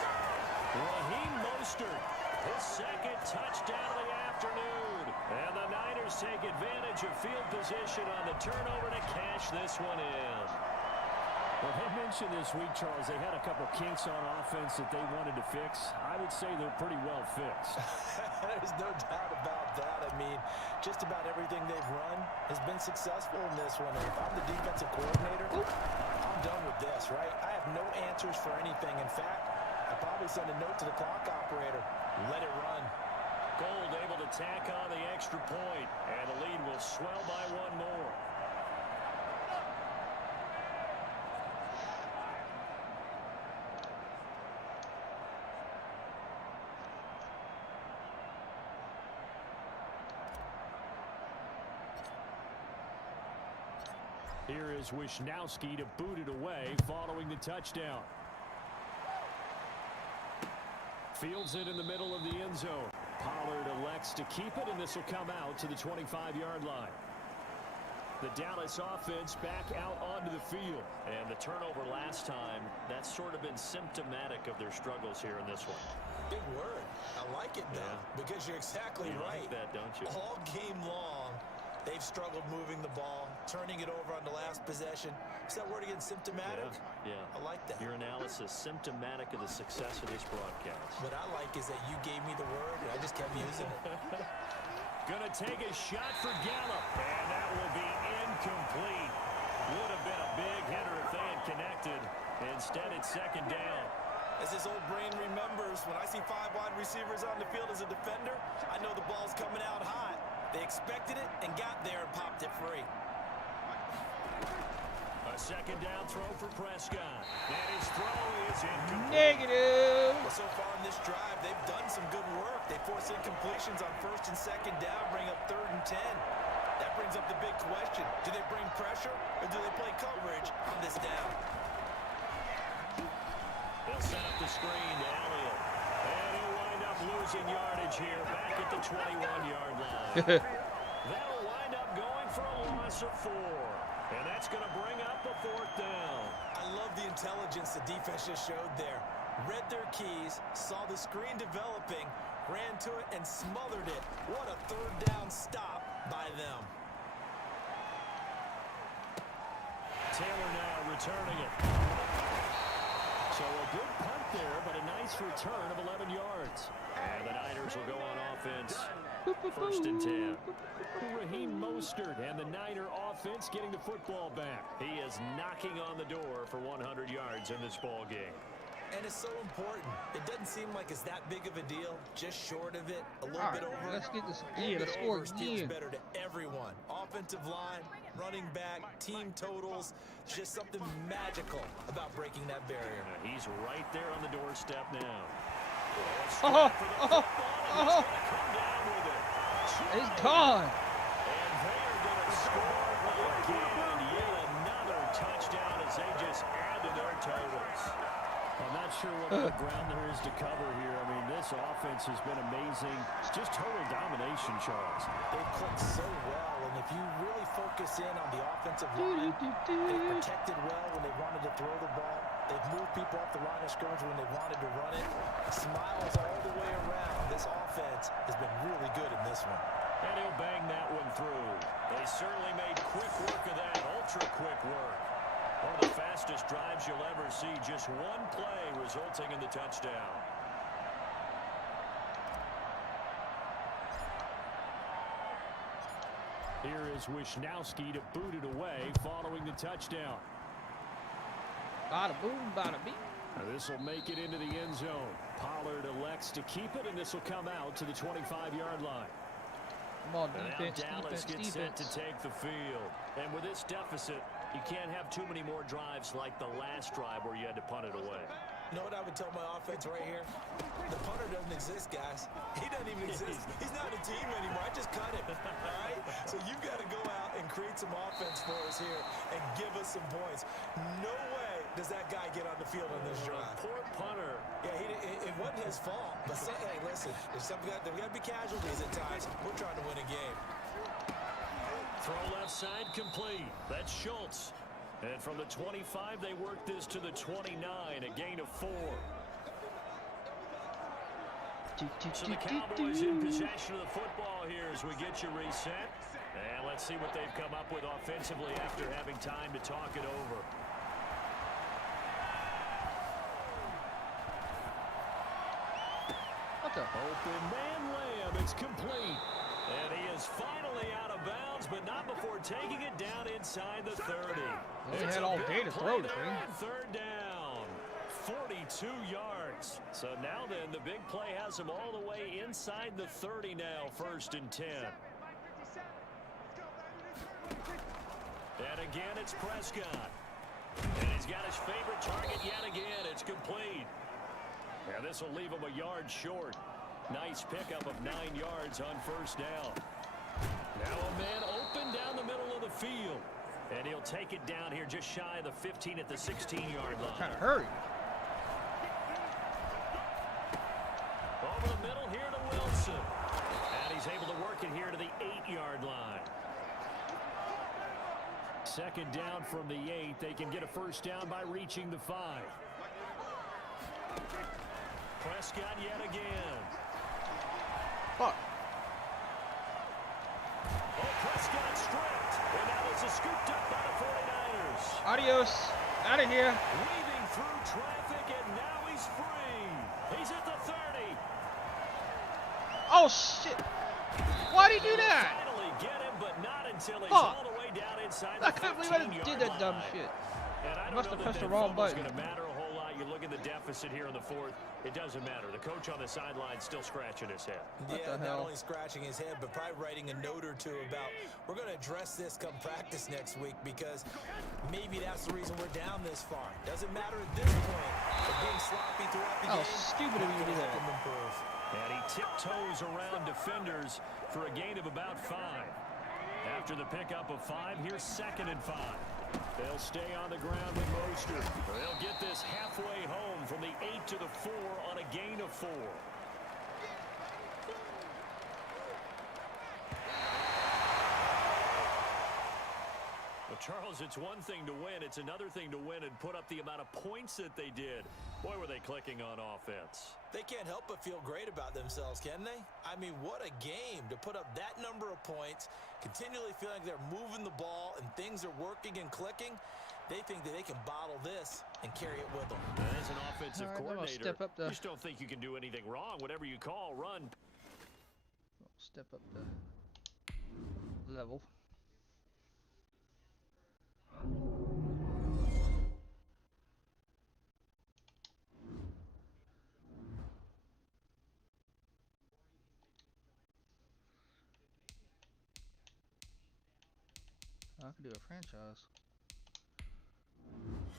Raheem Mostert, his 2nd touchdown of the afternoon. And the Niners take advantage of field position on the turnover to cash this one in. Well, they mentioned this week, Charles, they had a couple kinks on offense that they wanted to fix. I would say they're pretty well fixed. There's no doubt about that. I mean, just about everything they've run has been successful in this one. And if I'm the defensive coordinator, I'm done with this, right? I have no answers for anything. In fact, I'd probably send a note to the clock operator. Let it run. Gold able to tack on the extra point, and the lead will swell by 1 more. Here is Wisnowski to boot it away following the touchdown. Fields it in the middle of the end zone. Pollard elects to keep it, and this will come out to the 25-yard line. The Dallas offense back out onto the field. And the turnover last time, that's sort of been symptomatic of their struggles here in this one. Big word. I like it, though, because you're exactly right. You like that, don't you? All game long, they've struggled moving the ball, turning it over on the last possession. Is that word again, symptomatic? Yeah. I like that. Your analysis, symptomatic of the success of this broadcast. What I like is that you gave me the word, and I just kept using it. Gonna take a shot for Gallup, and that will be incomplete. Would have been a big hitter if they had connected. Instead, it's 2nd down. As this old brain remembers, when I see 5 wide receivers on the field as a defender, I know the ball's coming out hot. They expected it and got there and popped it free. A 2nd down throw for Prescott. And his throw is incomplete. Negative. Well, so far in this drive, they've done some good work. They force incompletions on 1st and 2nd down, bring up 3rd and 10. That brings up the big question. Do they bring pressure or do they play coverage on this down? They'll set up the screen to Elliott. And he'll wind up losing yardage here back at the 21-yard line. That'll wind up going for a loss of 4. And that's going to bring up a 4th down. I love the intelligence the defense just showed there. Read their keys, saw the screen developing, ran to it, and smothered it. What a 3rd down stop by them. Taylor now returning it. So a good punt there, but a nice return of 11 yards. And the Niners will go on offense. 1st and 10. Raheem Mostert and the Niner offense getting the football back. He is knocking on the door for 100 yards in this ball game. And it's so important. It doesn't seem like it's that big of a deal. Just short of it, a little All bit right, over. let's get this A little again. bit Let's score over feels again. better to everyone. Offensive line, running back, team totals. Just something magical about breaking that barrier. He's right there on the doorstep now. Oh, He's gone. And they're going to score again. Yet another touchdown as they just add to their totals. I'm not sure what ground there is to cover here. I mean, this offense has been amazing. It's just total domination, Charles. They've clicked so well, and if you really focus in on the offensive line, they protected well when they wanted to throw the ball. They've moved people off the line of scrimmage when they wanted to run it. Smiles all the way around. This offense has been really good in this one. And he'll bang that one through. They certainly made quick work of that, ultra-quick work. One of the fastest drives you'll ever see. Just one play resulting in the touchdown. Here is Wishnowski to boot it away following the touchdown. Bada boom, bada beep. This will make it into the end zone. Pollard elects to keep it, and this will come out to the 25-yard line. Come on, And defense, now Dallas defense, gets set defense. to take the field. And with this deficit, you can't have too many more drives like the last drive where you had to punt it away. You know what I would tell my offense right here? The punter doesn't exist, guys. He doesn't even exist. He's not a team anymore. I just cut him, all right? So you've got to go out and create some offense for us here and give us some points. No way does that guy get on the field on this drive. Poor punter. Yeah, it wasn't his fault. But, hey, listen, there's got to be casualties at times. We're trying to win a game. Throw left side complete. That's Schultz. And from the 25, they work this to the 29, a gain of 4. So the Cowboys in possession of the football here as we get you reset. And let's see what they've come up with offensively after having time to talk it over. Open man layup. It's complete. And he is finally out of bounds, but not before taking it down inside the 30. They had all day to throw the thing. Third down. 42 yards. So now then, the big play has him all the way inside the 30 now, 1st and 10. And again, it's Prescott. And he's got his favorite target yet again. It's complete. And this will leave him a yard short. Nice pickup of 9 yards on 1st down. Now a man open down the middle of the field. And he'll take it down here just shy of the 15 at the 16-yard line. Kind of hurry. Over the middle here to Wilson. And he's able to work it here to the 8-yard line. 2nd down from the 8. They can get a 1st down by reaching the 5. Prescott yet again. Fuck. Oh, Prescott stripped. And that was scooped up by the 49ers. Adios. Out of here. Weaving through traffic, and now he's free. He's at the 30. Oh, shit. Why'd he do that? Finally get him, but not until he's Fuck. all the way down inside I the can't believe I 15-yard did that dumb line. shit. And I don't Must know have pressed that the wrong fumble's button. going to matter a whole lot. You look at the deficit here in the 4th. It doesn't matter. The coach on the sideline still scratching his head. Yeah, not only scratching his head, but probably writing a note or two about, we're going to address this come practice next week because maybe that's the reason we're down this far. Doesn't matter at this point. But being sloppy throughout the game. Stupid of you to do that. Improve. And he tiptoes around defenders for a gain of about 5. After the pickup of 5, here's 2nd and 5. They'll stay on the ground with Mostert. They'll get this halfway home from the 8 to the 4 on a gain of 4. Well, Charles, it's one thing to win. It's another thing to win and put up the amount of points that they did. Boy, were they clicking on offense. They can't help but feel great about themselves, can they? I mean, what a game to put up that number of points, continually feeling like they're moving the ball and things are working and clicking. They think that they can bottle this and carry it with them. As an offensive coordinator, step up the... you just don't think you can do anything wrong. Whatever you call, run. Step up the level. I could do a franchise.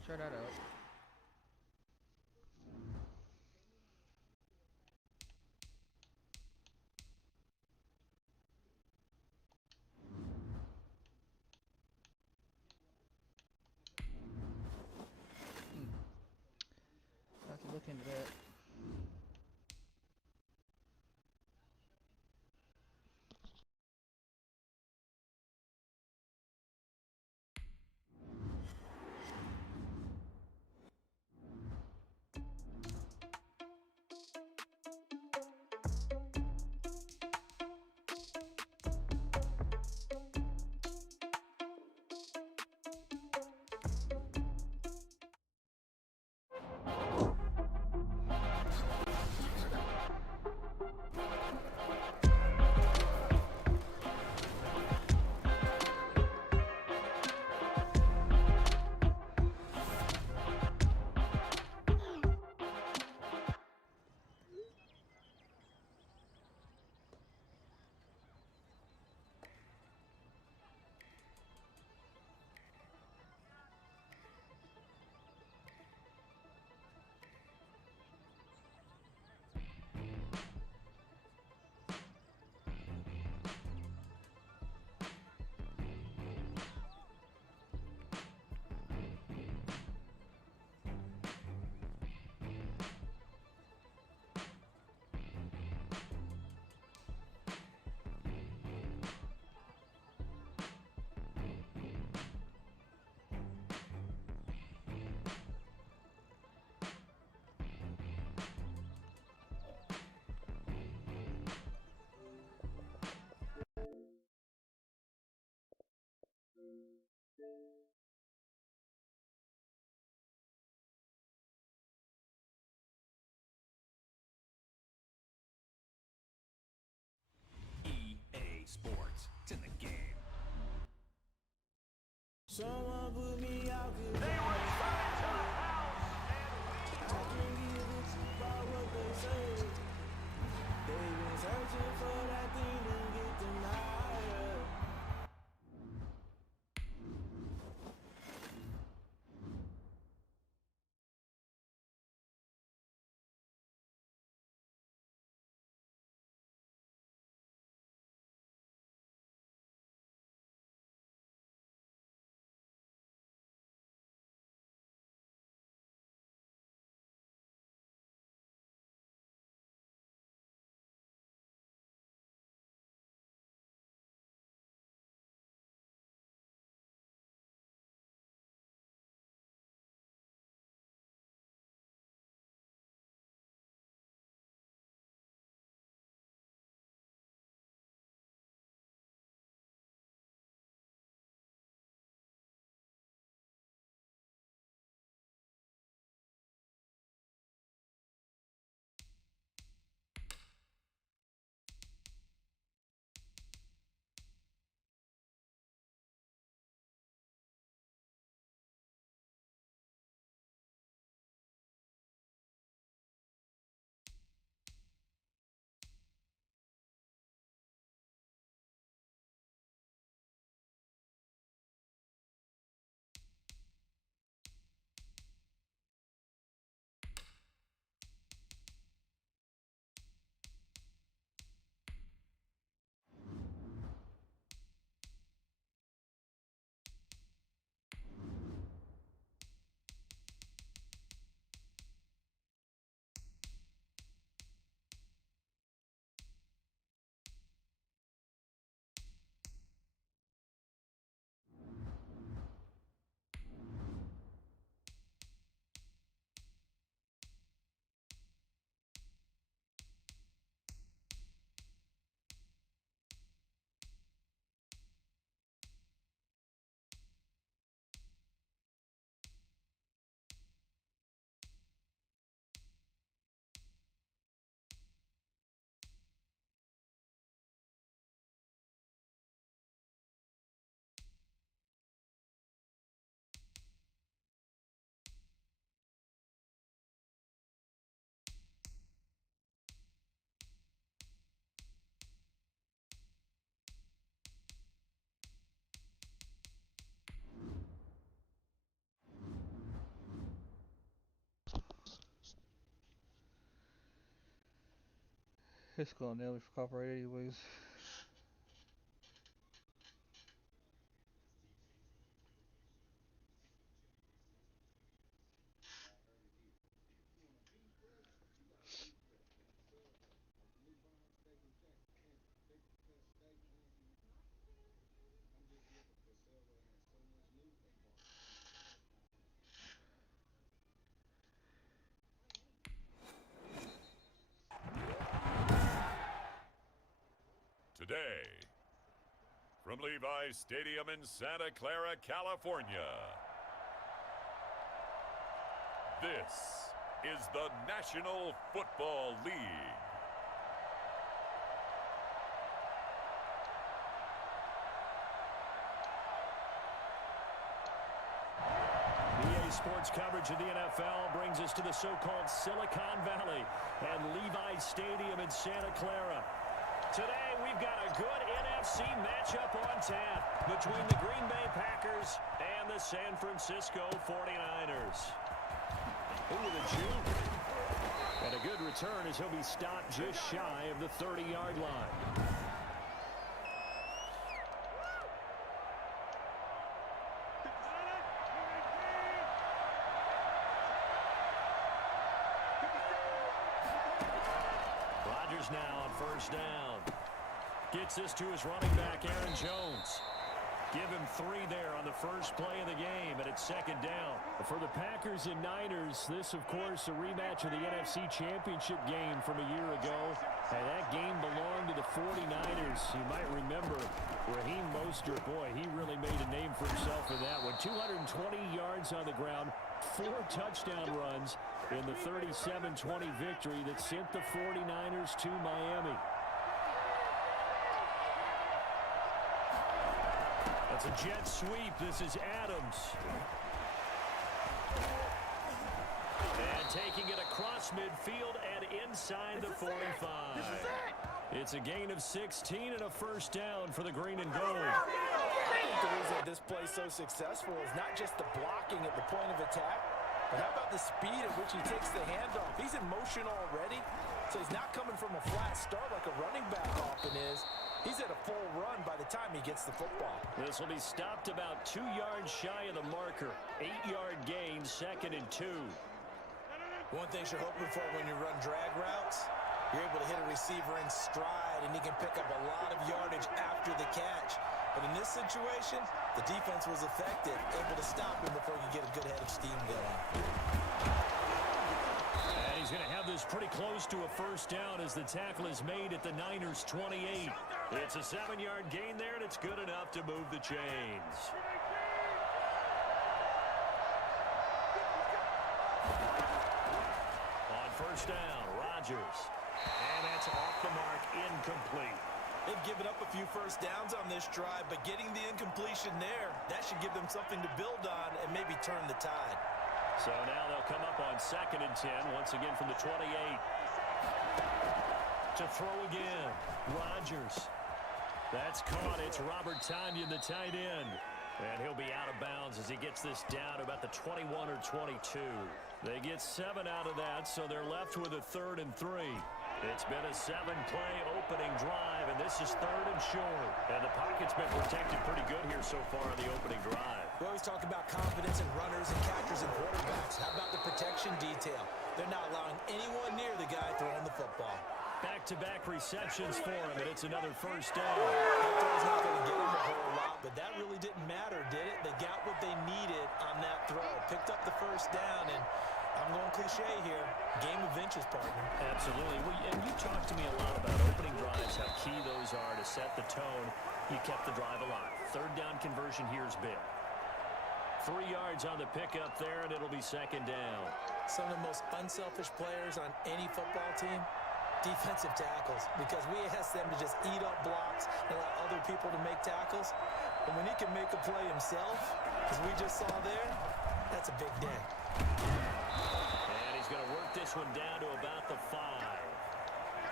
Try that out. I have to look into that. EA Sports. It's in the game. Someone put me out good. They were trying to the house, I can give a truth about what they say. They've been searching for that thing to get them higher. It's gonna nail me for copyright anyways. Today, from Levi's Stadium in Santa Clara, California, this is the National Football League. EA Sports coverage of the NFL brings us to the so-called Silicon Valley and Levi's Stadium in Santa Clara. Today, we've got a good NFC matchup on tap between the Green Bay Packers and the San Francisco 49ers. Ooh, the juke. And a good return as he'll be stopped just shy of the 30-yard line. Rodgers now on first down. Gets this to his running back, Aaron Jones. Give him 3 there on the first play of the game, and it's second down. For the Packers and Niners, this, of course, a rematch of the NFC Championship game from a year ago. And that game belonged to the 49ers. You might remember Raheem Mostert. Boy, he really made a name for himself in that one. 220 yards on the ground, 4 touchdown runs in the 37-20 victory that sent the 49ers to Miami. That's a jet sweep. This is Adams. And taking it across midfield and inside the 45. It's a gain of 16 and a first down for the green and gold. The reason this play is so successful is not just the blocking at the point of attack, but how about the speed at which he takes the handoff? He's in motion already, so he's not coming from a flat start like a running back often is. He's at a full run by the time he gets the football. This will be stopped about 2 yards shy of the marker. 8-yard gain, 2nd and 2. One thing you're hoping for when you run drag routes, you're able to hit a receiver in stride, and he can pick up a lot of yardage after the catch. But in this situation, the defense was effective, able to stop him before he could get a good head of steam going. And he's going to have this pretty close to a first down as the tackle is made at the Niners' 28. It's a 7-yard gain there, and it's good enough to move the chains. On first down, Rodgers. And that's off the mark, incomplete. They've given up a few first downs on this drive, but getting the incompletion there, that should give them something to build on and maybe turn the tide. So now they'll come up on 2nd and 10, once again from the 28. To throw again, Rodgers. That's caught. It's Robert Tonyan, the tight end. And he'll be out of bounds as he gets this down to about the 21 or 22. They get 7 out of that, so they're left with a 3rd and 3. It's been a 7-play opening drive, and this is 3rd and short. And the pocket's been protected pretty good here so far on the opening drive. We always talk about confidence in runners and catchers and quarterbacks. How about the protection detail? They're not allowing anyone near the guy throwing the football. Back-to-back receptions for him, and it's another first down. That throw's not going to get him a whole lot, but that really didn't matter, did it? They got what they needed on that throw. Picked up the first down, and I'm going cliche here. Game of inches, partner. Absolutely. Well, and you talked to me a lot about opening drives, how key those are to set the tone. You kept the drive alive. 3rd down conversion here is big. 3 yards on the pickup there, and it'll be 2nd down. Some of the most unselfish players on any football team, defensive tackles, because we ask them to just eat up blocks and allow other people to make tackles. And when he can make a play himself, as we just saw there, that's a big day. And he's going to work this one down to about the 5.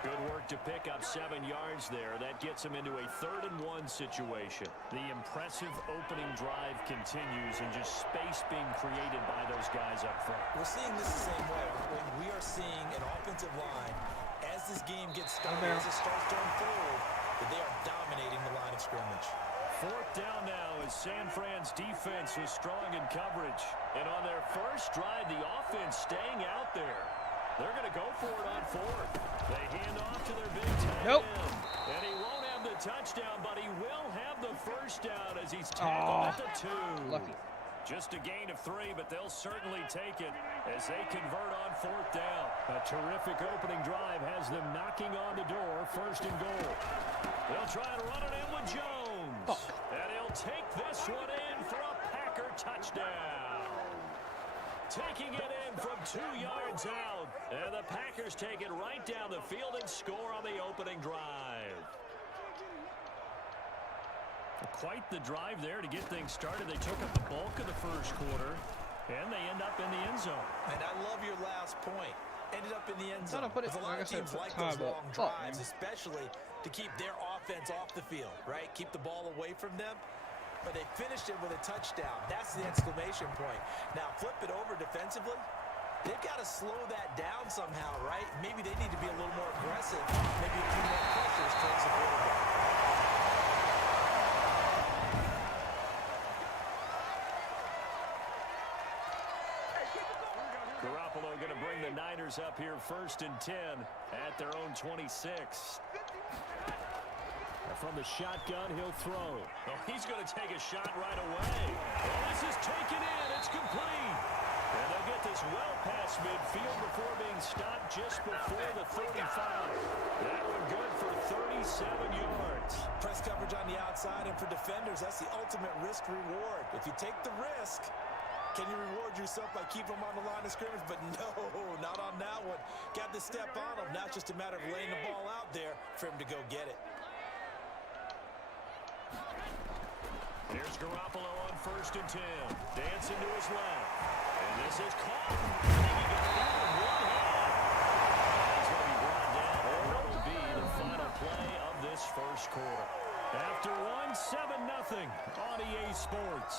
Good work to pick up 7 yards there. That gets him into a 3rd and 1 situation. The impressive opening drive continues, and just space being created by those guys up front. We're seeing this the same way. We are seeing an offensive line, as this game gets started, as it starts to unfold, that they are dominating the line of scrimmage. 4th down now as San Fran's defense was strong in coverage. And on their first drive, the offense staying out there. They're going to go for it on 4th. They hand off to their big tight end. And he won't have the touchdown, but he will have the first down as he's tackled at the 2. Lucky. Just a gain of 3, but they'll certainly take it as they convert on 4th down. A terrific opening drive has them knocking on the door, 1st and goal. They'll try and run it in with Jones. And he'll take this one in for a Packer touchdown. Taking it in from 2 yards out. And the Packers take it right down the field and score on the opening drive. Quite the drive there to get things started. They took up the bulk of the first quarter, and they end up in the end zone. And I love your last point. Ended up in the end zone. Put it, a lot of teams like those long drives, especially to keep their offense off the field, right? Keep the ball away from them. But they finished it with a touchdown. That's the exclamation point. Now, flip it over defensively. They've got to slow that down somehow, right? Maybe they need to be a little more aggressive. Maybe a few more pressures towards the quarterback. Garoppolo going to bring the Niners up here 1st and 10 at their own 26. And from the shotgun, he'll throw. Oh, he's going to take a shot right away. Oh, this is taken in. It's complete. And they'll get this well past midfield before being stopped just before the 35. That one good for 37 yards. Press coverage on the outside, and for defenders, that's the ultimate risk-reward. If you take the risk, can you reward yourself by keeping them on the line of scrimmage? But no, not on that one. Got to step on him. Now it's just a matter of laying the ball out there for him to go get it. Here's Garoppolo on 1st and 10. Dancing to his left. And this is caught. I think he got that in one hand. He's going to be brought down. And that'll be the final play of this first quarter. After one, 7-0 on EA Sports.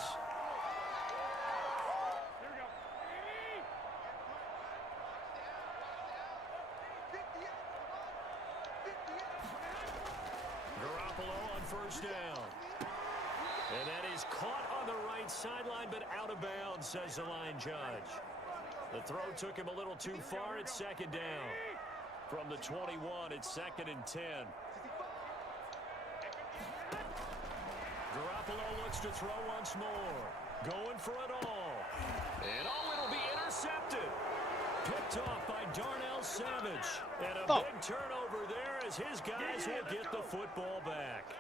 Garoppolo on 1st down. And that is caught on the right sideline, but out of bounds, says the line judge. The throw took him a little too far. It's 2nd down. From the 21, it's 2nd and 10. Garoppolo looks to throw once more. Going for it all. And oh, it'll be intercepted. Picked off by Darnell Savage. And a big turnover there as his guys will get the football back.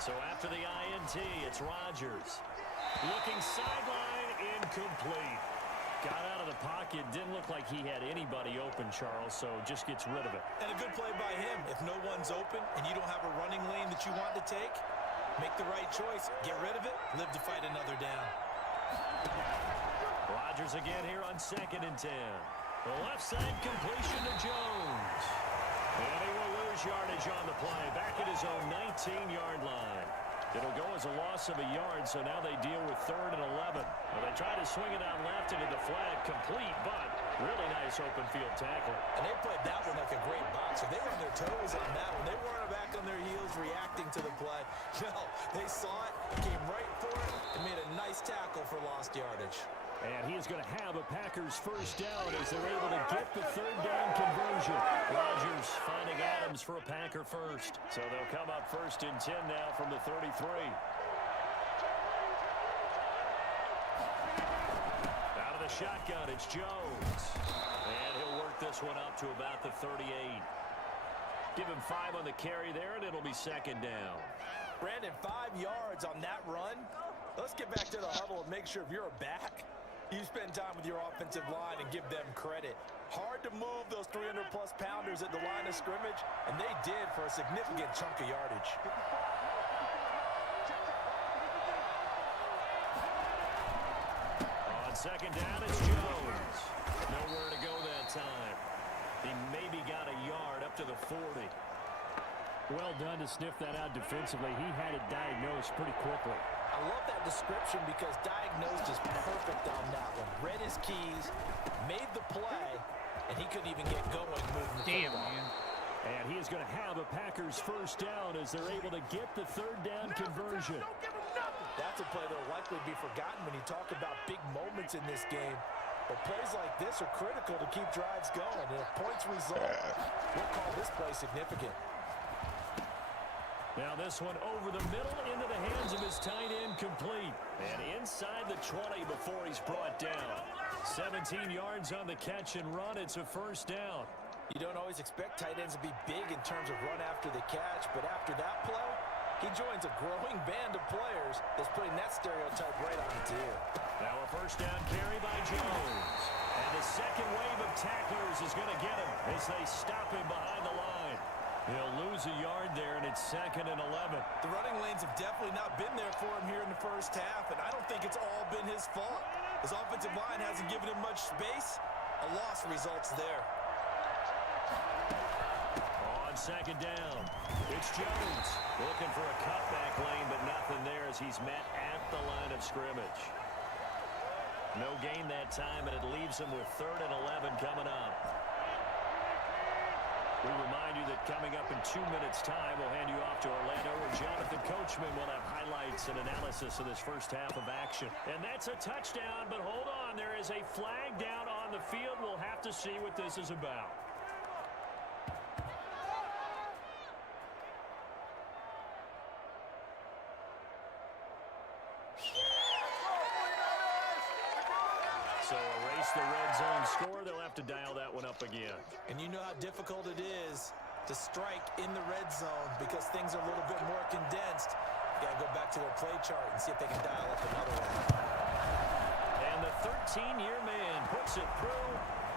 So after the INT, it's Rodgers. Looking sideline, incomplete. Got out of the pocket, didn't look like he had anybody open, Charles, so just gets rid of it. And a good play by him. If no one's open and you don't have a running lane that you want to take, make the right choice. Get rid of it, live to fight another down. Rodgers again here on 2nd and 10. The left side completion to Jones. And he will lose yardage on the play. Back at his own 19-yard line. It'll go as a loss of a yard, so now they deal with 3rd and 11. Well, they try to swing it out left into the flat, complete, but really nice open field tackle. And they played that one like a great boxer. They were on their toes on that one. They weren't back on their heels reacting to the play. No, they saw it, came right for it, and made a nice tackle for lost yardage. And he is going to have a Packers 1st down as they're able to get the 3rd down conversion. Rodgers finding Adams for a Packer 1st. So they'll come up 1st and 10 now from the 33. Out of the shotgun, it's Jones. And he'll work this one up to about the 38. Give him 5 on the carry there, and it'll be 2nd down. Brandon, 5 yards on that run. Let's get back to the huddle and make sure if you're a back, you spend time with your offensive line and give them credit. Hard to move those 300-plus pounders at the line of scrimmage, and they did for a significant chunk of yardage. On 2nd down, it's Jones. Nowhere to go that time. He maybe got a yard up to the 40. Well done to sniff that out defensively. He had it diagnosed pretty quickly. I love that description because diagnosed is perfect on that one. Read his keys, made the play, and he couldn't even get going moving the football. Man. And he is going to have a Packers 1st down as they're able to get the 3rd down conversion. That's a play that will likely be forgotten when you talk about big moments in this game. But plays like this are critical to keep drives going. And if points result, we'll call this play significant. Now this one over the middle into the hands of his tight end, complete. And inside the 20 before he's brought down. 17 yards on the catch and run. It's a 1st down. You don't always expect tight ends to be big in terms of run after the catch, but after that play, he joins a growing band of players that's putting that stereotype right on its ear. Now a 1st down carry by Jones. And the second wave of tacklers is going to get him as they stop him behind the line. He'll lose a yard there, and it's 2nd and 11. The running lanes have definitely not been there for him here in the 1st half, and I don't think it's all been his fault. His offensive line hasn't given him much space. A loss results there. On 2nd down, it's Jones looking for a cutback lane, but nothing there as he's met at the line of scrimmage. No gain that time, and it leaves him with 3rd and 11 coming up. We remind you that coming up in 2 minutes' time, we'll hand you off to Orlando, where Jonathan Coachman will have highlights and analysis of this first half of action. And that's a touchdown, but hold on. There is a flag down on the field. We'll have to see what this is about. So erase the red zone score. They'll have to dial that one up again. And you know how difficult it is to strike in the red zone because things are a little bit more condensed. You got to go back to their play chart and see if they can dial up another one. And the 13-year man puts it through,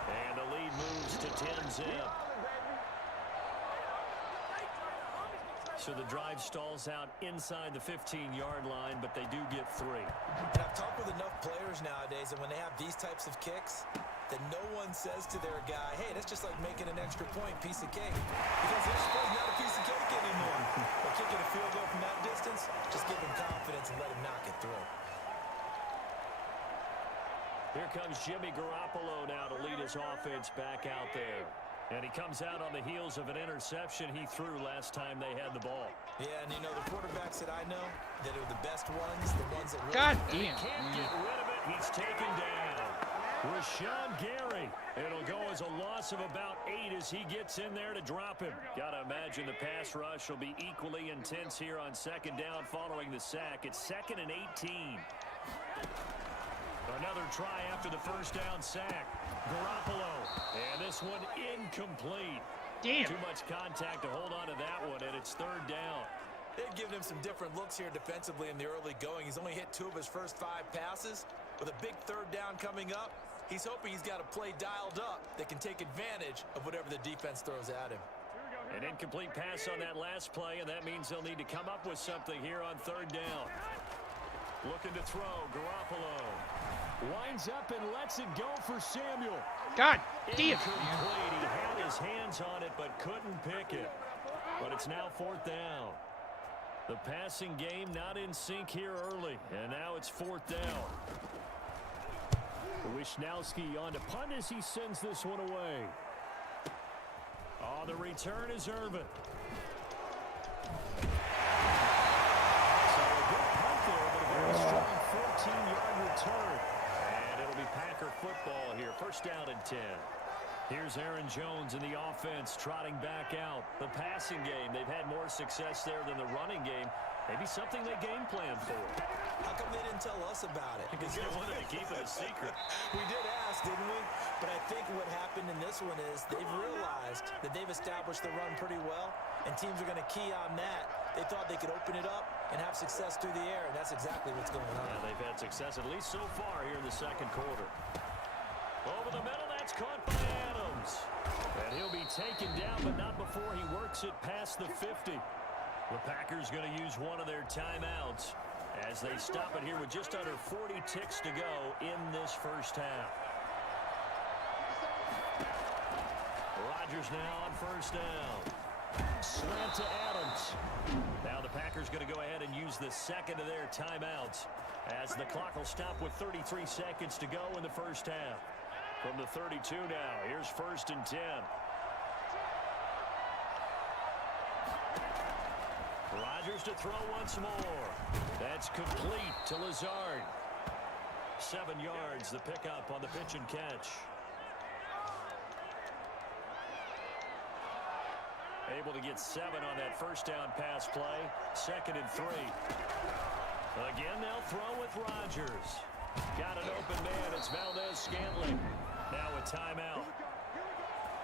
and the lead moves to 10-zip. So the drive stalls out inside the 15-yard line, but they do get 3. And I've talked with enough players nowadays, and when they have these types of kicks, that no one says to their guy, hey, that's just like making an extra point, piece of cake. Because their score's not a piece of cake anymore. But kicking a field goal from that distance, just give him confidence and let him knock it through. Here comes Jimmy Garoppolo now to lead his offense back out there. And he comes out on the heels of an interception he threw last time they had the ball. Yeah, and you know, the quarterbacks that I know that are the best ones, the ones that really... God damn. Can't get rid of it. He's taken down. Rashawn Gary. It'll go as a loss of about 8 as he gets in there to drop him. Got to imagine the pass rush will be equally intense here on second down following the sack. It's 2nd and 18. Another try after the first down sack. Garoppolo. And this one incomplete. Damn. Too much contact to hold on to that one, and it's 3rd down. They've given him some different looks here defensively in the early going. He's only hit 2 of his first 5 passes. With a big 3rd down coming up, he's hoping he's got a play dialed up that can take advantage of whatever the defense throws at him. An incomplete pass on that last play, and that means they'll need to come up with something here on 3rd down. Looking to throw, Garoppolo. Winds up and lets it go for Samuel. God damn. Incomplete. He had his hands on it but couldn't pick it. But it's now 4th down. The passing game not in sync here early, and now it's 4th down. Wisnowski on to punt as he sends this one away. Oh, the return is Irvin. So a good punt there, but a very strong 14-yard return. And it'll be Packer football here. 1st down and 10. Here's Aaron Jones in the offense trotting back out. The passing game, they've had more success there than the running game. Maybe something they game plan for. How come they didn't tell us about it? Because they wanted to keep it a secret. We did ask, didn't we? But I think what happened in this one is they've realized that they've established the run pretty well, and teams are going to key on that. They thought they could open it up and have success through the air, and that's exactly what's going on. Yeah, they've had success, at least so far here in the 2nd quarter. Over the middle, that's caught by Adams. And he'll be taken down, but not before he works it past the 50. The Packers going to use one of their timeouts as they stop it here with just under 40 ticks to go in this first half. Rodgers now on 1st down. Slant to Adams. Now the Packers going to go ahead and use the 2nd of their timeouts as the clock will stop with 33 seconds to go in the first half. From the 32 now, here's 1st and 10. Rodgers to throw once more. That's complete to Lazard. 7 yards, the pickup on the pitch and catch. Able to get 7 on that 1st down pass play. 2nd and 3. Again, they'll throw with Rodgers. Got an open man. It's Valdez-Scantling. Now a timeout.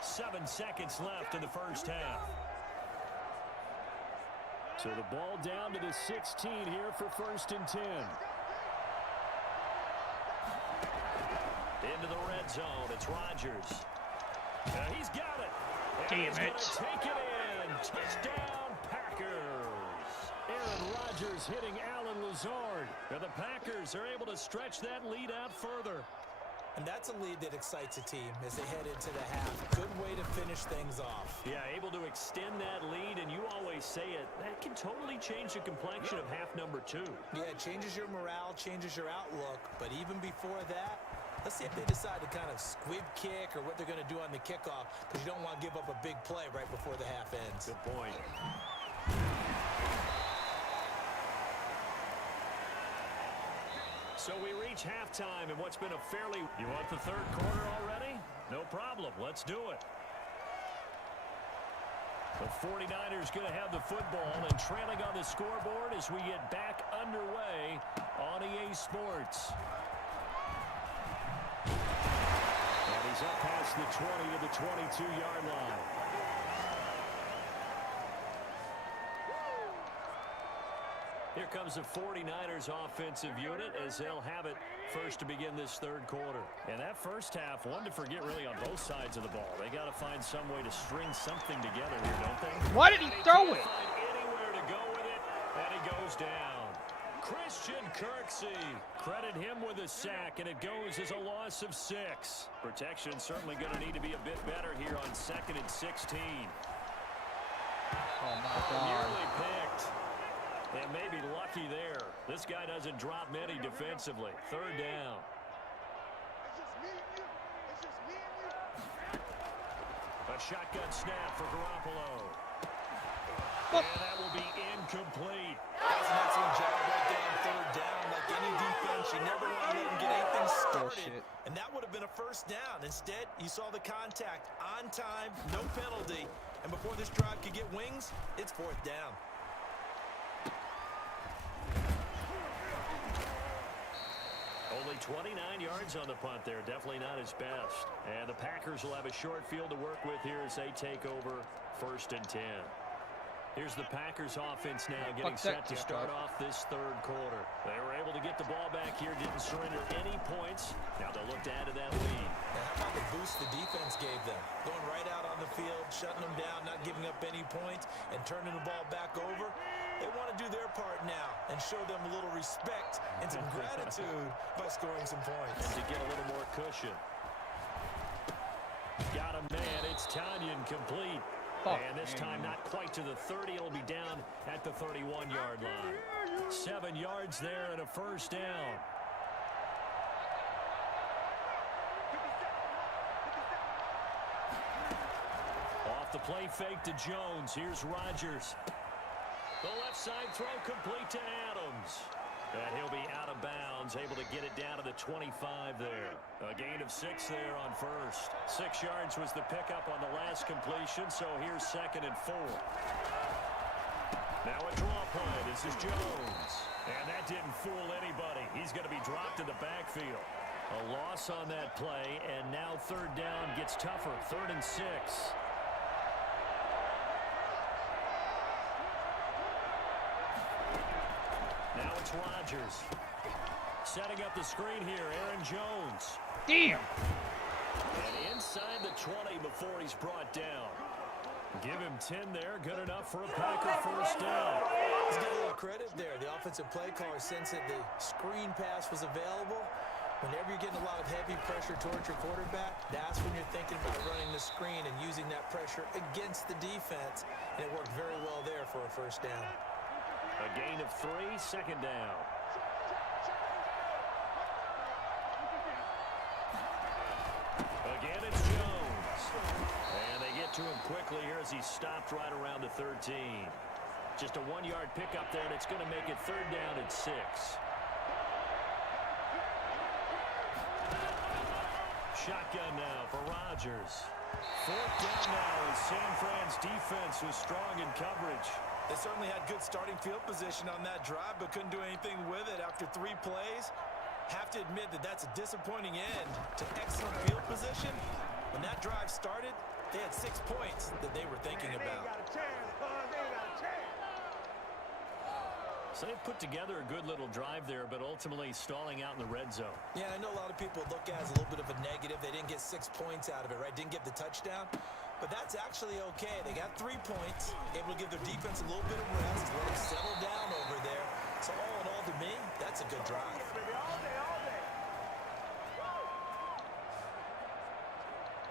7 seconds left in the first half. So the ball down to the 16 here for 1st and 10. Into the red zone. It's Rodgers. He's got it. And Damn he's it. gonna take it in. Touchdown, Packers. Aaron Rodgers hitting Alan Lazard. And the Packers are able to stretch that lead out further. And that's a lead that excites a team as they head into the half. Good way to finish things off. Yeah, able to extend that lead, and you always say it, that can totally change the complexion of half number 2. Yeah, it changes your morale, changes your outlook. But even before that, let's see if they decide to kind of squib kick or what they're going to do on the kickoff, because you don't want to give up a big play right before the half ends. Good point. So we reach halftime in what's been a fairly... You want the third quarter already? No problem. Let's do it. The 49ers going to have the football and trailing on the scoreboard as we get back underway on EA Sports. And he's up past the 20 to the 22-yard line. Here comes the 49ers offensive unit as they'll have it first to begin this third quarter. And that first half, one to forget really on both sides of the ball. They got to find some way to string something together here, don't they? Why did he throw it? Find anywhere to go with it, and he goes down. Christian Kirksey, credit him with a sack, and it goes as a loss of 6. Protection certainly going to need to be a bit better here on 2nd and 16. Oh my God. Nearly picked. And maybe lucky there. This guy doesn't drop many defensively. Third down. A shotgun snap for Garoppolo. And that will be incomplete. That's an excellent job right there on third down. Like any defense, you never want to let them get anything started. And that would have been a first down. Instead, you saw the contact on time, no penalty. And before this drive could get wings, it's 4th down. Only 29 yards on the punt there. Definitely not his best. And the Packers will have a short field to work with here as they take over 1st and 10. Here's the Packers offense now getting set to start off this third quarter. They were able to get the ball back here, didn't surrender any points. Now they'll look to add to that lead. Now, how about the boost the defense gave them? Going right out on the field, shutting them down, not giving up any points, and turning the ball back over. They want to do their part now and show them a little respect and some gratitude by scoring some points. And to get a little more cushion. Got a man. It's Tanyan complete. And this time not quite to the 30. It'll be down at the 31-yard line. 7 yards there and a first down. Off the play fake to Jones. Here's Rodgers. The left side throw complete to Adams. And he'll be out of bounds, able to get it down to the 25 there. A gain of 6 there on first. 6 yards was the pickup on the last completion, so here's 2nd and 4. Now a draw play. This is Jones. And that didn't fool anybody. He's going to be dropped in the backfield. A loss on that play, and now third down gets tougher. 3rd and 6. Now it's Rodgers. Setting up the screen here, Aaron Jones. Damn! And inside the 20 before he's brought down. Give him 10 there. Good enough for a Packer first down. Let's give a little credit there. The offensive play caller sensed that the screen pass was available. Whenever you're getting a lot of heavy pressure towards your quarterback, that's when you're thinking about running the screen and using that pressure against the defense. And it worked very well there for a first down. A gain of 3, 2nd down. Again, it's Jones. And they get to him quickly here as he stopped right around the 13. Just a 1-yard pickup there, and it's going to make it 3rd down at 6. Shotgun now for Rodgers. 4th down now as San Fran's defense was strong in coverage. They certainly had good starting field position on that drive, but couldn't do anything with it after 3 plays. Have to admit that that's a disappointing end to excellent field position. When that drive started, they had 6 points that they were thinking about. So they put together a good little drive there, but ultimately stalling out in the red zone. Yeah, I know a lot of people look at it as a little bit of a negative. They didn't get 6 points out of it, right? Didn't get the touchdown. But that's actually okay. They got 3 points, able to give their defense a little bit of rest, let them settle down over there. So all in all, to me, that's a good drive.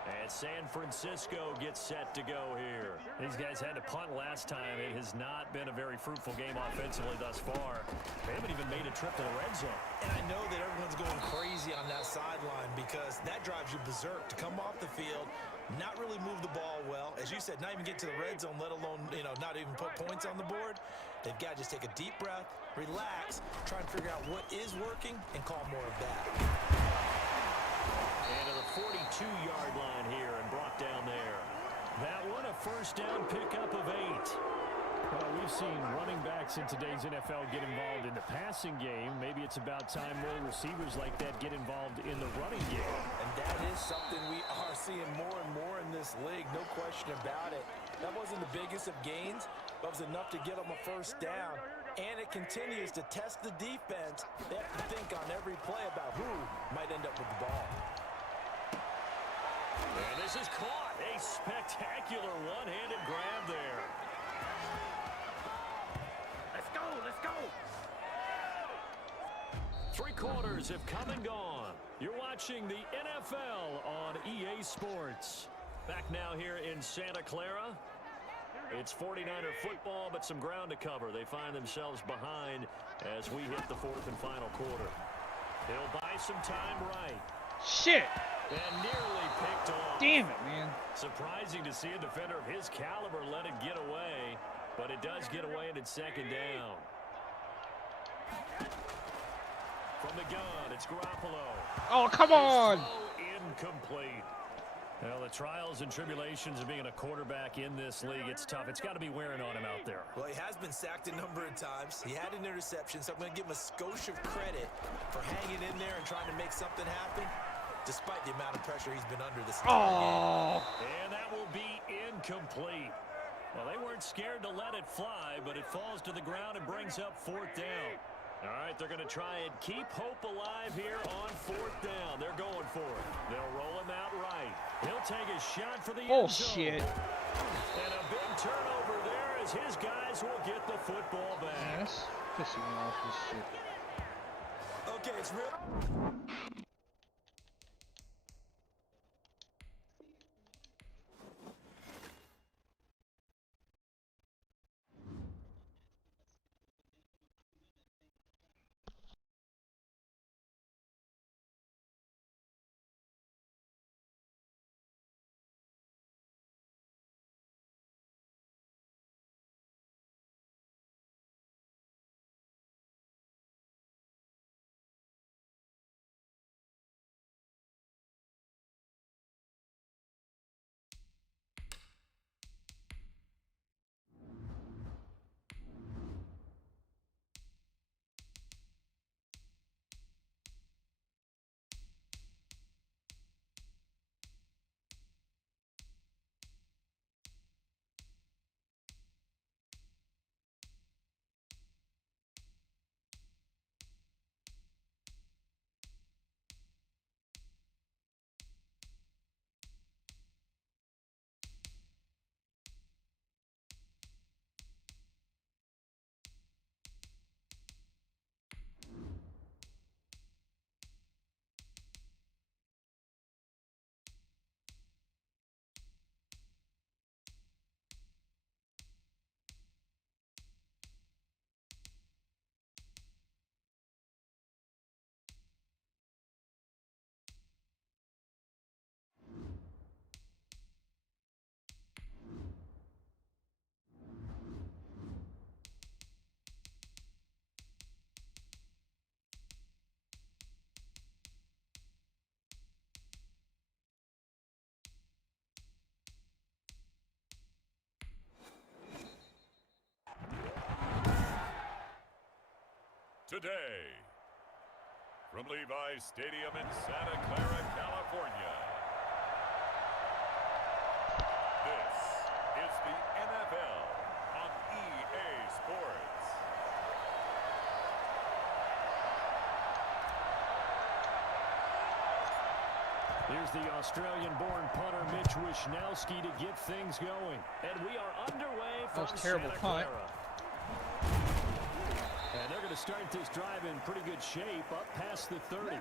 And San Francisco gets set to go here. These guys had to punt last time. It has not been a very fruitful game offensively thus far. They haven't even made a trip to the red zone. And I know that everyone's going crazy on that sideline because that drives you berserk to come off the field, not really move the ball well. As you said, not even get to the red zone, let alone, not even put points on the board. They've got to just take a deep breath, relax, try and figure out what is working, and call more of that. And to the 42-yard line here and brought down there. That one a first down pickup of 8. Well, we've seen running backs in today's NFL get involved in the passing game. Maybe it's about time more receivers like that get involved in the running game. And that is something we are seeing more and more in this league, no question about it. That wasn't the biggest of gains, but it was enough to get them a first down. And it continues to test the defense. They have to think on every play about who might end up with the ball. And this is caught. A spectacular one-handed grab there. Let's go, let's go. 3 quarters have come and gone. You're watching the NFL on EA Sports. Back now here in Santa Clara. It's 49er football, but some ground to cover. They find themselves behind as we hit the 4th and final quarter. He'll buy some time right. Shit! And nearly picked off. Damn it, man. Surprising to see a defender of his caliber let it get away, but it does get away and it's second down. From the gun, it's Garoppolo. Oh, come on! Incomplete. Well, the trials and tribulations of being a quarterback in this league, it's tough. It's got to be wearing on him out there. Well, he has been sacked a number of times. He had an interception, so I'm going to give him a skosh of credit for hanging in there and trying to make something happen, despite the amount of pressure he's been under this entire game. And that will be incomplete. Well, they weren't scared to let it fly, but it falls to the ground and brings up 4th down. All right, they're going to try and keep hope alive here on 4th down. They're going for it. They'll roll him out right. He'll take a shot for the end zone. Shit. And a big turnover there as his guys will get the football back. Yeah, that's pissing me off, this shit. Okay, it's real. Today, from Levi's Stadium in Santa Clara, California, this is the NFL on EA Sports. Here's the Australian-born punter Mitch Wishnowsky to get things going. And we are underway from That was a terrible Santa punt. Clara. And they're going to start this drive in pretty good shape, up past the 30.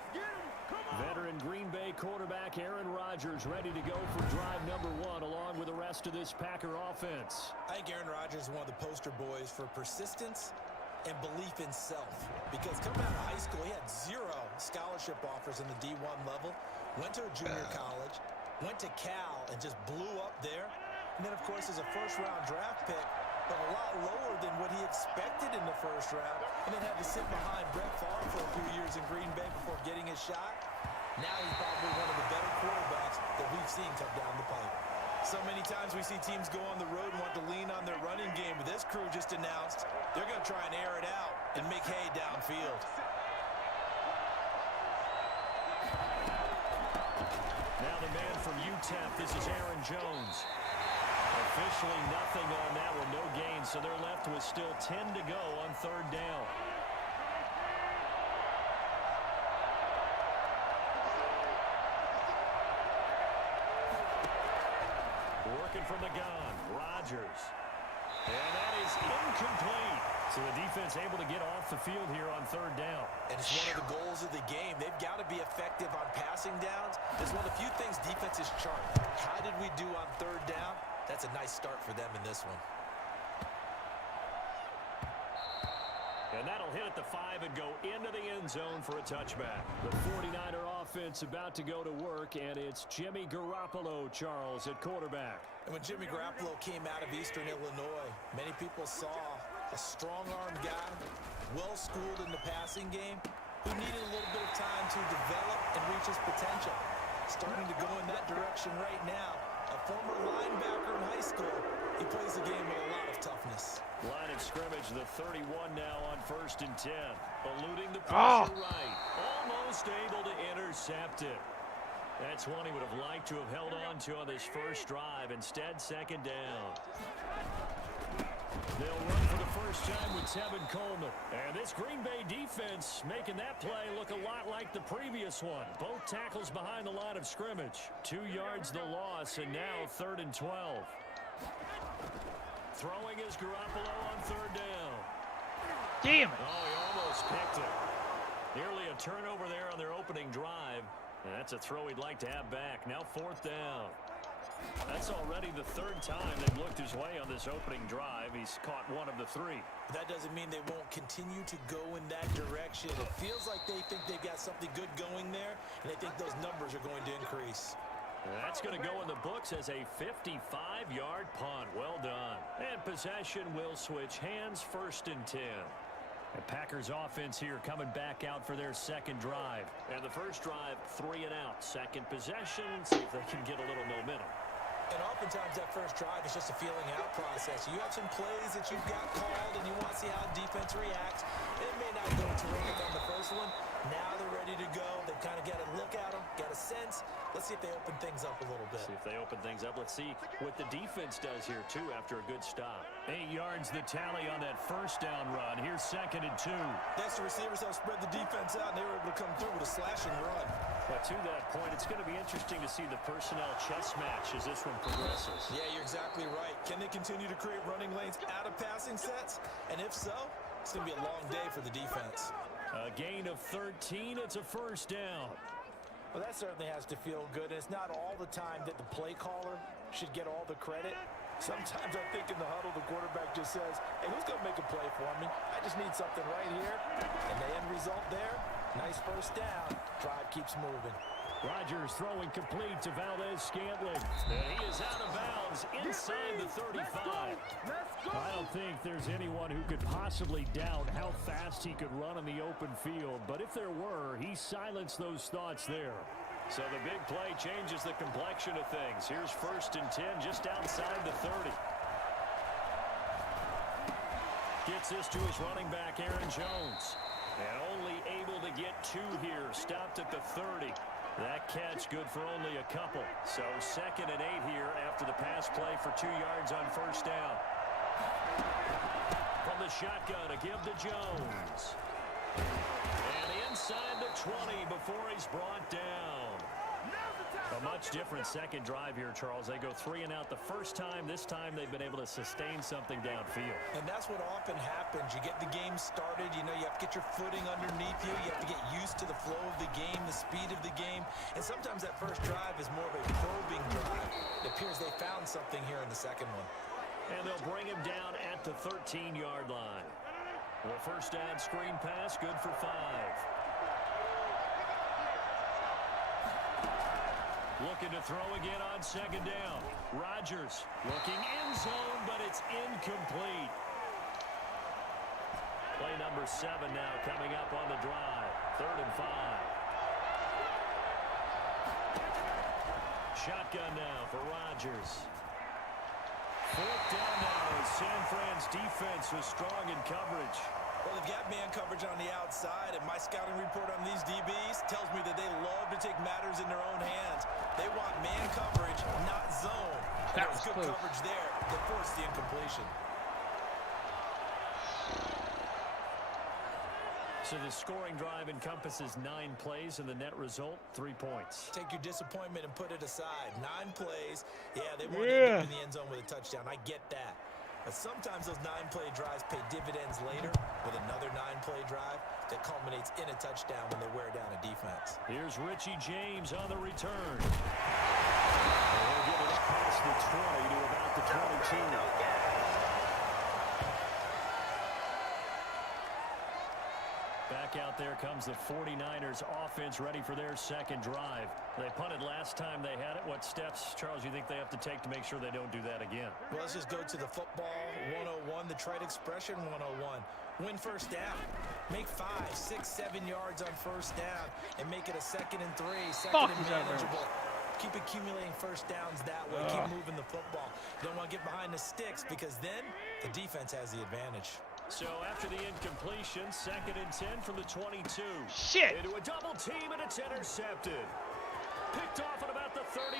Veteran Green Bay quarterback Aaron Rodgers ready to go for drive number 1 along with the rest of this Packer offense. I think Aaron Rodgers is one of the poster boys for persistence and belief in self. Because coming out of high school, he had 0 scholarship offers in the D1 level, went to a junior college, went to Cal, and just blew up there. And then, of course, as a first-round draft pick, but a lot lower than what he expected in the first round, and then had to sit behind Brett Favre for a few years in Green Bay before getting his shot. Now he's probably one of the better quarterbacks that we've seen come down the pipe. So many times we see teams go on the road and want to lean on their running game, but this crew just announced they're going to try and air it out and make hay downfield. Now the man from UTEP, this is Aaron Jones. Officially nothing on that one, no gain, so they're left with still 10 to go on 3rd down. Working from the gun, Rodgers. And that is incomplete. So the defense able to get off the field here on 3rd down. And it's one of the goals of the game. They've got to be effective on passing downs. It's one of the few things defenses chart. How did we do on 3rd down? That's a nice start for them in this one. And that'll hit at the 5 and go into the end zone for a touchback. The 49er offense about to go to work, and it's Jimmy Garoppolo, Charles, at quarterback. And when Jimmy Garoppolo came out of Eastern Illinois, many people saw a strong-armed guy, well-schooled in the passing game, who needed a little bit of time to develop and reach his potential. Starting to go in that direction right now. A former linebacker in high school, he plays the game with a lot of toughness. Line of scrimmage, the 31 now on 1st and 10. Eluding the pressure right. Almost able to intercept it. That's one he would have liked to have held on to on this first drive. Instead, 2nd down. They'll run for the first time with Tevin Coleman. And this Green Bay defense making that play look a lot like the previous one. Both tackles behind the line of scrimmage. 2 yards the loss, and now 3rd and 12. Throwing is Garoppolo on 3rd down. Damn it. Oh, he almost picked it. Nearly a turnover there on their opening drive. And that's a throw he'd like to have back. Now 4th down. That's already the 3rd time they've looked his way on this opening drive. He's caught 1 of the 3. That doesn't mean they won't continue to go in that direction. It feels like they think they've got something good going there, and they think those numbers are going to increase. That's going to go in the books as a 55-yard punt. Well done. And possession will switch hands, 1st and 10. The Packers offense here coming back out for their 2nd drive. And the first drive, 3 and out. 2nd possession, see if they can get a little momentum. And oftentimes that first drive is just a feeling out process. You have some plays that you've got called and you want to see how defense reacts. It may not go terrific on the first one. Now they're ready to go. They've kind of got a look at them, got a sense. Let's see if they open things up a little bit. See if they open things up. Let's see what the defense does here, too, after a good stop. 8 yards the tally on that first down run. Here's 2nd and 2. Next, the receivers have spread the defense out, and they were able to come through with a slashing run. But to that point, it's going to be interesting to see the personnel chess match as this one progresses. Yeah, you're exactly right. Can they continue to create running lanes out of passing sets? And if so, it's going to be a long day for the defense. A gain of 13. It's a 1st down. Well, that certainly has to feel good. And it's not all the time that the play caller should get all the credit. Sometimes I think in the huddle, the quarterback just says, hey, who's going to make a play for me? I just need something right here. And the end result there, nice 1st down. Drive keeps moving. Rodgers throwing complete to Valdez-Scantling. And he is out of bounds inside the 35. I don't think there's anyone who could possibly doubt how fast he could run in the open field. But if there were, he silenced those thoughts there. So the big play changes the complexion of things. Here's 1st and 10 just outside the 30. Gets this to his running back, Aaron Jones. And only able to get 2 here. Stopped at the 30. That catch good for only a couple. So 2nd and 8 here after the pass play for 2 yards on 1st down. From the shotgun, a give to Jones. And inside the 20 before he's brought down. A much different second drive here, Charles. They go 3 and out the first time. This time they've been able to sustain something downfield. And that's what often happens. You get the game started. You know, you have to get your footing underneath you. You have to get used to the flow of the game, the speed of the game. And sometimes that first drive is more of a probing drive. It appears they found something here in the second one. And they'll bring him down at the 13-yard line. The first down screen pass, good for 5. Looking to throw again on second down. Rodgers looking end zone, but it's incomplete. Play number 7 now coming up on the drive. 3rd and 5. Shotgun now for Rodgers. 4th down now as San Fran's defense was strong in coverage. Well, they've got man coverage on the outside, and my scouting report on these DBs tells me that they love to take matters in their own hands. They want man coverage, not zone. And there was good coverage there that forced the incompletion. So the scoring drive encompasses 9 plays, and the net result, 3 points. Take your disappointment and put it aside. 9 plays. Yeah, they wanted to get in the end zone with a touchdown. I get that. But sometimes those 9-play drives pay dividends later with another 9-play drive that culminates in a touchdown when they wear down a defense. Here's Richie James on the return. They'll get it up past the 20 to about the 22. Back out there comes the 49ers offense ready for their second drive. They punted last time they had it. What steps, Charles, you think they have to take to make sure they don't do that again? Well, let's just go to the football 101, the trite expression 101. Win first down. Make 5, 6, 7 yards on first down and make it a 2nd and 3, second and manageable. Keep accumulating first downs that way. Keep moving the football. You don't want to get behind the sticks because then the defense has the advantage. So after the incompletion, 2nd and 10 from the 22. Shit! Into a double team, and it's intercepted. Picked off at about the 31.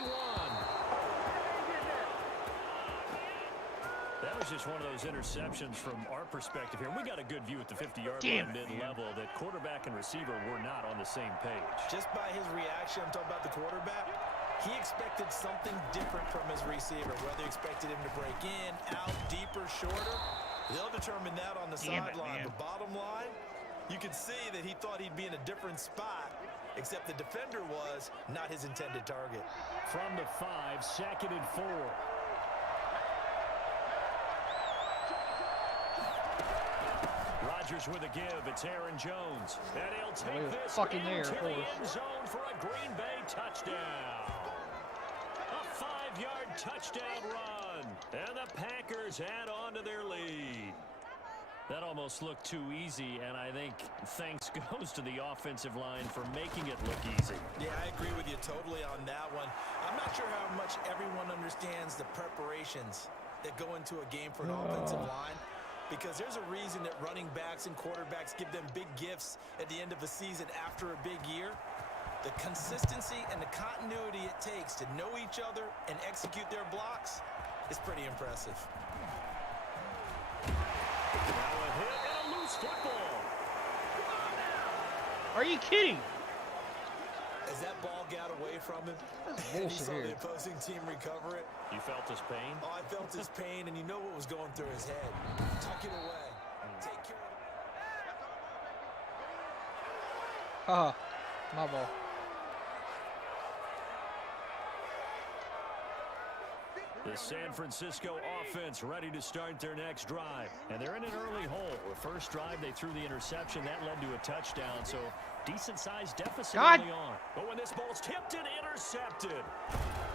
That was just one of those interceptions from our perspective here. We got a good view at the 50-yard line mid-level that quarterback and receiver were not on the same page. Just by his reaction, I'm talking about the quarterback, he expected something different from his receiver, whether he expected him to break in, out, deeper, shorter. They'll determine that on the sideline. But bottom line, you could see that he thought he'd be in a different spot, except the defender was not his intended target. From the 5, 2nd and 4. Rodgers with a give. It's Aaron Jones. And he'll take this into the end zone for a Green Bay touchdown. A 5-yard touchdown run. And the Packers add on to their lead. That almost looked too easy, and I think thanks goes to the offensive line for making it look easy. Yeah, I agree with you totally on that one. I'm not sure how much everyone understands the preparations that go into a game for an offensive line, because there's a reason that running backs and quarterbacks give them big gifts at the end of the season after a big year. The consistency and the continuity it takes to know each other and execute their blocks is pretty impressive. Now a hit and a loose football. Are you kidding? As that ball got away from him, and he saw the opposing team recover it. You felt his pain? Oh, I felt his pain, and you know what was going through his head. Tuck it away. Take care of it. My ball. The San Francisco offense ready to start their next drive. And they're in an early hole. The first drive, they threw the interception. That led to a touchdown, so decent-sized deficit early on. But when this ball's tipped and intercepted,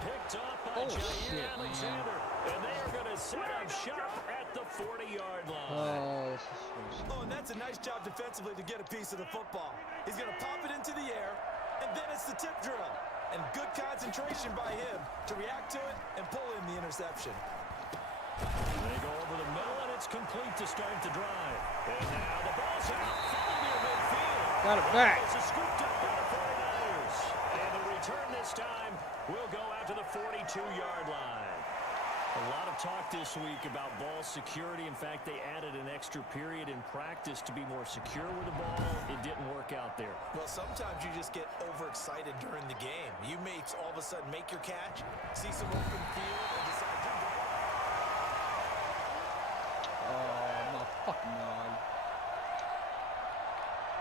picked up by Jair Alexander. And they are going to set up shop at the 40-yard line. Oh, and that's a nice job defensively to get a piece of the football. He's going to pop it into the air, and then it's the tip drill. And good concentration by him to react to it and pull in the interception. They go over the middle, and it's complete to start the drive. And now the ball's out, full near midfield. Got it back. It's scooped up by the 49ers. And the return this time will go out to the 42-yard line. A lot of talk this week about ball security. In fact, they added an extra period in practice to be more secure with the ball. It didn't work out there. Well, Well, sometimes you just get overexcited during the game. You may all of a sudden make your catch, see some open field, and decide to go. Oh, my fucking God.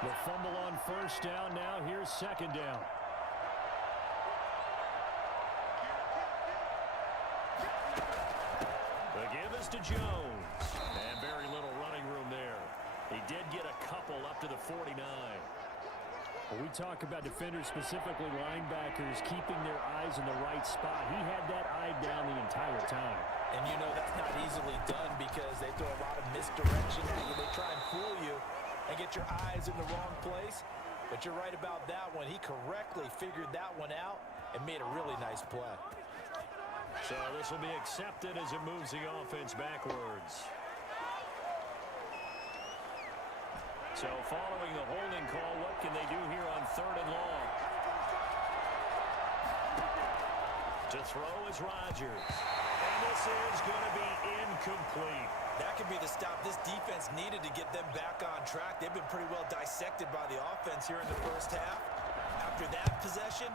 The fumble on first down. Now here's second down. The give is to Jones. And very little running room there. He did get a couple up to the 49. When we talk about defenders, specifically linebackers, keeping their eyes in the right spot, he had that eye down the entire time. And you know that's not easily done because they throw a lot of misdirection at you. They try and fool you and get your eyes in the wrong place. But you're right about that one. He correctly figured that one out and made a really nice play. So this will be accepted as it moves the offense backwards. So following the holding call, what can they do here on 3rd and long? To throw is Rodgers. And this is going to be incomplete. That could be the stop this defense needed to get them back on track. They've been pretty well dissected by the offense here in the first half. After that possession,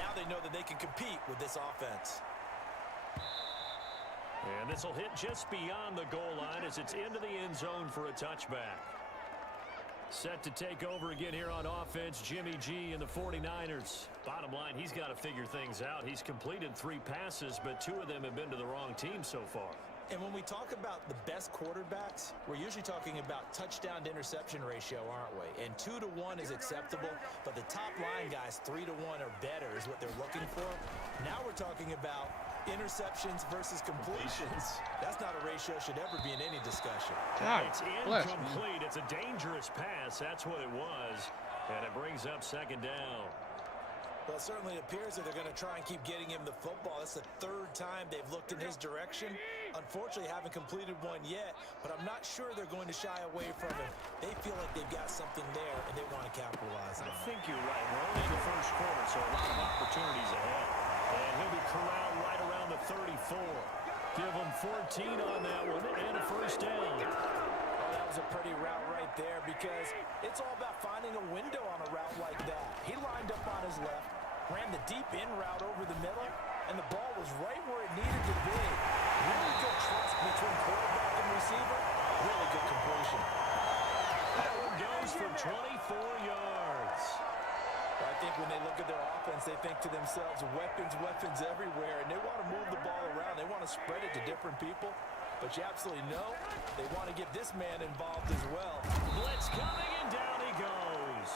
now they know that they can compete with this offense. And this will hit just beyond the goal line as it's into the end zone for a touchback. Set to take over again here on offense, Jimmy G and the 49ers. Bottom line, he's got to figure things out. He's completed 3 passes, but 2 of them have been to the wrong team so far. And when we talk about the best quarterbacks, we're usually talking about touchdown to interception ratio, aren't we? And 2 to 1 is acceptable, but the top line guys, 3 to 1 or better is what they're looking for. Now we're talking about interceptions versus completions. That's not a ratio should ever be in any discussion. God, it's incomplete. It's a dangerous pass. That's what it was. And it brings up second down. Well, it certainly appears that they're going to try and keep getting him the football. That's the 3rd time they've looked in his direction. Unfortunately, haven't completed one yet, but I'm not sure they're going to shy away from him. They feel like they've got something there, and they want to capitalize on it. I think you're right. We're only in the first quarter, so a lot of opportunities ahead. And he'll be corralled right around the 34. Give him 14 on that one, and a first down. Oh, that was a pretty route right there because it's all about finding a window on a route like that. He lined up on his left, ran the deep in route over the middle, and the ball was right where it needed to be. Really good trust between quarterback and receiver. Really good completion. That one goes for 24 yards. I think when they look at their offense, they think to themselves, weapons everywhere, and they want to move the ball around. They want to spread it to different people. But you absolutely know they want to get this man involved as well. Blitz coming, and down he goes.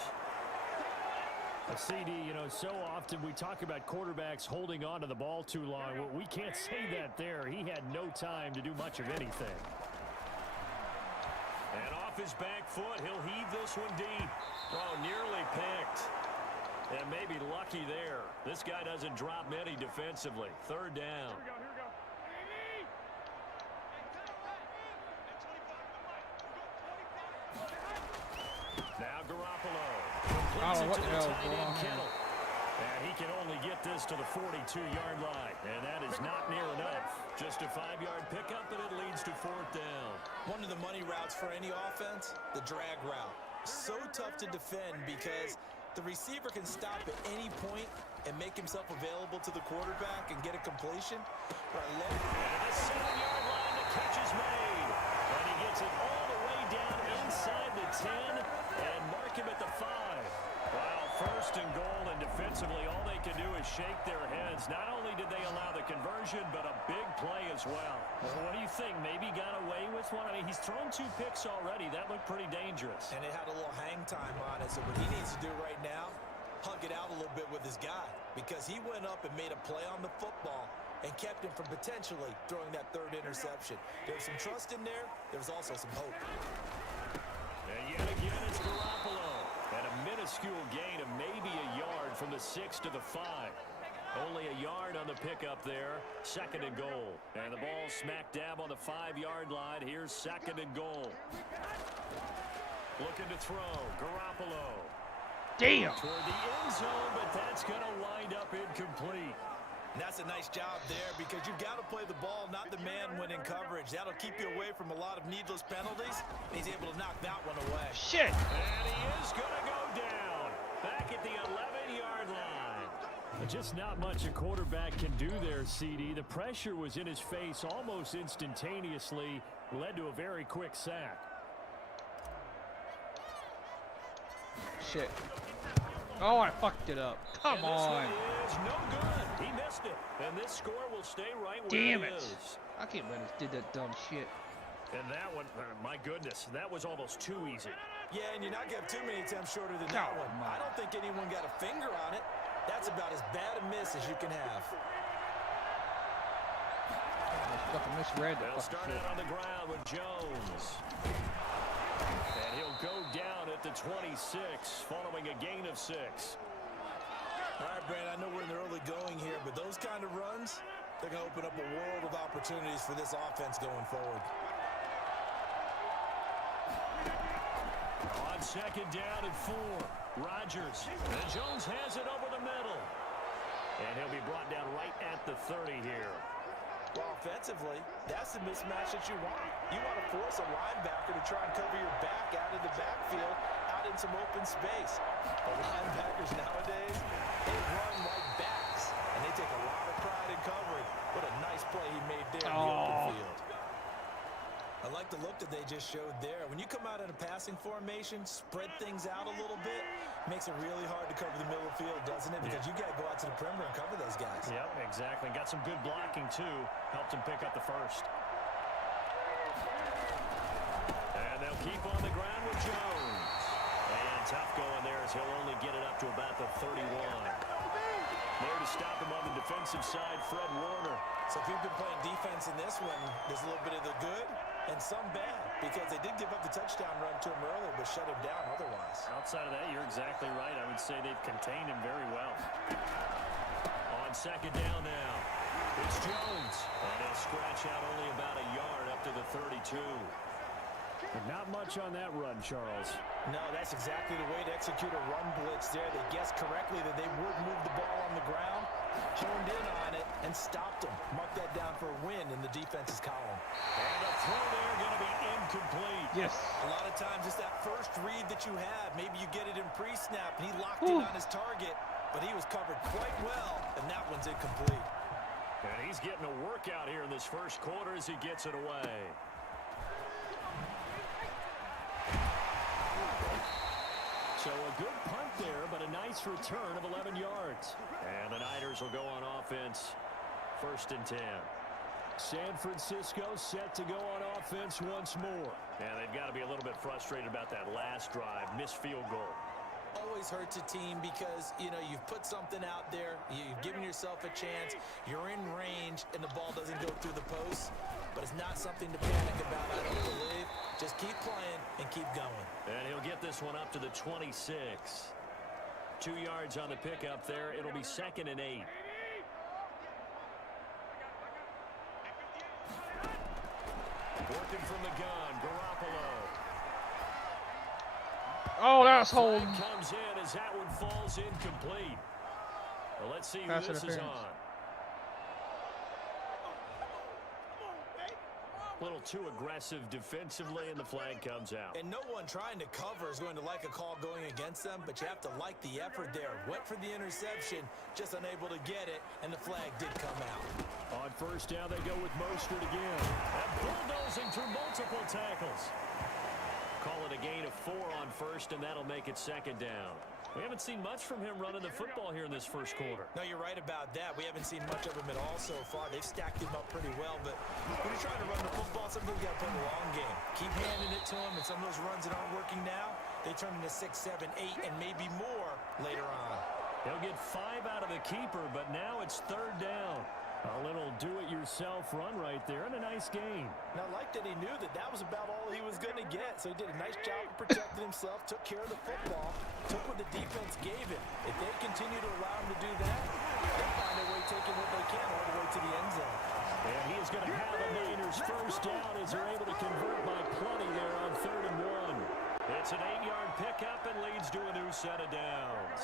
A CD, you know, so often we talk about quarterbacks holding on to the ball too long. Well, we can't say that there. He had no time to do much of anything. And off his back foot, he'll heave this one deep. Oh, nearly picked. And maybe lucky there. This guy doesn't drop many defensively. 3rd down. Now Garoppolo. Completes it to the tight end, Kittle. And he can only get this to the 42-yard line. And that is not near enough. Just a 5-yard pickup, and it leads to 4th down. One of the money routes for any offense, the drag route. So tough to defend because the receiver can stop at any point and make himself available to the quarterback and get a completion. And the 7-yard line, the catch is made. And he gets it all the way down inside the 10 and mark him at the 5. Wow, 1st and goal, and defensively all they can do is shake their heads. Not only did they allow the conversion, but a big play as well. What do you think? Maybe got away with one? I mean, he's thrown 2 picks already. That looked pretty dangerous. And it had a little hang time on it. So what he needs to do right now, hug it out a little bit with his guy, because he went up and made a play on the football and kept him from potentially throwing that 3rd interception. There was some trust in there. There was also some hope. And yet again, it's Garoppolo. And a minuscule gain of maybe a yard from the 6 to the 5. Only a yard on the pickup there. 2nd and goal. And the ball smack dab on the 5-yard line. Here's 2nd and goal. Looking to throw. Garoppolo. Damn. Toward the end zone, but that's going to wind up incomplete. And that's a nice job there because you've got to play the ball, not the man when in coverage. That'll keep you away from a lot of needless penalties. And he's able to knock that one away. Shit. And he is going to go down. That Just not much a quarterback can do there, CD. The pressure was in his face almost instantaneously, led to a very quick sack. Shit. Oh, I fucked it up. Come on. This one is no good. He missed it. And this score will stay right where Damn it it. is. I can't believe I did that dumb shit. And that one, my goodness, that was almost too easy. Yeah, and you're not going to have too many attempts shorter than that one. I don't think anyone got a finger on it. That's about as bad a miss as you can have. I fucking misread the They'll fucking start shit. out on the ground with Jones. And he'll go down at the 26, following a gain of 6. All right, Brandon, I know we're in the early going here, but those kind of runs, they're going to open up a world of opportunities for this offense going forward. On second down and 4, Rodgers. And Jones has it over the middle. And he'll be brought down right at the 30 here. Well, offensively, that's the mismatch that you want. You want to force a linebacker to try and cover your back out of the backfield, out in some open space. The linebackers nowadays, they run like backs, and they take a lot of pride in covering. What a nice play he made there in the open field. I like the look that they just showed there. When you come out in a passing formation, spread things out a little bit, makes it really hard to cover the middle of the field, doesn't it? Because you got to go out to the perimeter and cover those guys. Yep, exactly. Got some good blocking, too. Helped him pick up the first. And they'll keep on the ground with Jones. And tough going there as he'll only get it up to about the 31. There to stop him on the defensive side, Fred Warner. So if you've been playing defense in this one, there's a little bit of the good and some bad, because they did give up the touchdown run to him earlier, but shut him down otherwise. Outside of that, you're exactly right. I would say they've contained him very well. On second down now, it's Jones. And he'll scratch out only about a yard up to the 32. But not much on that run, Charles. No, that's exactly the way to execute a run blitz there. They guessed correctly that they would move the ball on the ground, honed in on it, and stopped them. Mark that down for a win in the defense's column. And a throw there going to be incomplete. Yes. A lot of times it's that first read that you have. Maybe you get it in pre-snap, and he locked in on his target, but he was covered quite well, and that one's incomplete. And he's getting a workout here in this first quarter as he gets it away. So a good punt there, but a nice return of 11 yards. And the Niners will go on offense, 1st and 10. San Francisco set to go on offense once more. And they've got to be a little bit frustrated about that last drive, missed field goal. Always hurts a team because, you know, you've put something out there, you've given yourself a chance, you're in range, and the ball doesn't go through the post. But it's not something to panic about, I don't believe. Just keep playing and keep going. And he'll get this one up to the 26. 2 yards on the pickup there. It'll be 2nd and 8. Working from the gun, Garoppolo. Oh, that's holding. Comes in as that one falls incomplete. Well, let's see who Pass this is interference. on. A little too aggressive defensively, and the flag comes out. And no one trying to cover is going to like a call going against them, but you have to like the effort there. Went for the interception, just unable to get it, and the flag did come out. On 1st down, they go with Mostert again. And bulldozing through multiple tackles. Call it a gain of 4 on 1st, and that'll make it 2nd down. We haven't seen much from him running the football here in this first quarter. No, you're right about that. We haven't seen much of him at all so far. They've stacked him up pretty well, but when you're trying to run the football, sometimes you got to play the long game. Keep handing it to him, and some of those runs that aren't working now, they turn into 6, 7, 8, and maybe more later on. He'll get 5 out of the keeper, but now it's 3rd down. A little do-it-yourself run right there, and a nice gain. And I like that he knew that that was about all he was going to get, so he did a nice job of protecting himself, took care of the football, took what the defense gave him. If they continue to allow him to do that, they'll find a way taking what they can all the way to the end zone. And he is going to have the Niners 1st down as they're able to convert by plenty there on 3rd and 1. It's an 8-yard pickup and leads to a new set of downs.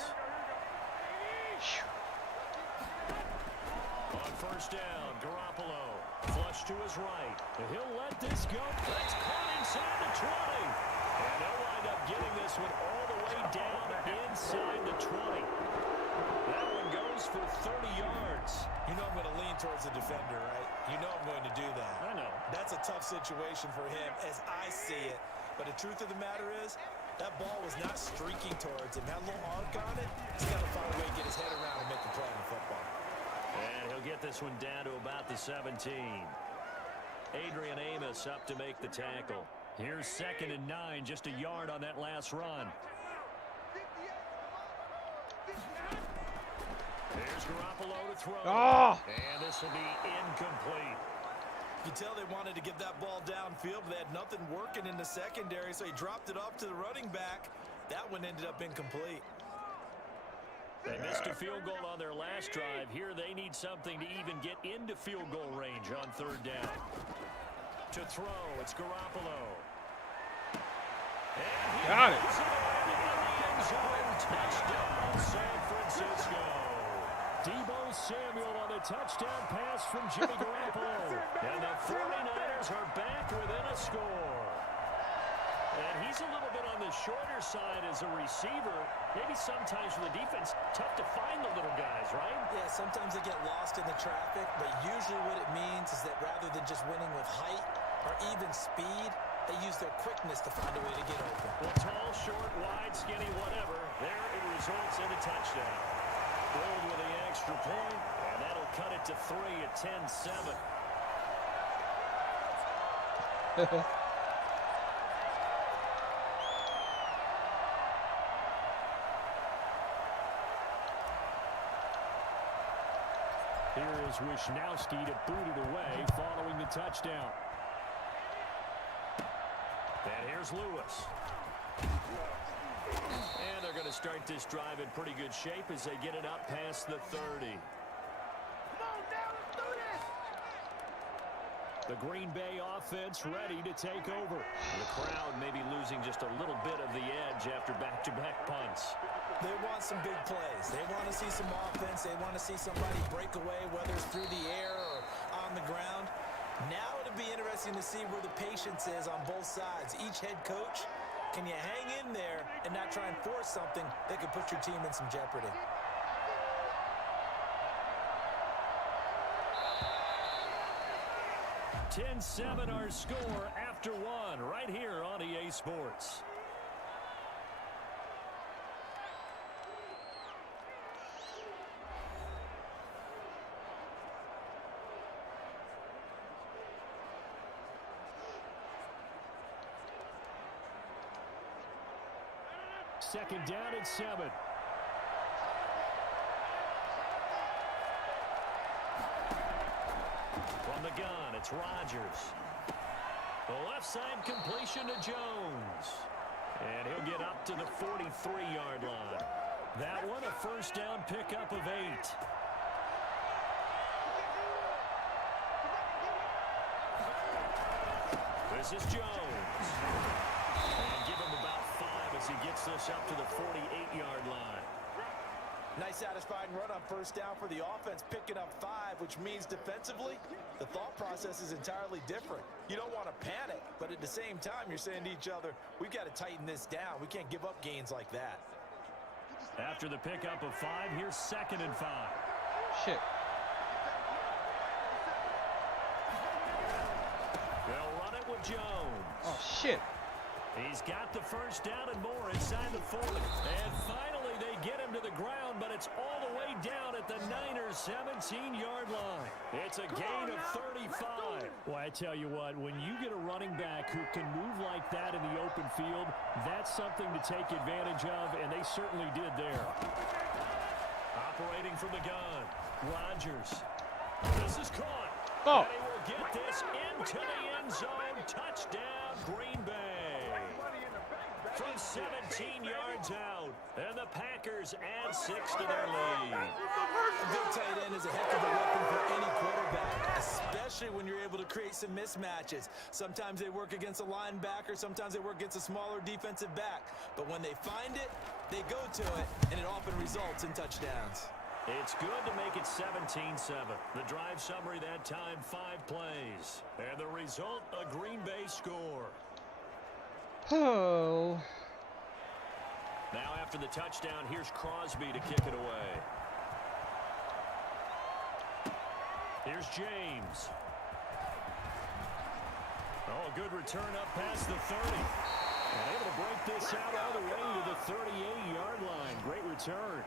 On 1st down, Garoppolo, flush to his right. He'll let this go. That's caught inside the 20. And they'll wind up getting this one all the way down inside the 20. That one goes for running towards the defender, right? You know I'm going to do that. I know. That's a tough situation for him as I see it. But the truth of the matter is, that ball was not streaking towards him. Had a little arc on it. He's got to find a way to get his head around and make a play on the football. And he'll get this one down to about the 17. Adrian Amos up to make the tackle. Here's 2nd and 9, just a yard on that last run. Here's Garoppolo to throw. Oh! And this will be incomplete. You can tell they wanted to get that ball downfield, but they had nothing working in the secondary, so he dropped it off to the running back. That one ended up incomplete. They missed a field goal on their last drive. Here they need something to even get into field goal range on 3rd down. To throw, it's Garoppolo. And he got it. puts in the end zone. Touchdown, San Francisco. Deebo Samuel on the touchdown pass from Jimmy Garoppolo. And the 49ers are back within a score. And he's a little bit on the shorter side as a receiver. Maybe sometimes for the defense, tough to find the little guys, right? Yeah, sometimes they get lost in the traffic, but usually what it means is that rather than just winning with height or even speed, they use their quickness to find a way to get open. Well, tall, short, wide, skinny, whatever. There it results in a touchdown. Filled with the extra point, and that'll cut it to 3 at 10-7. Here is Wisnowski to boot it away following the touchdown. And here's Lewis. And they're going to start this drive in pretty good shape as they get it up past the 30. The Green Bay offense ready to take over. The crowd maybe losing just a little bit of the edge after back-to-back punts. They want some big plays. They want to see some offense. They want to see somebody break away, whether it's through the air or on the ground. Now it'll be interesting to see where the patience is on both sides. Each head coach, can you hang in there and not try and force something that could put your team in some jeopardy? $10-7 our score after 1 right here on EA Sports. Second down and 7. From the gun, it's Rodgers. The left side completion to Jones. And he'll get up to the 43-yard line. That one a first down pickup of 8. This is Jones. And give him about 5 as he gets this up to the 48-yard line. Nice satisfying run on first down for the offense, picking up 5, which means defensively, the thought process is entirely different. You don't want to panic, but at the same time, you're saying to each other, we've got to tighten this down. We can't give up gains like that. After the pickup of 5, here's 2nd and 5. Shit. They'll run it with Jones. Oh, shit. He's got the first down and more inside the 40. And finally, they get him to the ground, but it's all the way down at the Niners' 17-yard line. It's a gain of 35. Well, I tell you what, when you get a running back who can move like that in the open field, that's something to take advantage of, and they certainly did there. Operating from the gun, Rodgers. This is caught. Oh. And he will get this into the end zone. Touchdown, Green Bay. From 17 yards out. And the Packers add 6 to their lead. A good tight end is a heck of a weapon for any quarterback, especially when you're able to create some mismatches. Sometimes they work against a linebacker. Sometimes they work against a smaller defensive back. But when they find it, they go to it, and it often results in touchdowns. It's good to make it 17-7. The drive summary that time, 5 plays. And the result, a Green Bay score. Oh. Now after the touchdown, here's Crosby to kick it away. Here's James. Oh, a good return up past the 30. And able to break this out all the way to the 38-yard line. Great return.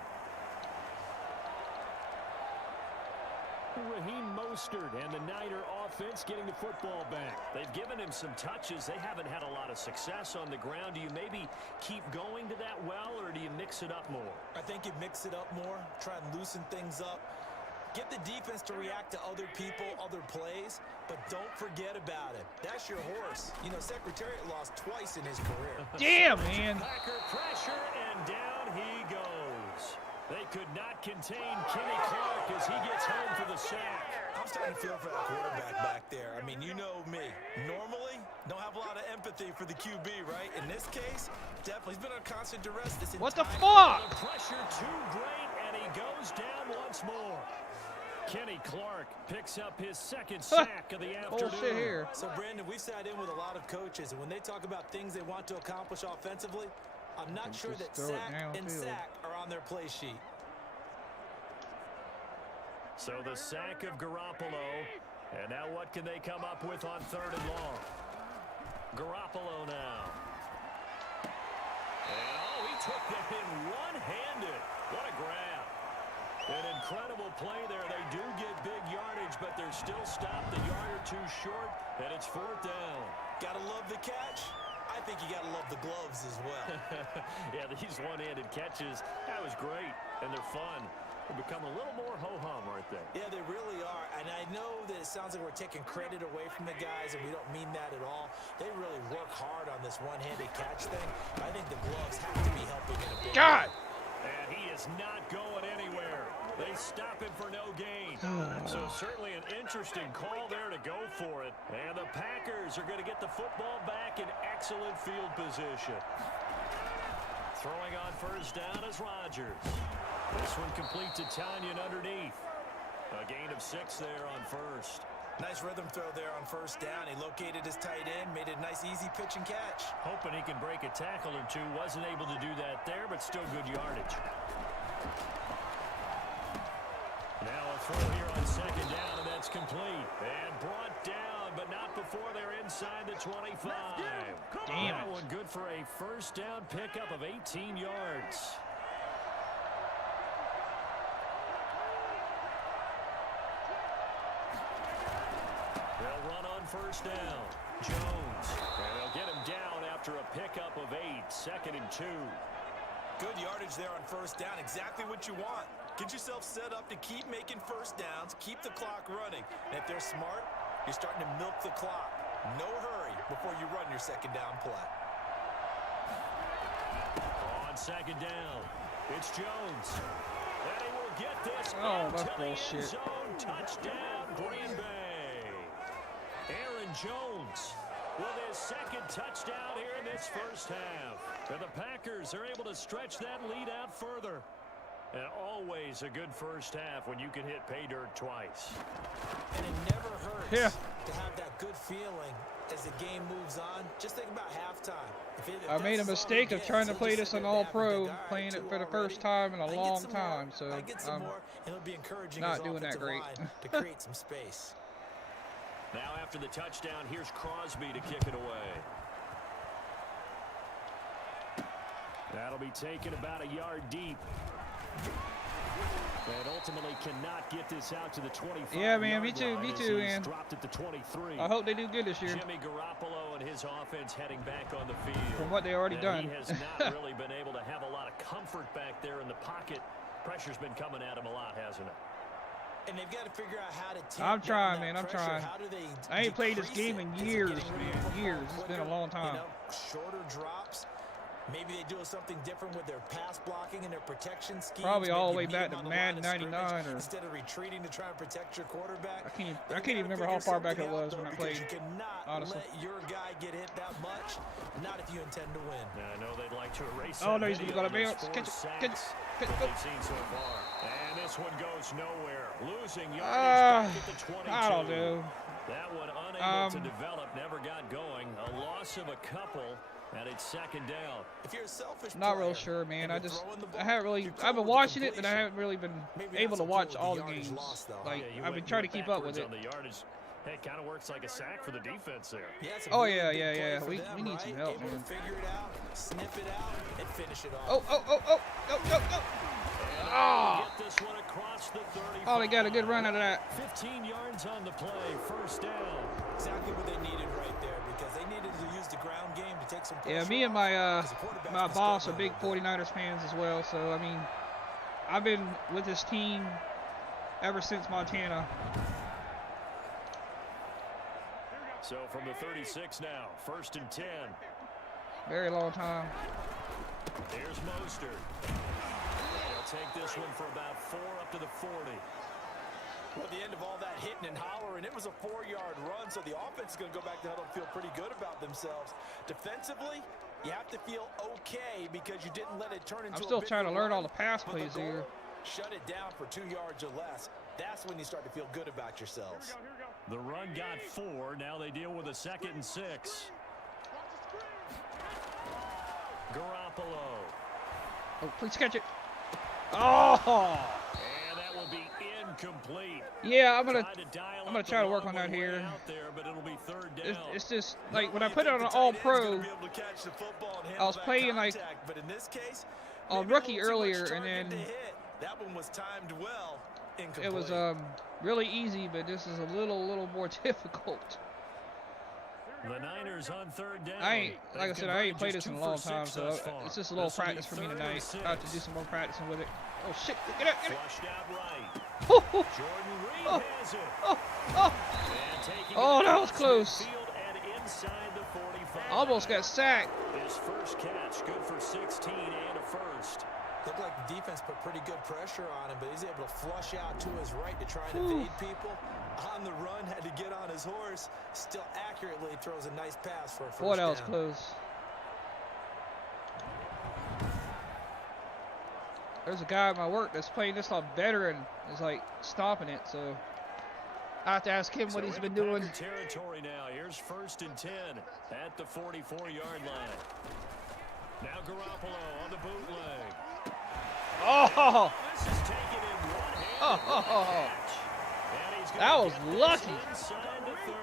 Raheem Mostert and the Niner offense getting the football back. They've given him some touches. They haven't had a lot of success on the ground. Do you maybe keep going to that well, or do you mix it up more? I think you mix it up more, try and loosen things up. Get the defense to react to other people, other plays, but don't forget about it. That's your horse. You know, Secretariat lost twice in his career. Damn, man. Packer pressure, and down he goes. They could not contain Kenny Clark as he gets home for the sack. I'm starting to feel for that quarterback back there. I mean, you know me. Normally, don't have a lot of empathy for the QB, right? In this case, definitely. He's been on constant duress this entire... What the fuck? The pressure too great, and he goes down once more. Kenny Clark picks up his second sack of the afternoon. Bullshit here. So, Brandon, we've sat in with a lot of coaches, and when they talk about things they want to accomplish offensively, I'm not sure that sack and sack are on their play sheet. So the sack of Garoppolo, and now what can they come up with on 3rd and long? Garoppolo now. And oh, he took that in one-handed. What a grab. An incredible play there. They do get big yardage, but they're still stopped a yard or two short, and it's 4th down. Gotta love the catch. I think you gotta love the gloves as well. Yeah, these one-handed catches, that was great, and they're fun. They become a little more ho-hum, aren't they? Yeah, they really are. And I know that it sounds like we're taking credit away from the guys, and we don't mean that at all. They really work hard on this one-handed catch thing. I think the gloves have to be helping in a big way. And he is not going anywhere. They stop him for no gain. So certainly an interesting call there to go for it. And the Packers are going to get the football back in excellent field position. Throwing on 1st down is Rodgers. This one complete to Tanyan underneath. A gain of 6 there on 1st. Nice rhythm throw there on 1st down. He located his tight end, made a nice easy pitch and catch. Hoping he can break a tackle or two. Wasn't able to do that there, but still good yardage. Now a throw here on 2nd down, and that's complete. And brought down, but not before they're inside the 25. Damn. That one good for a 1st down pickup of 18 yards. They'll run on 1st down. Jones. And they'll get him down after a pickup of 8. 2nd and 2. Good yardage there on 1st down. Exactly what you want. Get yourself set up to keep making 1st downs, keep the clock running. And if they're smart, you're starting to milk the clock. No hurry before you run your 2nd down play. On 2nd down, it's Jones. And he will get this that's into the end bullshit. zone. Touchdown, Green Bay. Aaron Jones with his 2nd touchdown here in this 1st half. And the Packers are able to stretch that lead out further. And always a good 1st half when you can hit pay dirt twice. And it never hurts to have that good feeling as the game moves on. Just think about halftime. If I made a mistake of trying to play this on All-Pro, playing it for the first time in a long time, so I'm not doing that great. To create some space. Now after the touchdown, here's Crosby to kick it away. That'll be taken about a yard deep. And ultimately cannot get this out to the 25. Yeah, man, me too, man. Dropped at the 23. I hope they do good this year. Jimmy Garoppolo and his offense heading back on the field. From what they already done. He has not really been able to have a lot of comfort back there in the pocket. Pressure's been coming at him a lot, hasn't it? And they've got to figure out how to I'm trying, man. I'm trying. I ain't played this game in years, man. Years. It's been a long time. You know, shorter drops. Maybe they do something different with their pass blocking and their protection schemes. Probably all the way Maybe back to Madden 99 or instead of retreating to try and protect your quarterback. I can't even remember how far back it was when I played. You cannot honestly. let your guy get hit that much. Not if you intend to win. Now, I know they'd like to erase. Oh no, he's got a bounce. Catch it. They've seen so far. And this one goes nowhere. Losing yardage back at the 22. I don't know. That one unable to develop, never got going. A loss of a couple. And it's second down. If you're a selfish Not player real sure, man. and I you're throwing the ball, haven't really. you're I've been cool with the watching it, but I completion. haven't really been Maybe able not to so watch cool all with the the yardage games. loss, though. Like You I've been went trying to keep up with backwards it. on the yardage. Hey, it kind of works like a sack for the defense there. Yeah, it's a Oh really yeah, big yeah, play yeah. for We them, need some right? help, Able man. to figure it out, sniff it out, and finish it off. Oh, oh, oh, oh, no, no, no. Ah! Get this one across the 35. Oh, they got a good run out of that. 15 yards on the play. First down. Exactly what they needed right there, because they needed to use the ground game to take some pressure. Yeah, me and off, my 'cause the quarterback's my been boss are struggling big a little bit. 49ers fans as well. So I mean, I've been with this team ever since Montana. So from the 36 now, first and 10. Very long time. Here's Mostert. They'll take this one for about 4 up to the 40. Well, at the end of all that hitting and hollering, it was a 4-yard run, so the offense is going to go back to huddle and feel pretty good about themselves. Defensively, you have to feel okay because you didn't let it turn into I'm still a big trying to learn run, all the pass but plays the goal, here. shut it down for 2 yards or less. That's when you start to feel good about yourselves. The run got 4. Now they deal with a 2nd and 6. Garoppolo. Oh, please catch it. Oh! And that will be incomplete. Yeah, I'm gonna try to the work on long that way here. out there, but it'll be third down. It's just like when I put it on an All-Pro, I was playing like but in this case, on maybe a rookie little too much earlier, and target then to hit. That one was timed well. it was really easy, but this is a little more difficult. The Niners on third down. Like I said, I ain't played this in a long Just 2 time, for 6 so thus far. it's just a little This will be practice for me 3rd and tonight. 6. I have to do some more practicing with it. Oh shit! Get out! Get out! Flushed out right. Oh, oh, Jordan Reed oh, has it. oh, oh. And taking Oh, it that was across close. midfield and inside the 45. Almost got sacked. His first catch, good for 16 and a first. Looked like the defense put pretty good pressure on him, but he's able to flush out to his right to try and evade people. On the run, had to get on his horse. Still accurately throws a nice pass for a first Boy, that was down. close. There's a guy at my work that's playing this on better and is like stopping it, so I have to ask him what he's been doing. Territory now. Here's first and 10 at the 44-yard line. Now Garoppolo on the bootleg. Oh! This is taken in one hand. Oh! And he's gonna That was get this lucky. Inside the 30.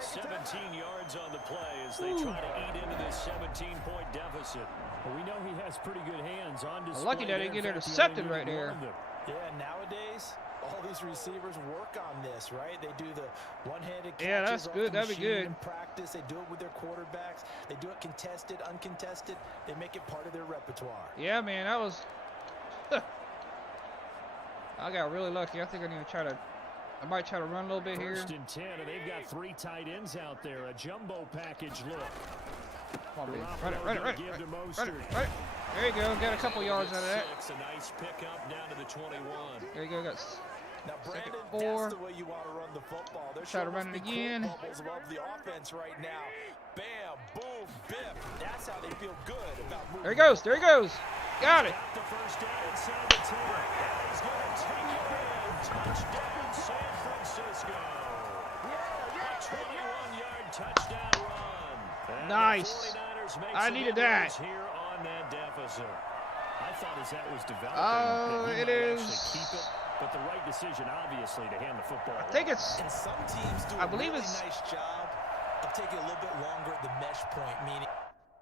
17 yards on the play as they try to eat into this 17-point deficit. Well, we know he has pretty good hands on display. Lucky that there. he didn't get In fact, he intercepted only right needed there. one of them. Yeah, nowadays, all these receivers work on this, right? They do the one-handed catches. Yeah, that's off good. the That'd be machine good. in practice. They do it with their quarterbacks. They do it contested, uncontested. They make it part of their repertoire. Yeah, man, that was. I got really lucky. I think I might try to run a little bit here. First and 10, and they've got 3 tight ends out there. A jumbo package look. Come on, man. Garoppolo Run it. gonna give to Mostert. There you go. Got a couple yards out of that. 6, a nice pickup down to the 21. There you go. Got Now, Brandon, second 4. that's the way you want to run the football. There Try to sure run must it be again. quote bubbles above the offense right now. Bam, boom, biff. That's how they feel good about moving. There he goes. There he goes. Got it. Got the first down inside the 10. He's going to take it in. Touchdown, San Francisco. A 21-yard touchdown run. And Nice. the 49ers make I some needed inroads that. here on that deficit. I thought as that was developing Oh, that he it might is. actually keep it, but the right decision, obviously, to hand the football. I think it's. And some teams do I a believe really it's- nice job of taking a little bit longer at the mesh point, meaning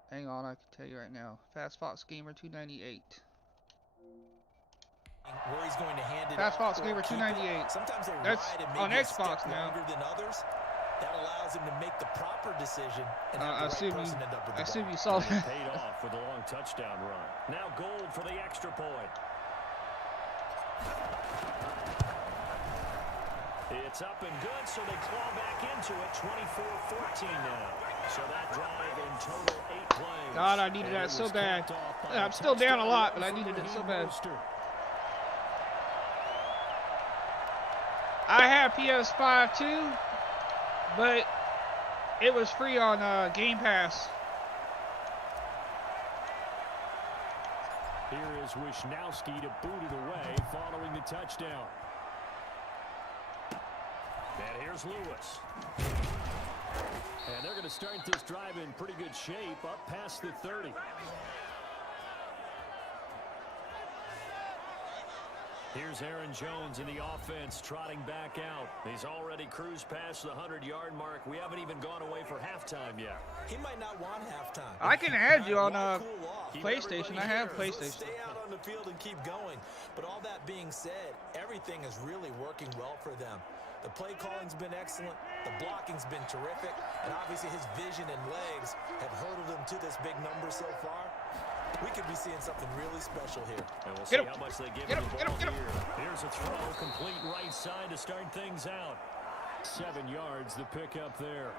Hang on, I can tell you right now. Fast Fox Gamer 298. where he's going to hand it Fast off Fox or Gamer keep it. 298. Sometimes they That's ride and on maybe a Xbox step now. longer than others. That allows him to make the proper decision and I have the assume right you. person end up with I the assume ball. you saw that. Paid off with a long touchdown run. Now Gold for the extra point. It's up and good, so they claw back into it. 24-14 now. So that drive in total 8 plays. God, I needed And that it so was bad. capped off by Yeah, a I'm still down a touchdown lot, run but I from needed it so Raheem bad. Mostert. I have PS5 too, but it was free on Game Pass. Here is Wisnowski to boot it away following the touchdown. And here's Lewis. And they're going to start this drive in pretty good shape up past the 30. Here's Aaron Jones in the offense trotting back out. He's already cruised past the 100-yard mark. We haven't even gone away for halftime yet. He might not want halftime. I can add you on Cool PlayStation. I have PlayStation. Stay out on the field and keep going. But all that being said, everything is really working well for them. The play calling's been excellent. The blocking's been terrific. And obviously his vision and legs have hurdled him to this big number so far. We could be seeing something really special here. And we'll see how much they give him the ball here. Here's a throw, complete right side to start things out. 7 yards, the pickup there.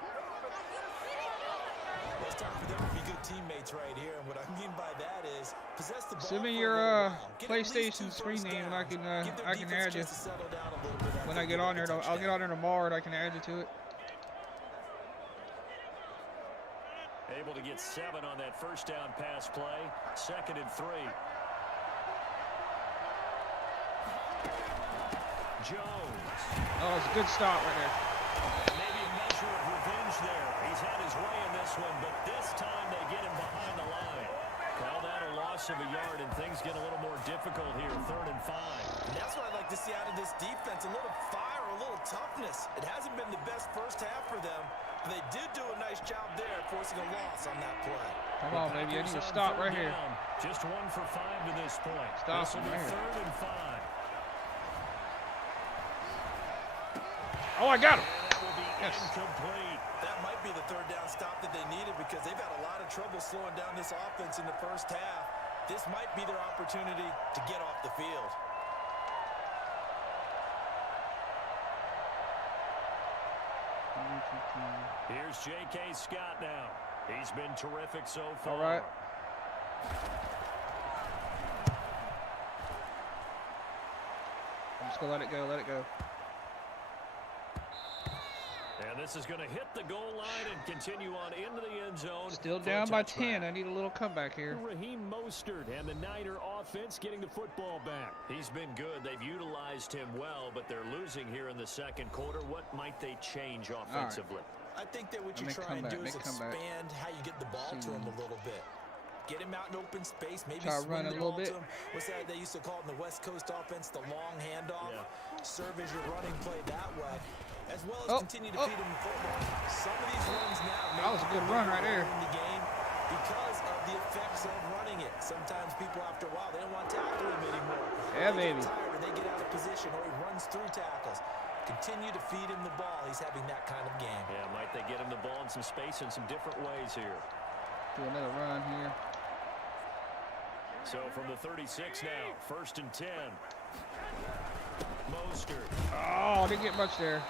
Well, it's time for them to be good teammates right here. And what I mean by that is possess the ball. Send me your PlayStation screen name and I can add you. When I get on there, I'll get on there tomorrow and I can add you to it. Able to get 7 on that first down pass play. 2nd and 3. Jones. Oh, it's a good stop right there. Maybe a measure of revenge there. He's had his way in this one, but this time they get him behind the line. Call that a loss of a yard, and things get a little more difficult here. 3rd and 5. And that's what I'd like to see out of this defense. A little fire, a little toughness. It hasn't been the best first half for them. But they did do a nice job there, forcing a loss on that play. Come on, baby. I need to stop right here. Just 1 for 5 to this point. Stop this will be right here. 3rd and 5. Oh, I got him. And that will be incomplete. That might be the 3rd down stop that they needed because they've had a lot of trouble slowing down this offense in the first half. This might be their opportunity to get off the field. Here's J.K. Scott now. He's been terrific so far. All right. I'm just going to let it go, let it go. And this is going to hit the goal line and continue on into the end zone. Still down by 10. I need a little comeback here. Raheem Mostert and the Niner offense getting the football back. He's been good. They've utilized him well, but they're losing here in the 2nd quarter. What might they change offensively? I think that what you try and do is expand how you get the ball to him a little bit. Get him out in open space, maybe swing the ball to him. What's that they used to call it in the West Coast offense, the long handoff? Yeah. Serve as your running play that way, as well as continue to feed him the football. Some of these runs now that was a good run right there. In the game because of the effects of running it. Sometimes people, after a while, they don't want to tackle him anymore. Yeah, they baby. get tired or they get out of position or he runs through tackles. Continue to feed him the ball. He's having that kind of game. Yeah, might they get him the ball in some space in some different ways here. Do another run here. So from the 36 now, 1st and 10. Mostert. Oh, didn't get much there.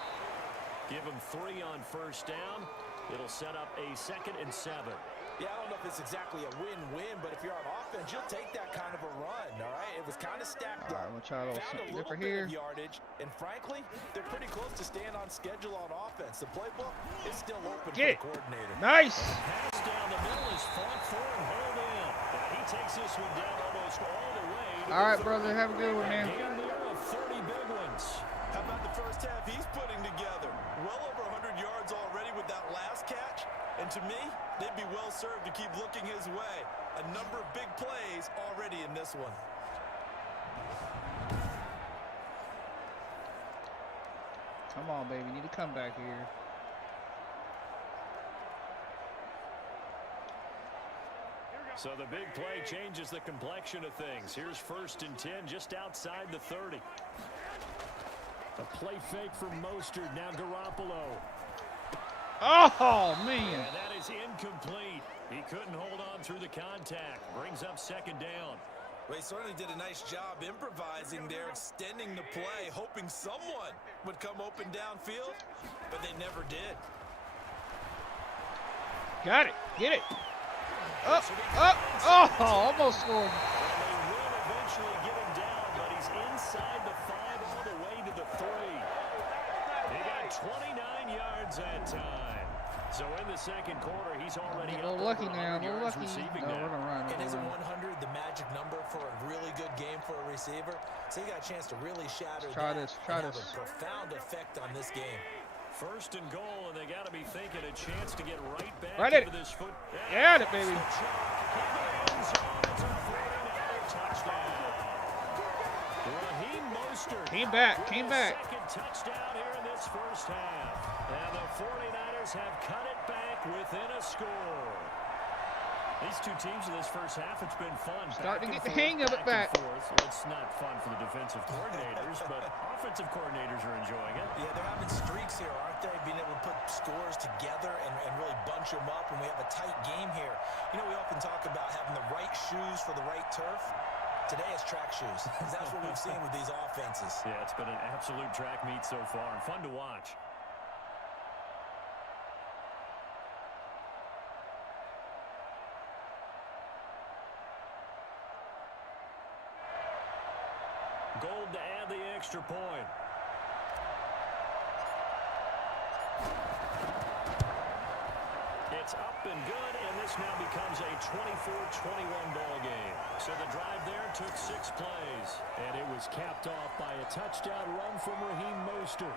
Give him 3 on 1st down. It'll set up a 2nd and 7. Yeah, I don't know if it's exactly a win-win, but if you're on offense, you'll take that kind of a run, all right? It was kind of stacked up. All right, we'll try a little something different here. here. Yardage, and frankly, they're pretty close to staying on schedule on offense. The playbook is still open for the coordinator. Nice. Pass down the middle is fought for and held in. He takes this one down almost all the way. All right, brother. Have a good one, man. Game there of 30 big ones. How about the first half he's putting together? Well over 100 yards already with that last catch. And to me, they'd be well served to keep looking his way. A number of big plays already in this one. Come on, baby. You need to come back here. So the big play changes the complexion of things. Here's 1st and 10 just outside the 30. A play fake from Mostert. Now Garoppolo. Oh, man. And that is incomplete. He couldn't hold on through the contact. Brings up 2nd down. Well, he certainly did a nice job improvising there, extending the play, hoping someone would come open downfield, but they never did. Got it. Get it. Up, up. Oh, almost scored. They will eventually get him down, but he's inside the 5 all the way to the 3. He got 29 yards that time. So in the 2nd quarter, he's already a little lucky now. A little lucky. No, we're gonna run. And isn't 100 the magic number for a really good game for a receiver? So you got a chance to really shatter Try that this. Try and this. have a profound effect on this game. First and goal, and they got to be thinking a chance to get right back Right at into this foot. Yeah, it, baby. Raheem Mostert. Came back. Second touchdown here in this first half. And the 49ers have cut it back within a score. These two teams in this first half, it's been fun. Starting to get the hang of it back. Well, it's not fun for the defensive coordinators, but offensive coordinators are enjoying it. Yeah, they're having streaks here, aren't they? Being able to put scores together and really bunch them up, and we have a tight game here. You know, we often talk about having the right shoes for the right turf. Today it's track shoes. That's what we've seen with these offenses. Yeah, it's been an absolute track meet so far and fun to watch. Gold to add the extra point. It's up and good, and this now becomes a 24-21 ball game. So the drive there took 6 plays. And it was capped off by a touchdown run from Raheem Mostert.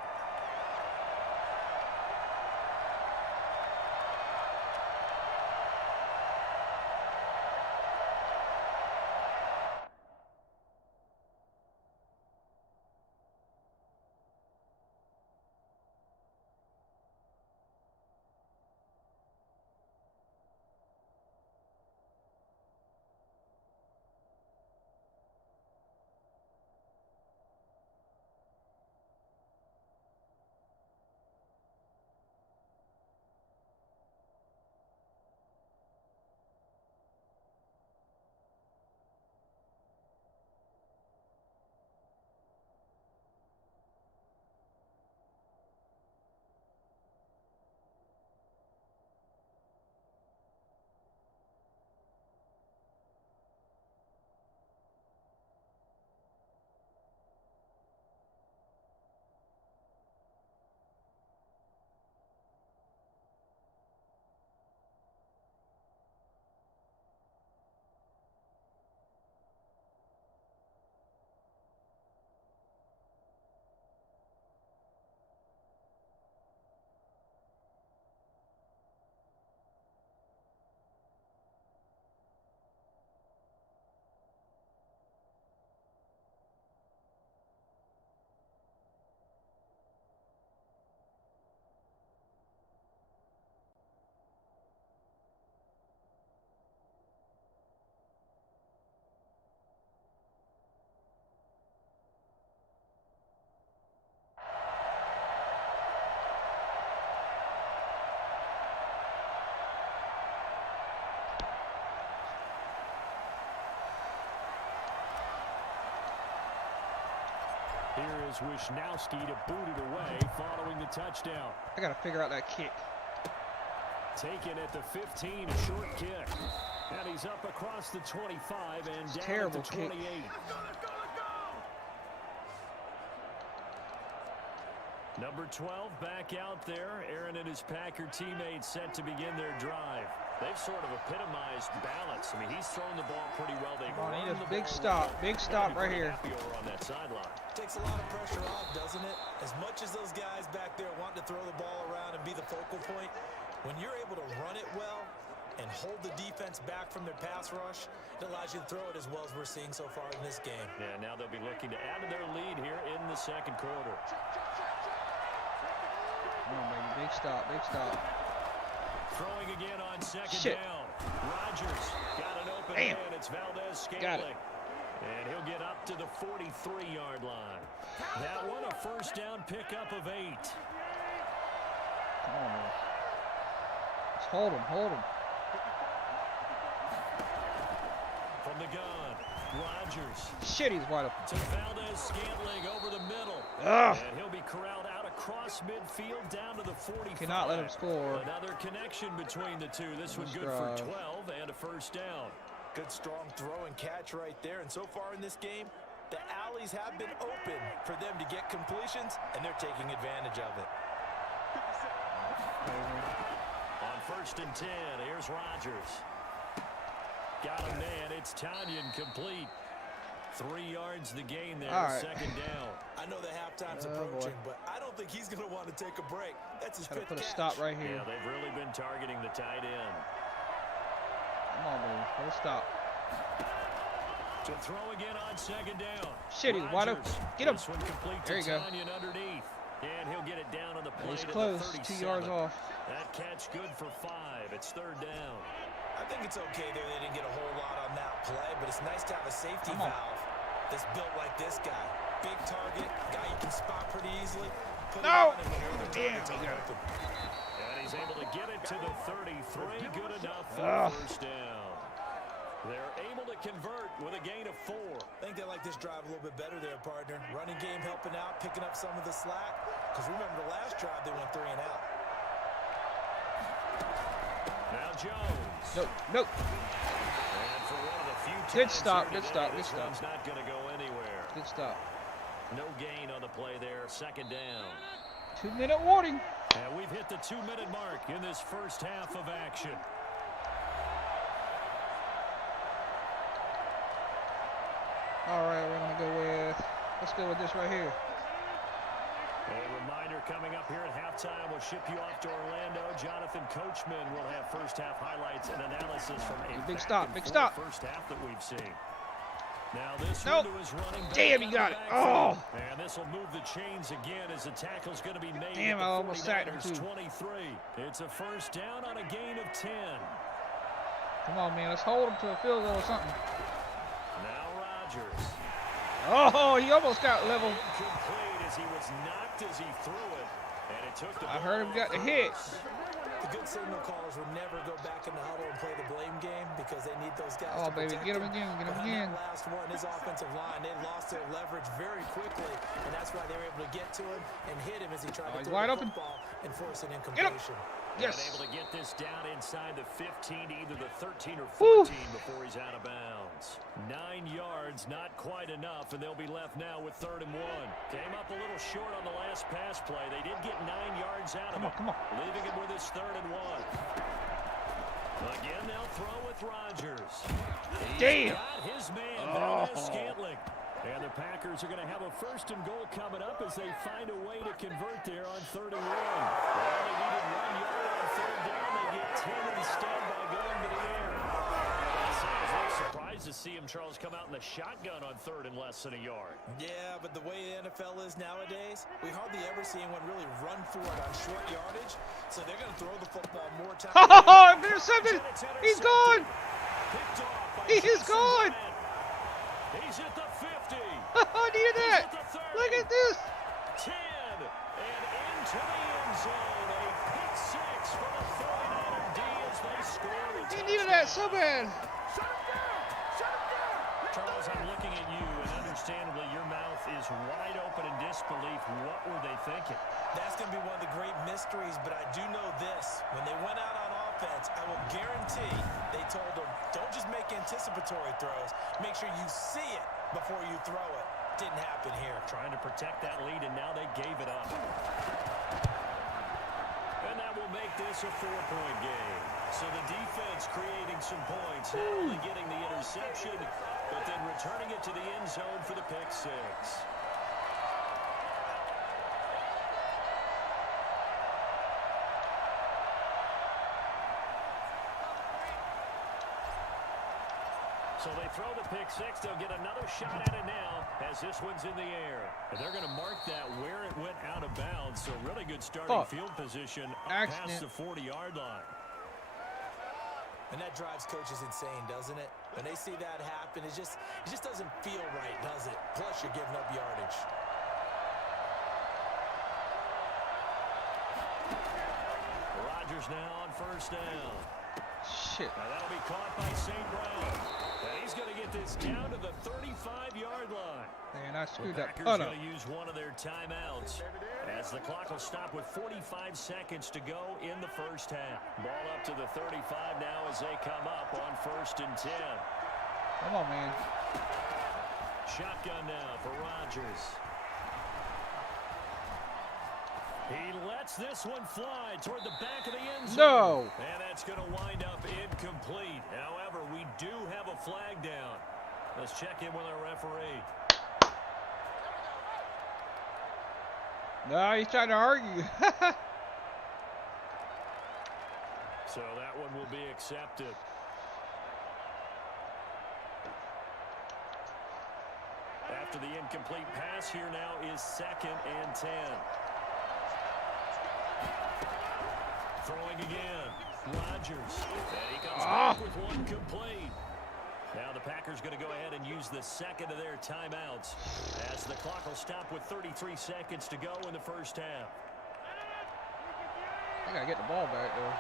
Here is Wisnowski to boot it away following the touchdown. I got to figure out that kick. Taken at the 15, a short kick. And he's up across the 25 and down terrible at the 28. kick. Number 12 back out there. Aaron and his Packer teammates set to begin their drive. They've sort of epitomized balance. I mean, he's thrown the ball pretty well. They've run the big ball stop. Big stop right here. Happy over on that sideline. Takes a lot of pressure off, doesn't it? As much as those guys back there want to throw the ball around and be the focal point, when you're able to run it well and hold the defense back from their pass rush, it allows you to throw it as well as we're seeing so far in this game. Yeah, now they'll be looking to add to their lead here in the second quarter. Come on, baby. Big stop. Big stop. Throwing again on second Shit. down. Rodgers got an open Damn. man. It's Valdez-Scantling. Got it. And he'll get up to the 43-yard line. That one a first down pickup of 8. Come on, man. Just hold him. Hold him. From the gun, Rodgers. Shit, he's wide open. To Valdez-Scantling over the middle. Ugh. And he'll be corralled out across midfield down to the 45. Cannot let him score. Another connection between the two. This one good for 12 and a first down. Good strong throw and catch right there. And so far in this game, the alleys have been open for them to get completions, and they're taking advantage of it. On first and 10, here's Rodgers. Got a man. It's Tanyan complete. 3 yards the gain there, All right. Second down. I know the halftime's approaching, but I don't think he's going to want to take a break. That's his fifth Put a catch. stop right here. Yeah, they've really been targeting the tight end. Come on, baby. Put a stop. To throw again on second down. Shit, he's wide open. Get him. This one complete There you to go. Tanyan underneath. And he'll get it down on the play. He's to close. the 2 37. yards off. That catch good for 5. It's third down. I think it's okay there. They didn't get a whole lot on that play, but it's nice to have a safety Come on. valve that's built like this guy. Big target, guy you can spot pretty easily. Put No! it on him when your other Damn, target's he got it. open. And he's able to get it to the 33. Good enough for first down. They're able to convert with a gain of 4. I think they like this drive a little bit better there, partner. Running game helping out, picking up some of the slack. Because remember the last drive, they went 3 and out. Now Jones. Nope. Nope. And for one of the few Good times stop. here Good today, stop. Good this stop. one's not going to go anywhere. Good stop. No gain on the play there. Second down. 2-minute warning. And we've hit the 2-minute mark in this first half of action. All right, we're gonna go with. Let's go with this right here. A reminder coming up here at halftime. We'll ship you off to Orlando. Jonathan Coachman will have first half highlights and analysis from a Big stop. Big stop. first half that we've seen. Now this Nope. one to his running back. Damn, he got it. Oh. And this will move the chains again as the tackle's going to be made. Damn, at the I almost sacked him 49ers too. 23. It's a first down on a gain of 10. Come on, man. Let's hold him to a field goal or something. Now Rodgers. Oh, he almost got level. Incomplete as he was knocked as he threw it. And it took the I ball heard him got the off hit. The good signal callers will never go back in the huddle and play the blame game because they need those guys Oh, to baby, protect get him them. again, get him But on again. that last one, his offensive line, they lost their leverage very quickly, and that's why they were able to get to him and hit him as he tried to he's throw wide the open. football and force an Get him. incompletion. Yes. And able to get this down inside the 15 to either the 13 or Woo. 14 before he's out of bounds. 9 yards, not quite enough, and they'll be left now with 3rd and 1. Came up a little short on the last pass play. They did get 9 yards out of it, Come on. leaving him with his 3rd and 1. Again, they'll throw with Rodgers. He's Damn. got his man, Oh. Valdez Scantling. And the Packers are going to have a 1st and goal coming up as they find a way to convert there on 3rd and 1. Well, they needed 1 yard on 3rd down. They get 10 instead by going to the air. I was a little surprised to see him, Charles, come out in the shotgun on 3rd and less than a yard. Yeah, but the way the NFL is nowadays, we hardly ever see anyone really run for it on short yardage, so they're going to throw the football more times. Oh, intercepted. He's gone. Picked off by He is Jason gone. Grant. He's at the 50. I needed that. Look at this. 10 and into the end zone. A pick 6 for the 49er D as they score the He needed that so bad. Charles, I'm looking at you, and understandably, your mouth is wide open in disbelief. What were they thinking? That's going to be one of the great mysteries, but I do know this. When they went out on offense, I will guarantee they told them, don't just make anticipatory throws. Make sure you see it before you throw it. Didn't happen here. Trying to protect that lead, and now they gave it up. And that will make this a 4-point game. So the defense creating some points, not only getting the interception, but then returning it to the end zone for the pick 6. So they throw the pick 6. They'll get another shot at it now as this one's in the air. And they're going to mark that where it went out of bounds. So really good starting field position up past the 40-yard line. And that drives coaches insane, doesn't it? When they see that happen, it just doesn't feel right, does it? Plus, you're giving up yardage. Rodgers now on 1st down. Shit. Now that'll be caught by St. Brown. And he's going to get this down to the 35-yard line. Man, I screwed that Packers punt going up. to use one of their timeouts as the clock will stop with 45 seconds to go in the first half. Ball up to the 35 now as they come up on 1st and 10. Come on, man. Shotgun now for Rodgers. He lets this one fly toward the back of the end zone. No. And that's going to wind up incomplete. However, we do have a flag down. Let's check in with our referee. No, he's trying to argue. So that one will be accepted. After the incomplete pass, here now is 2nd and 10. Throwing again. Rodgers. And he comes back with one complete. Now the Packers going to go ahead and use the second of their timeouts as the clock will stop with 33 seconds to go in the first half. I gotta get the ball back though.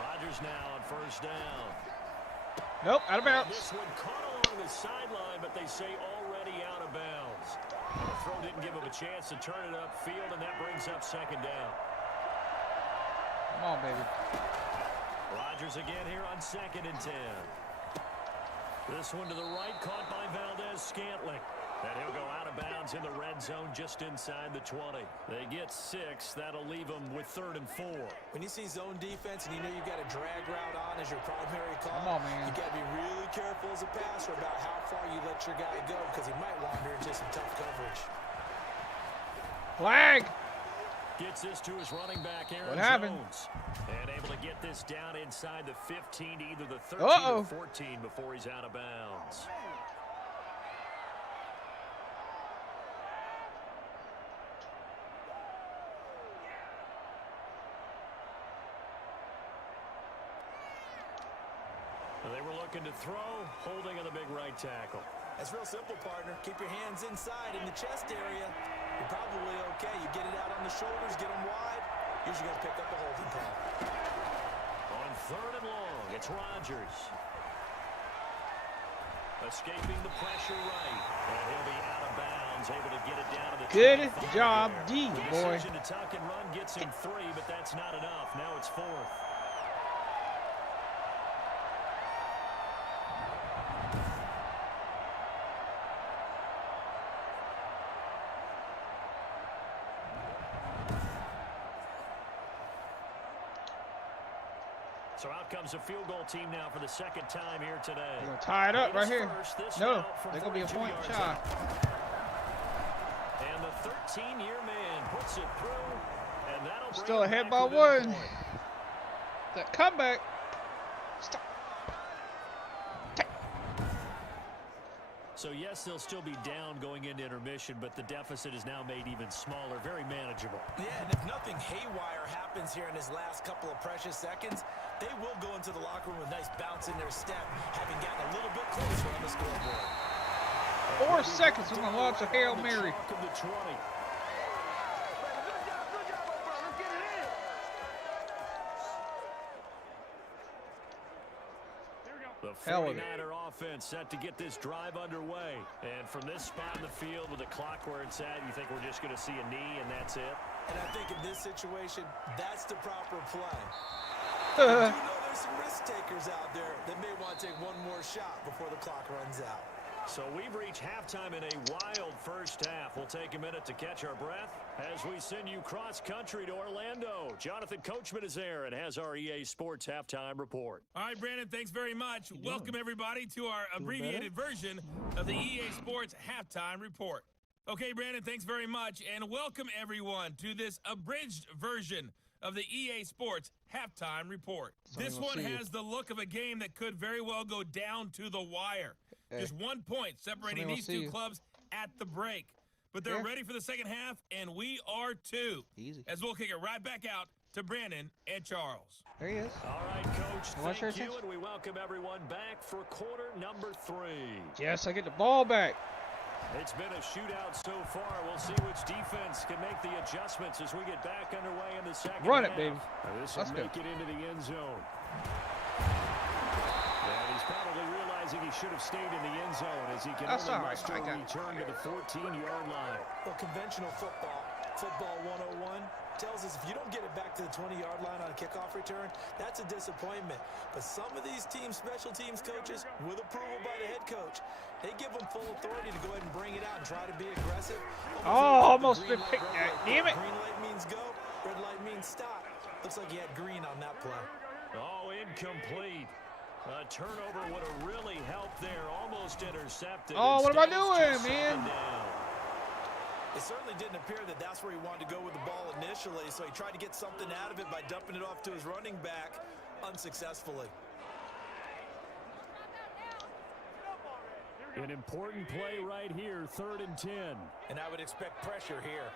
Rodgers now on first down. Nope, out of bounds. This one caught along the sideline, but they say already out of bounds. And the throw didn't give him a chance to turn it upfield, and that brings up 2nd down. Come on, baby. Rodgers again here on 2nd and 10. This one to the right, caught by Valdez-Scantling. And he'll go out of bounds in the red zone just inside the 20. They get 6. That'll leave them with 3rd and 4. When you see zone defense and you know you've got a drag route on as your primary call, come on, man. You got to be really careful as a passer about how far you let your guy go because he might wander into some tough coverage. Flag! Gets this to his running back, Aaron What happened? Jones. And able to get this down inside the 15 to either the 13 or 14 before he's out of bounds. They were looking to throw, holding on the big right tackle. That's real simple, partner. Keep your hands inside in the chest area. You're probably okay. You get it out on the shoulders, get them wide. Usually going to pick up a holding call. On 3rd and long, it's Rodgers. Escaping the pressure right. And he'll be out of bounds, able to get it down to the Good 25 job, there. D, The boy. decision to tuck and run gets him 3, but that's not enough. Now it's 4th. So out comes a field goal team now for the 2nd time here today. They're going to tie it up right here. No, they're going to be a 42 point yards shy. out. And the 13-year man puts it through, and that'll bring Still it ahead back by within a 1. point. That comeback. Stop. So yes, they'll still be down going into intermission, but the deficit is now made even smaller, very manageable. Yeah, and if nothing haywire happens here in his last couple of precious seconds, they will go into the locker room with a nice bounce in their step, having gotten a little bit closer on the scoreboard. 4 seconds. We're going to launch a Hail Mary. The Hell of it. 49er offense set to get this drive underway. And from this spot in the field with the clock where it's at, you think we're just going to see a knee and that's it? And I think in this situation, that's the proper play. You know there's some risk takers out there that may want to take one more shot before the clock runs out. So we've reached halftime in a wild first half. We'll take a minute to catch our breath as we send you cross-country to Orlando. Jonathan Coachman is there and has our EA Sports Halftime Report. All right, Brandon, thanks very much. Welcome, everybody, to our abbreviated version of the EA Sports Halftime Report. Okay, Brandon, thanks very much, and welcome, everyone, to this abridged version of the EA Sports Halftime Report. This one has the look of a game that could very well go down to the wire. Just 1 point separating these two clubs at the break. But they're ready for the second half, and we are too. Easy. As we'll kick it right back out to Brandon and Charles. There he is. All right, Coach, thank you, and we welcome everyone back for quarter number 3. Yes, I get the ball back. It's been a shootout so far. We'll see which defense can make the adjustments as we get back underway in the second Run half. it, baby. This will make it into the end zone. And he's probably realizing he should have stayed in the end zone as he can only muster a return to the 14-yard line. Well, conventional football 101, tells us if you don't get it back to the 20-yard line on a kickoff return, that's a disappointment. But some of these teams, special teams coaches, with approval by the head coach, they give them full authority to go ahead and bring it out and try to be aggressive. Almost been picked. Damn it. Green light means go, red light means stop. Looks like he had green on that play. Oh, incomplete. A turnover would have really helped there. Almost intercepted. Oh, what am I Instead, it's doing, just man? second down. It certainly didn't appear that that's where he wanted to go with the ball initially, so he tried to get something out of it by dumping it off to his running back unsuccessfully. An important play right here, 3rd and 10. And I would expect pressure here.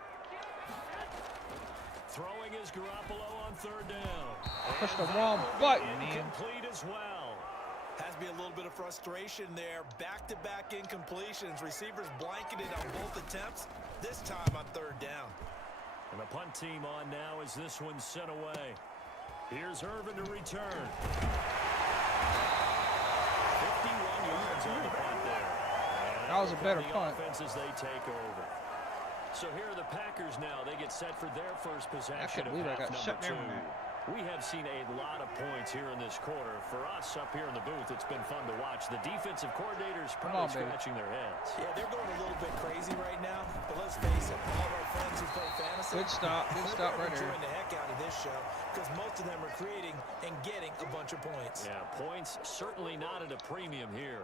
Throwing is Garoppolo on 3rd down. Push the wrong button, man. Incomplete as well. Has to be a little bit of frustration there. Back-to-back incompletions. Receivers blanketed on both attempts. This time on 3rd down. And the punt team on now as this one's sent away. Here's Irvin to return. 51 yards on the punt there. And That was a better punt. Offense as they take over. So here are the Packers now. They get set for their first possession. I can't of believe I half got shut number down 2. there. We have seen a lot of points here in this quarter. For us up here in the booth, it's been fun to watch. The defensive coordinators probably scratching their heads. Yeah, they're going a little bit crazy right now. But let's face it, all of our friends who play fantasy. Good stop right there. Enjoying the heck out of this show because most of them are creating and getting a bunch of points. Yeah, points certainly not at a premium here.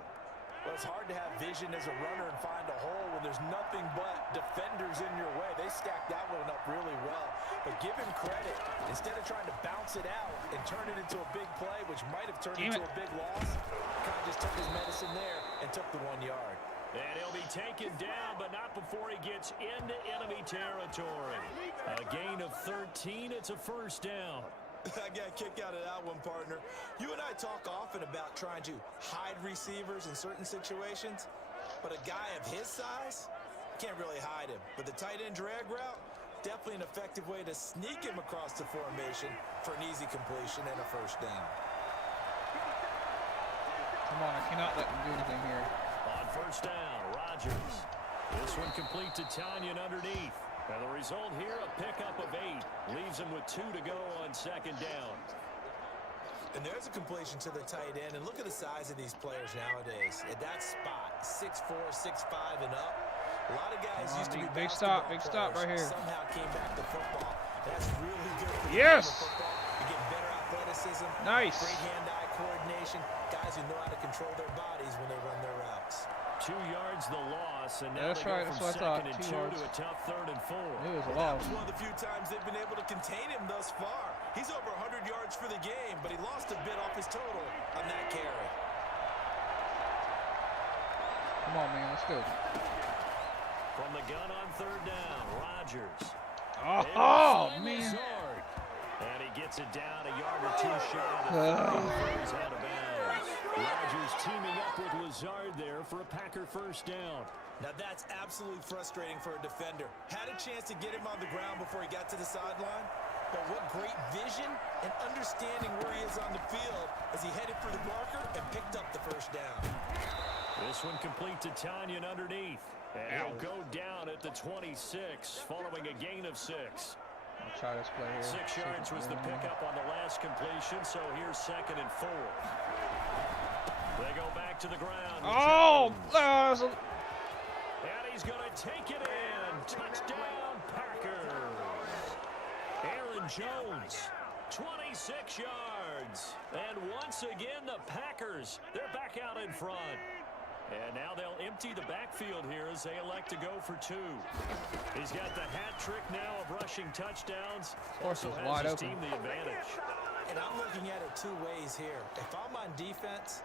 Well, it's hard to have vision as a runner and find a hole when there's nothing but defenders in your way. They stacked that one up really well. But give him credit. Instead of trying to bounce it out and turn it into a big play, which might have turned into a big loss, kind of just took his medicine there and took the 1 yard. And he'll be taken down, but not before he gets into enemy territory. A gain of 13. It's a 1st down. I got a kick out of that one, partner. You and I talk often about trying to hide receivers in certain situations, but a guy of his size can't really hide him. But the tight end drag route, definitely an effective way to sneak him across the formation for an easy completion and a 1st down. Come on, I cannot let them do anything here. On 1st down, Rodgers. This one complete to Tanyan underneath. And the result here, a pickup of 8. Leaves him with 2 to go on 2nd down. And there's a completion to the tight end. And look at the size of these players nowadays. At that spot, 6'4", 6'5", and up. A lot of guys used to be big stop right here. Somehow came back to football. That's really good for the yes. game of football. You get better athleticism. Nice. Great hand-eye coordination. Guys who know how to control their bodies when they run their routes. 2 yards the loss, and now that's they go right. from That's what I 2nd thought. 2 and 2 yards. to a tough 3rd and 4. It was a That loss. was one of the few times they've been able to contain him thus far. He's over 100 yards for the game, but he lost a bit off his total on that carry. Come on, man. Let's go. From the gun on 3rd down, Rodgers. Oh, man. Lazard. And he gets it down a yard or 2 shy of the 30. He's out of bounds. Rodgers teaming up with Lazard there for a Packer 1st down. Now that's absolutely frustrating for a defender. Had a chance to get him on the ground before he got to the sideline, but what great vision and understanding where he is on the field as he headed for the marker and picked up the 1st down. This one complete to Tanyan underneath. And he'll go down at the 26 following a gain of 6. I'll try this play here. 6 yards was the pickup on the last completion, so here's 2nd and 4. They go back to the ground. Oh! And he's going to take it in. Touchdown, Packers. Aaron Jones, 26 yards. And once again, the Packers, they're back out in front. And now they'll empty the backfield here as they elect to go for 2. He's got the hat trick now of rushing touchdowns. Also has wide his open. team the advantage. And I'm looking at it 2 ways here. If I'm on defense,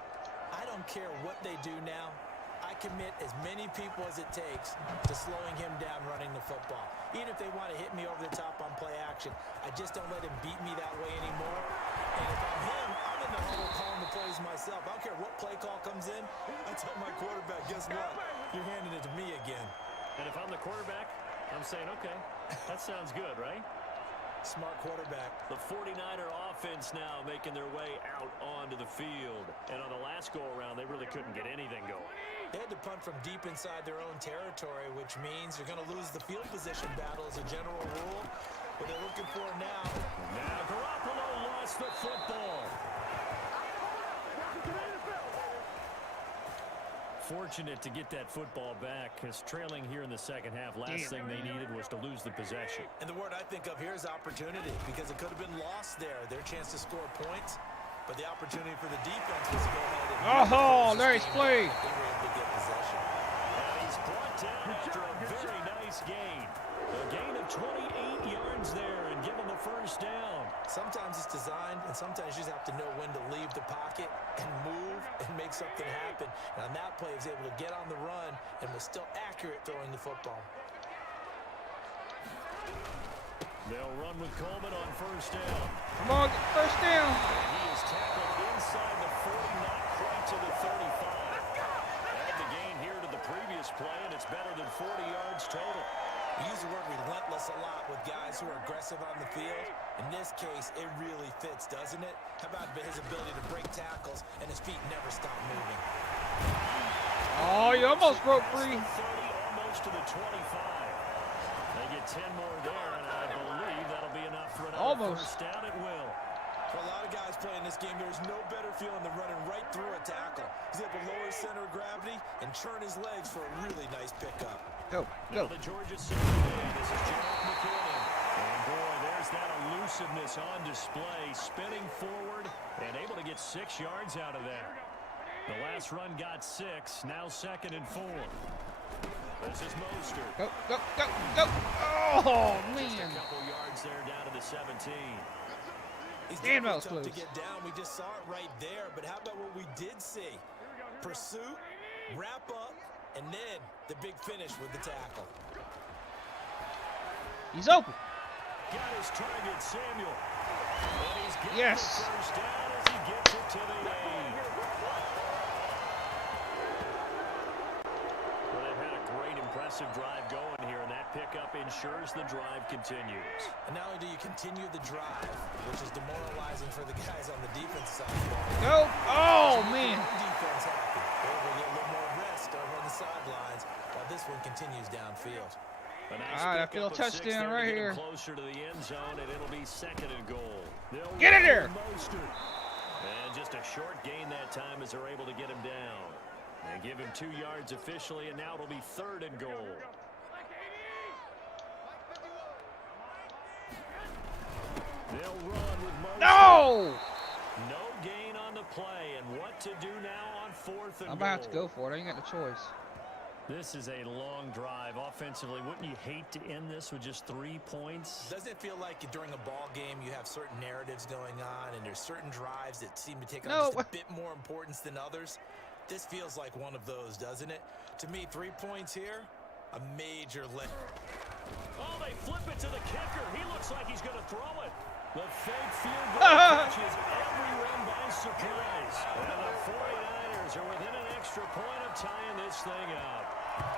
I don't care what they do now. I commit as many people as it takes to slowing him down running the football. Even if they want to hit me over the top on play action, I just don't let him beat me that way anymore. And if I'm him, I'm in the huddle calling the plays myself. I don't care what play call comes in. I tell my quarterback, guess what? You're handing it to me again. And if I'm the quarterback, I'm saying, okay, that sounds good, right? Smart quarterback. The 49er offense now making their way out onto the field. And on the last go-around, they really couldn't get anything going. They had to punt from deep inside their own territory, which means you're going to lose the field position battle as a general rule. What they're looking for now. Now Garoppolo lost the football. Fortunate to get that football back, because trailing here in the 2nd half, last thing they needed was to lose the possession. And the word I think of here is opportunity, because it could have been lost there. Their chance to score points. but the opportunity for the defense was to go ahead and oh, nice play. They were able to get possession. And he's brought down after a very nice gain. A gain of 28 yards there and give him the first down. Sometimes it's designed, and sometimes you just have to know when to leave the pocket and move and make something happen. And on that play, he was able to get on the run and was still accurate throwing the football. They'll run with Coleman on first down. Come on, first down. And he is tackled inside the 40, not quite to the 35. Add the gain here to the previous play, and it's better than 40 yards total. We use the word relentless a lot with guys who are aggressive on the field. In this case, it really fits, doesn't it? How about his ability to break tackles and his feet never stop moving? Oh, you almost broke free. 30, almost to the 25. They get 10 more there, and I believe that'll be enough for another Almost. first down. It will. For a lot of guys playing this game, there's no better feeling than running right through a tackle. He's able to lower his center of gravity and churn his legs for a really nice pickup. Go, Now go. the Georgia secondary. This is Jarrett McKinnon. And boy, there's that elusiveness on display. Spinning forward and able to get 6 yards out of that. The last run got 6. Now 2nd and 4. This is Mostert. Go, go, go, go. Oh, Just a man. couple yards there down to the 17. He's Damn, that definitely was tough close. to get down. We just saw it right there. But how about what we did see? Pursuit, wrap up, and then the big finish with the tackle. He's open. Got his target, Samuel. And he's getting Yes. the first down as he gets it to the 8. Well, they've had a great, impressive drive going here, and that pickup ensures the drive continues. And not only do you continue the drive, which is demoralizing for the guys on the defense side. Go. Oh, Make man. your own defense happy. They're able to get a little more rest over on the sidelines while this one continues downfield. A nice All right, I pickup feel a of 6 touchdown there to right get him here. Closer to the end zone, and it'll be 2nd and goal. They'll Get in run there. with Mostert. And just a short gain that time as they're able to get him down. They give him 2 yards officially, and now it'll be 3rd and goal. They'll run with Mostert. No. No gain on the play, and what to do now on 4th and I'm goal. about to go for it. I ain't got no choice. This is a long drive offensively. Wouldn't you hate to end this with just 3 points? Doesn't it feel like during a ball game you have certain narratives going on and there's certain drives that seem to take on No. just a bit more importance than others? This feels like one of those, doesn't it? To me, 3 points here, a major lift. Oh, they flip it to the kicker. He looks like he's going to throw it. The fake field goal catches everyone by surprise. And the 49ers are within an extra point of tying this thing up.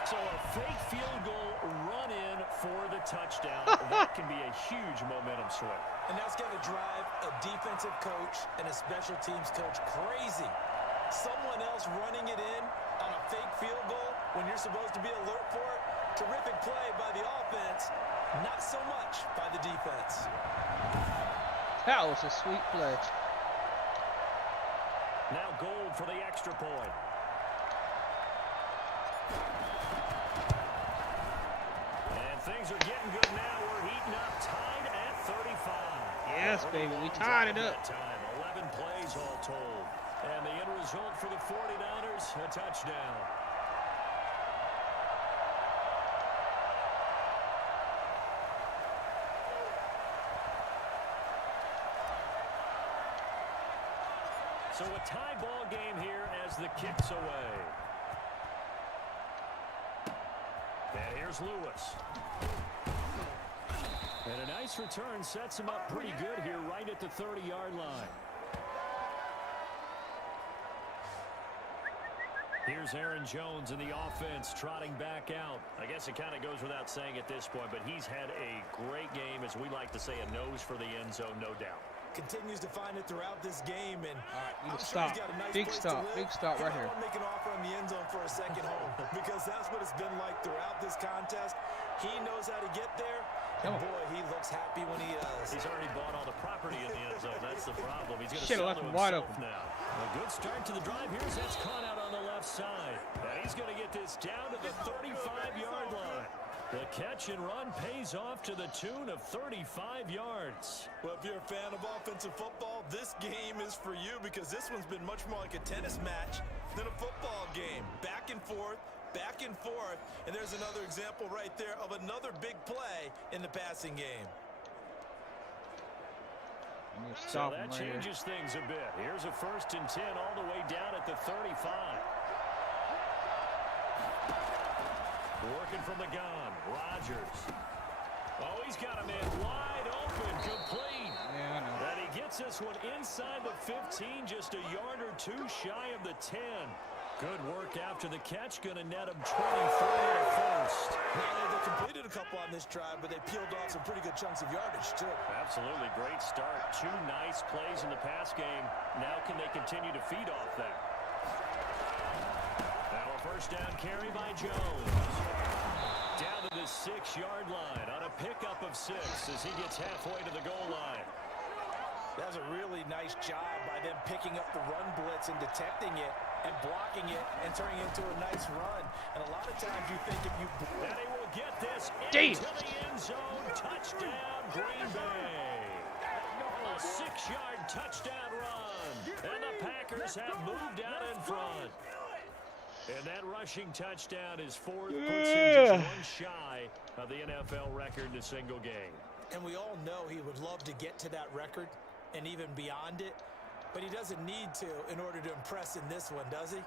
So a fake field goal run in for the touchdown. That can be a huge momentum swing. And that's going to drive a defensive coach and a special teams coach crazy. Someone else running it in on a fake field goal when you're supposed to be alert for it. Terrific play by the offense, not so much by the defense. That was a sweet play. Now Gold for the extra point. And things are getting good now. We're heating up, tied at 35. Yes, baby, we tied it up. That time, 11 plays all told. And the end result for the 49ers, a touchdown. So a tie ball game here as the kick's away. And here's Lewis. And a nice return sets him up pretty good here right at the 30-yard line. Here's Aaron Jones in the offense trotting back out. I guess it kind of goes without saying at this point, but he's had a great game, as we like to say, a nose for the end zone, no doubt. Continues to find it throughout this game, and You I'm can sure stop. he's got a nice Big place stop. to live. Big stop right here. I want to make an offer on the end zone for a second home because that's what it's been like throughout this contest. He knows how to get there, and boy, he looks happy when he does. He's already bought all the property in the end zone. That's the problem. He's going to Should've sell left to him wide himself open. now. A good start to the drive. Here's that's caught out on the left side. And he's going to get this down to the 35-yard line. The catch and run pays off to the tune of 35 yards. Well, if you're a fan of offensive football, this game is for you because this one's been much more like a tennis match than a football game. Back and forth, and there's another example right there of another big play in the passing game. So that changes things a bit. Here's a 1st and 10 all the way down at the 35. Working from the gun, Rodgers. Oh, he's got a man wide open, complete. Yeah, I know. And he gets this one inside the 15, just a yard or two shy of the 10. Good work after the catch, going to net him 23 at first. They completed a couple on this drive, but they peeled off some pretty good chunks of yardage, too. Absolutely great start. 2 nice plays in the pass game. Now can they continue to feed off that? Now a 1st down carry by Jones. Down to the 6-yard line on a pickup of 6 as he gets halfway to the goal line. That was a really nice job by them picking up the run blitz and detecting it and blocking it and turning it into a nice run. And a lot of times you think if you... And he will get this into the end zone. Touchdown, Green Bay. A 6-yard touchdown run. And the Packers have moved out in front. And that rushing touchdown is 4th, puts him just 1 shy of the NFL record in a single game. And we all know he would love to get to that record and even beyond it, but he doesn't need to in order to impress in this one, does he?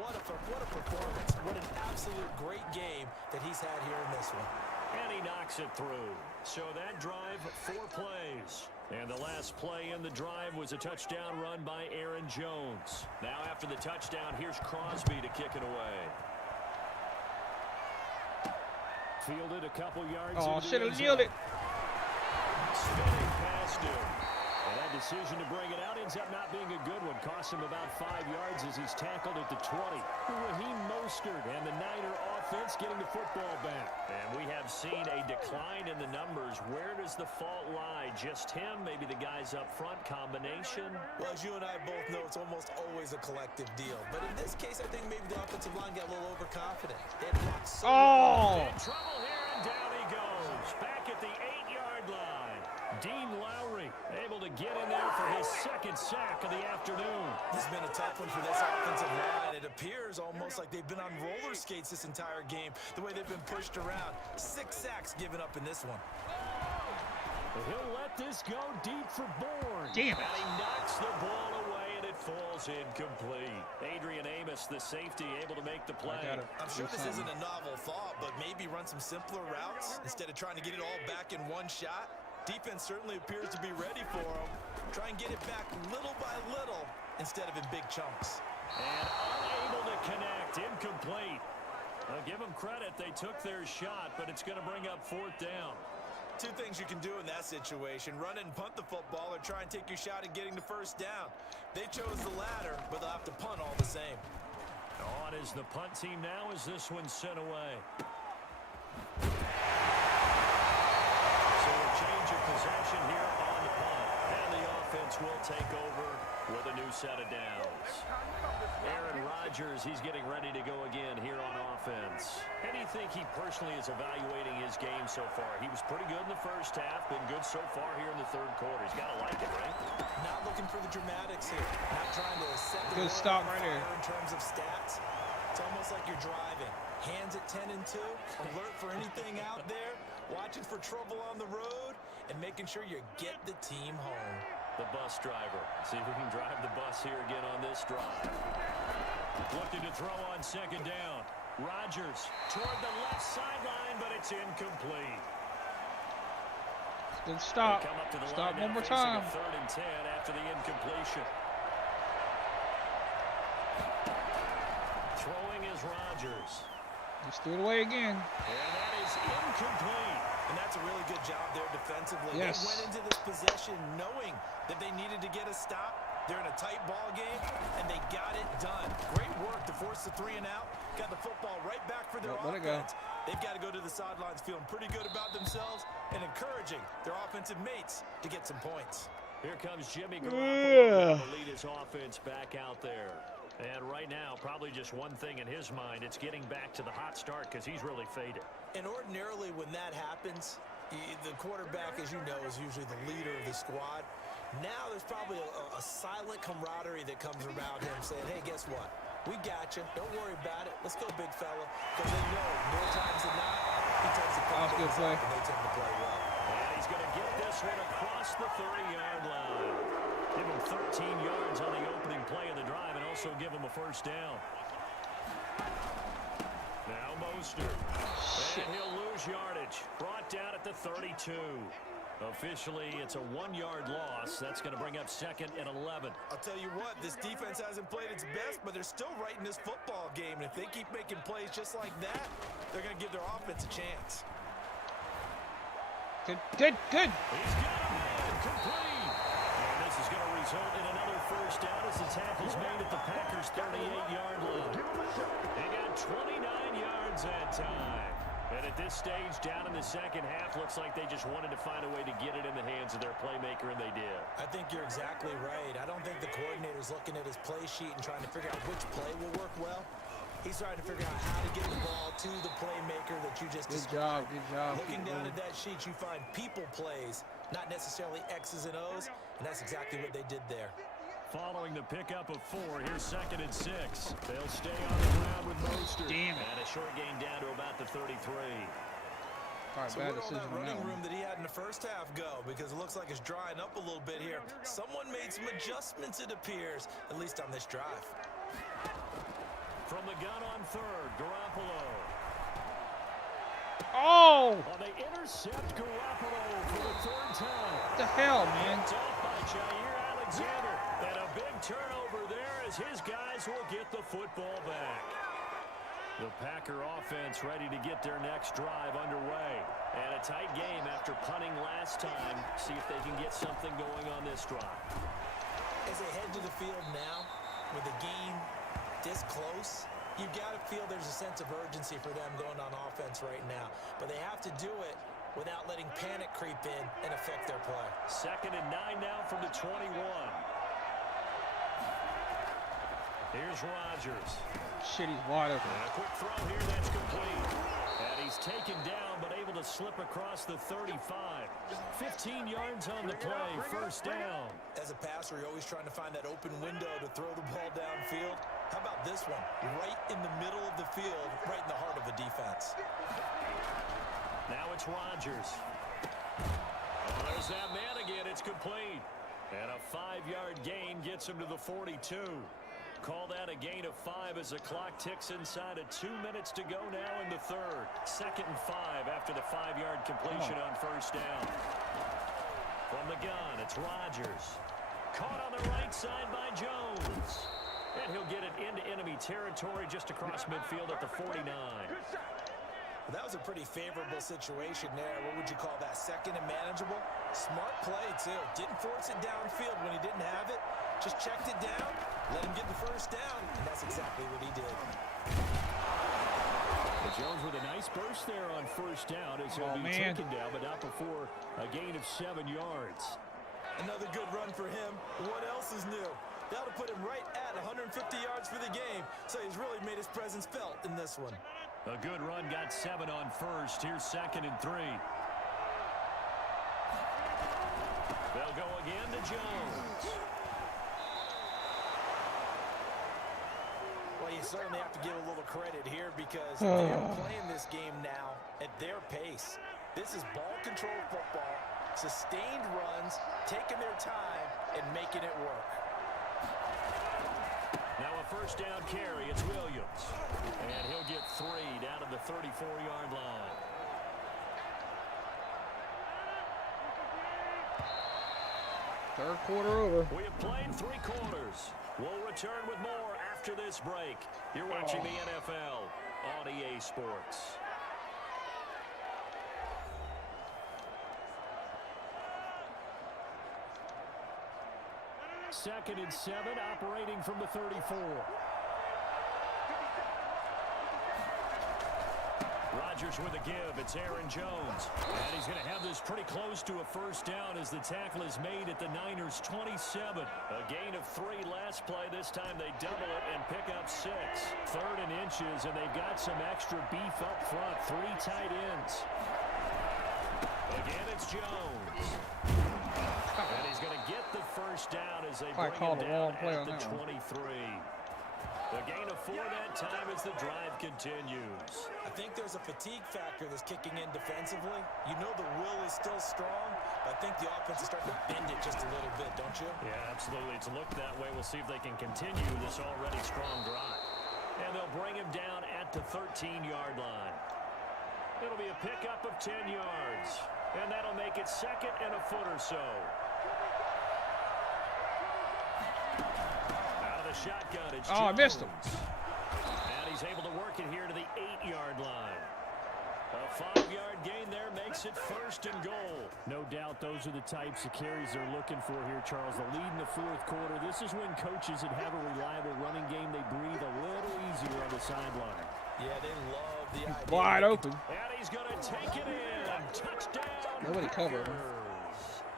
What a performance. What an absolute great game that he's had here in this one. And he knocks it through. So that drive, 4 plays. And the last play in the drive was a touchdown run by Aaron Jones. Now after the touchdown, here's Crosby to kick it away. Fielded a couple yards. Oh, should have kneeled it. Spinning past him. And that decision to bring it out ends up not being a good one. Cost him about 5 yards as he's tackled at the 20. Raheem Mostert and the Niner offense getting the football back. And we have seen a decline in the numbers. Where does the fault lie? Just him? Maybe the guys up front? Combination? Well, as you and I both know, it's almost always a collective deal. But in this case, I think maybe the offensive line got a little overconfident. They had blocked so in trouble here, and down he goes. Back at the 8-yard line. Dean Lowry able to get in there for his 2nd sack of the afternoon. This has been a tough one for this offensive line. It appears almost like they've been on roller skates this entire game, the way they've been pushed around. 6 sacks given up in this one. He'll let this go deep for Bourne. Damn. And he knocks the ball away, and it falls incomplete. Adrian Amos, the safety, able to make the play. I'm sure this isn't a novel thought, but maybe run some simpler routes instead of trying to get it all back in one shot. Defense certainly appears to be ready for him. Try and get it back little by little instead of in big chunks. And unable to connect, incomplete. I'll give them credit, they took their shot, but it's going to bring up 4th down. 2 things you can do in that situation: run and punt the football, or try and take your shot at getting the 1st down. They chose the latter, but they'll have to punt all the same. On is the punt team now as this one's sent away. Change of possession here on the punt. And the offense will take over with a new set of downs. Aaron Rodgers, he's getting ready to go again here on offense. And you think he personally is evaluating his game so far? He was pretty good in the 1st half, been good so far here in the 3rd quarter. He's got to like it, right? Not looking for the dramatics here. Not trying to set the good stop right there. In terms of stats, it's almost like you're driving. Hands at 10 and 2, alert for anything out there, watching for trouble on the road, and making sure you get the team home. The bus driver. See if we can drive the bus here again on this drive. Looking to throw on 2nd down. Rodgers toward the left sideline, but it's incomplete. Good stop. Stop one more time. 3rd and 10 after the incompletion. Throwing is Rodgers. Just threw it away again. And that is incomplete. And that's a really good job there defensively. Yes. They went into this possession knowing that they needed to get a stop. They're in a tight ball game, and they got it done. Great work to force the 3 and out. Got the football right back for their offense. They've got to go to the sidelines feeling pretty good about themselves and encouraging their offensive mates to get some points. Here comes Jimmy Garoppolo to lead his offense back out there. And right now, probably just one thing in his mind. It's getting back to the hot start because he's really faded. And ordinarily when that happens, the quarterback, as you know, is usually the leader of the squad. Now there's probably a silent camaraderie that comes around him saying, hey, guess what? We got you. Don't worry about it. Let's go, big fella. Because they know more times than not, he tends to come good play. and they tend to play well. And he's going to get this one across the 30-yard line. Give him 13 yards on the opening play of the drive and also give him a first down. Now Mostert. And he'll lose yardage. Brought down at the 32. Officially, it's a 1-yard loss. That's going to bring up 2nd and 11. I'll tell you what, this defense hasn't played its best, but they're still right in this football game. And if they keep making plays just like that, they're going to give their offense a chance. Good. He's got a man complete. And this is going to result in another first down as the tackle's made at the Packers' 38-yard line. They got 29 yards that time. And at this stage, down in the second half, looks like they just wanted to find a way to get it in the hands of their playmaker, and they did. I think you're exactly right. I don't think the coordinator's looking at his play sheet and trying to figure out which play will work well. He's trying to figure out how to get the ball to the playmaker that you just described. Good job. Looking down at that sheet, you find people plays, not necessarily X's and O's, and that's exactly what they did there. Following the pickup of 4, here's 2nd and 6. They'll stay on the ground with Mostert. Damn it. And a short gain down to about the 33. All right, So bad where'd all decision that on running that room one. that he had in the first half go? Because it looks like it's drying up a little bit here. Someone made some adjustments, it appears, at least on this drive. From the gun on 3rd, Garoppolo. Oh! They intercept Garoppolo for the 3rd time. What the hell, man? Picked off by Jair Alexander. And a big turnover there as his guys will get the football back. The Packer offense ready to get their next drive underway. And a tight game after punting last time. See if they can get something going on this drive. As they head to the field now, with the game this close, you've got to feel there's a sense of urgency for them going on offense right now. But they have to do it without letting panic creep in and affect their play. 2nd and 9 now from the 21. Here's Rodgers. Shit, he's wide open. And a quick throw here, that's complete. And he's taken down, but able to slip across the 35. 15 yards on the play, first down. As a passer, you're always trying to find that open window to throw the ball downfield. How about this one? Right in the middle of the field, right in the heart of a defense. Now it's Rodgers. Oh, there's that man again. It's complete. And a 5-yard gain gets him to the 42. Call that a gain of 5 as the clock ticks inside of 2 minutes to go now in the 3rd. 2nd and 5 after the 5-yard completion on first down. From the gun, it's Rodgers. Caught on the right side by Jones. And he'll get it into enemy territory just across midfield at the 49. That was a pretty favorable situation there. What would you call that? 2nd and manageable? Smart play, too. Didn't force it downfield when he didn't have it. Just checked it down, let him get the first down, and that's exactly what he did. But Jones with a nice burst there on first down as he'll be taken down, but not before a gain of 7 yards. Another good run for him. What else is new? That'll put him right at 150 yards for the game, so he's really made his presence felt in this one. A good run, got 7 on first. Here's 2nd and 3. They'll go again to Jones. Well, you certainly have to give a little credit here because they're playing this game now at their pace. This is ball control football, sustained runs, taking their time, and making it work. Now a first down carry, it's Williams. And he'll get 3 down to the 34-yard line. Third quarter over. We have played 3 quarters. We'll return with more after this break. You're watching the NFL on EA Sports. Second and 7, operating from the 34. Rodgers with a give. It's Aaron Jones. And he's going to have this pretty close to a first down as the tackle is made at the Niners' 27. A gain of 3 last play. This time they double it and pick up 6. 3rd and inches, and they've got some extra beef up front. 3 tight ends. Again, it's Jones. And he's going to get the first down as they bring him down at the 23. A gain of 4 that time as the drive continues. I think there's a fatigue factor that's kicking in defensively. You know the will is still strong, but I think the offense is starting to bend it just a little bit, don't you? Yeah, absolutely. It's looked that way. We'll see if they can continue this already strong drive. And they'll bring him down at the 13-yard line. It'll be a pickup of 10 yards. And that'll make it 2nd and a foot or so. Shotgun, it's Jones. I missed him. And he's able to work it here to the 8-yard line. A 5-yard gain there makes it 1st and goal. No doubt those are the types of carries they're looking for here, Charles. The lead in the 4th quarter. This is when coaches that have a reliable running game, they breathe a little easier on the sideline. Yeah, they love the idea. Wide open. And he's going to take it in. Touchdown. Nobody covered him.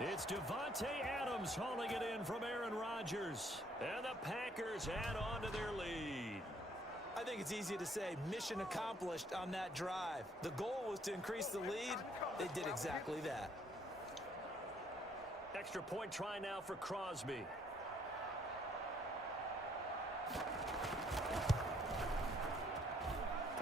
It's Devontae Adams hauling it in from Aaron Rodgers. And the Packers add on to their lead. I think it's easy to say mission accomplished on that drive. The goal was to increase the lead. They did exactly that. Extra point try now for Crosby.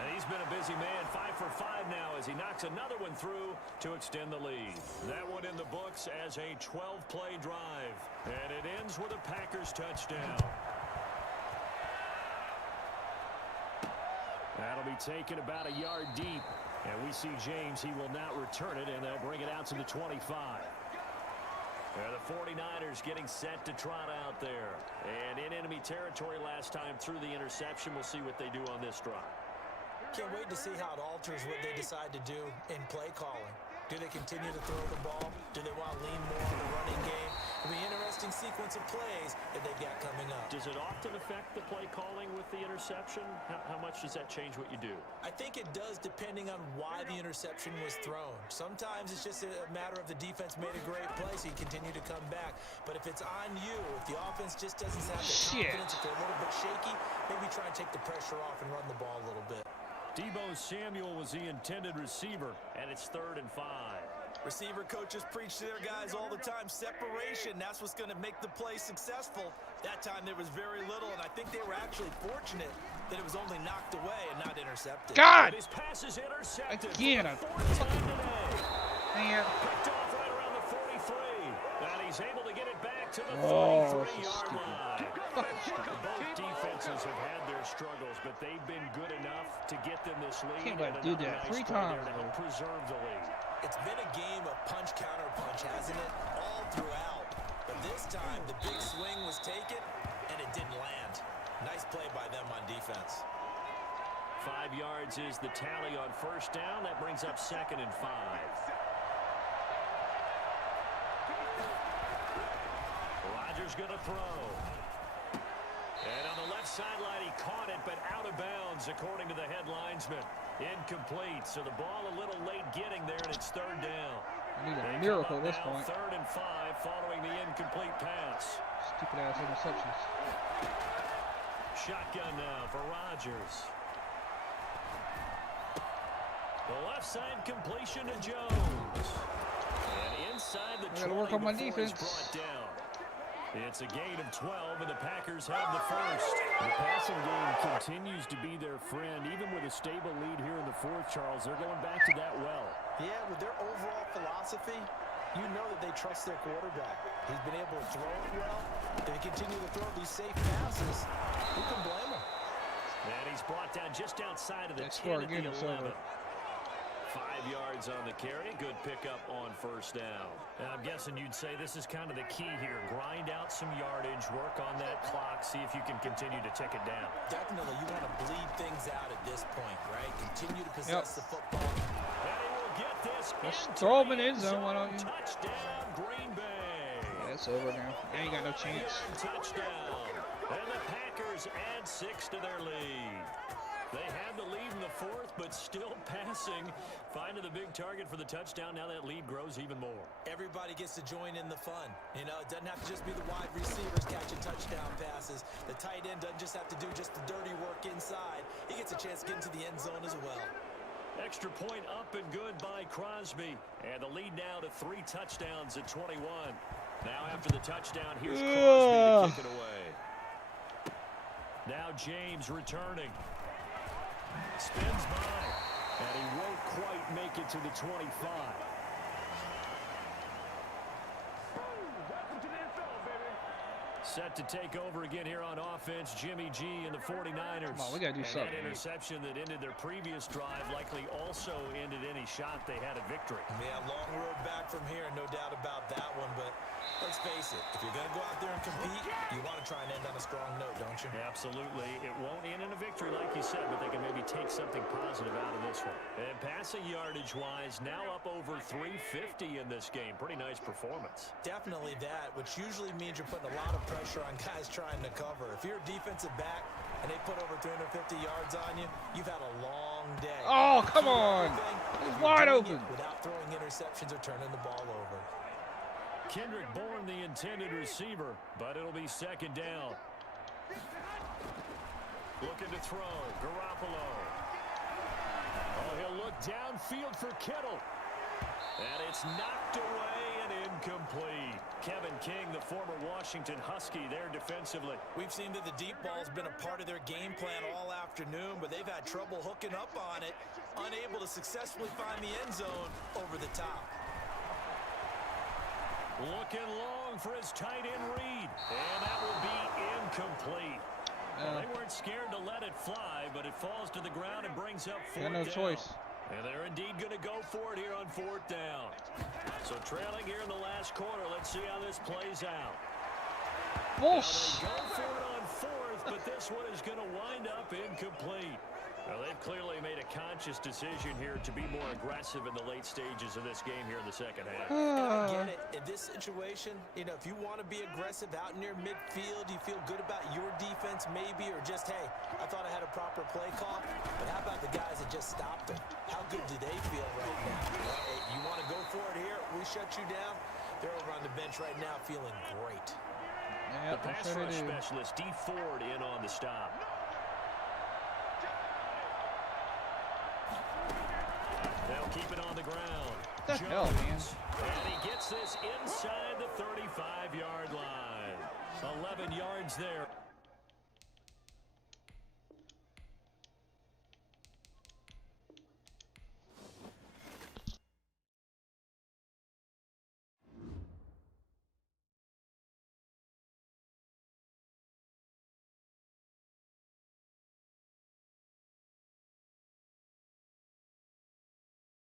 And he's been a busy man, 5 for 5 now as he knocks another one through to extend the lead. That one in the books as a 12-play drive. And it ends with a Packers touchdown. That'll be taken about a yard deep. And we see James, he will not return it, and they'll bring it out to the 25. The 49ers getting set to trot out there. And in enemy territory last time through the interception. We'll see what they do on this drive. Can't wait to see how it alters what they decide to do in play calling. Do they continue to throw the ball? Do they want to lean more on the running game? It'll be an interesting sequence of plays that they've got coming up. Does it often affect the play calling with the interception? How much does that change what you do? I think it does depending on why the interception was thrown. Sometimes it's just a matter of the defense made a great play, so you continue to come back. But if it's on you, if the offense just doesn't have the confidence, if they're a little bit shaky, maybe try and take the pressure off and run the ball a little bit. Deebo Samuel was the intended receiver, and it's 3rd and 5. Receiver coaches preach to their guys all the time. Separation, that's what's going to make the play successful. That time there was very little, and I think they were actually fortunate that it was only knocked away and not intercepted. God! His pass is intercepted. Again. Man. Picked off right around the 43. And he's able to get it back to the 33-yard line. Both defenses have had their struggles, but they've been good enough to get them this lead. Can't let do that 3 times to help preserve the lead. It's been a game of punch counter punch, hasn't it? All throughout. But this time the big swing was taken and it didn't land. Nice play by them on defense. 5 yards is the tally on first down. That brings up 2nd and 5. Rodgers going to throw. And on the left sideline, he caught it, but out of bounds, according to the head linesman. Incomplete, so the ball a little late getting there, and it's 3rd down. I need a miracle at this point. 3rd and 5 following the incomplete pass. Stupid-ass interceptions. Shotgun now for Rodgers. The left side completion to Jones. And inside the 20, gotta work on my defense. Brought down. It's a gain of 12, and the Packers have the first. The passing game continues to be their friend. Even with a stable lead here in the 4th, Charles, they're going back to that well. Yeah, with their overall philosophy, you know that they trust their quarterback. He's been able to throw it well. If they continue to throw these safe passes, who can blame him? And he's brought down just outside of the 10 at the 11. 5 yards on the carry. Good pickup on first down. And I'm guessing you'd say this is kind of the key here. Grind out some yardage, work on that clock, see if you can continue to tick it down. Definitely. You want to bleed things out at this point, right? Continue to possess the football. And he will get this. Just throw him in the end zone, why don't you? Touchdown, Green Bay. Yeah, it's over now. They ain't got no chance. Touchdown. And the Packers add 6 to their lead. They had the lead in the fourth, but still passing. Finding the big target for the touchdown. Now that lead grows even more. Everybody gets to join in the fun. You know, it doesn't have to just be the wide receivers catching touchdown passes. The tight end doesn't just have to do just the dirty work inside. He gets a chance to get into the end zone as well. Extra point up and good by Crosby. And the lead now to 3 touchdowns at 21. Now after the touchdown, here's Crosby to kick it away. Now James returning. Spins by. And he won't quite make it to the 25. Set to take over again here on offense, Jimmy G and the 49ers. Come on, we got to do something. That interception that ended their previous drive likely also ended any shot they had at victory. Yeah, long road back from here, no doubt about that one. But let's face it, if you're going to go out there and compete, you want to try and end on a strong note, don't you? Absolutely. It won't end in a victory like you said, but they can maybe take something positive out of this one. And passing yardage-wise, now up over 350 in this game. Pretty nice performance. Definitely that, which usually means you're putting a lot of pressure on guys trying to cover. If you're a defensive back and they put over 350 yards on you, you've had a long day. Oh, come on. He's wide open. Without throwing interceptions or turning the ball over. Kendrick Bourne, the intended receiver, but it'll be second down. Looking to throw, Garoppolo. Oh, he'll look downfield for Kittle. And it's knocked away and incomplete. Kevin King, the former Washington Husky, there defensively. We've seen that the deep ball's been a part of their game plan all afternoon, but they've had trouble hooking up on it, unable to successfully find the end zone over the top. Looking long for his tight end read, and that will be incomplete. Well, they weren't scared to let it fly, but it falls to the ground and brings up fourth down. No choice. And they're indeed going to go for it here on fourth down. So trailing here in the last quarter. Let's see how this plays out. Now they go for it on fourth, but this one is going to wind up incomplete. Well, they've clearly made a conscious decision here to be more aggressive in the late stages of this game here in the second half. And I get it. In this situation, you know, if you want to be aggressive out near midfield, you feel good about your defense maybe, or just, hey, I thought I had a proper play call. But how about the guys that just stopped them? How good do they feel right now? Hey, you want to go for it here? We shut you down. They're over on the bench right now feeling great. The pass rush specialist, D. Ford, in on the stop. They'll keep it on the ground. What the hell, man? And he gets this inside the 35-yard line. 11 yards there.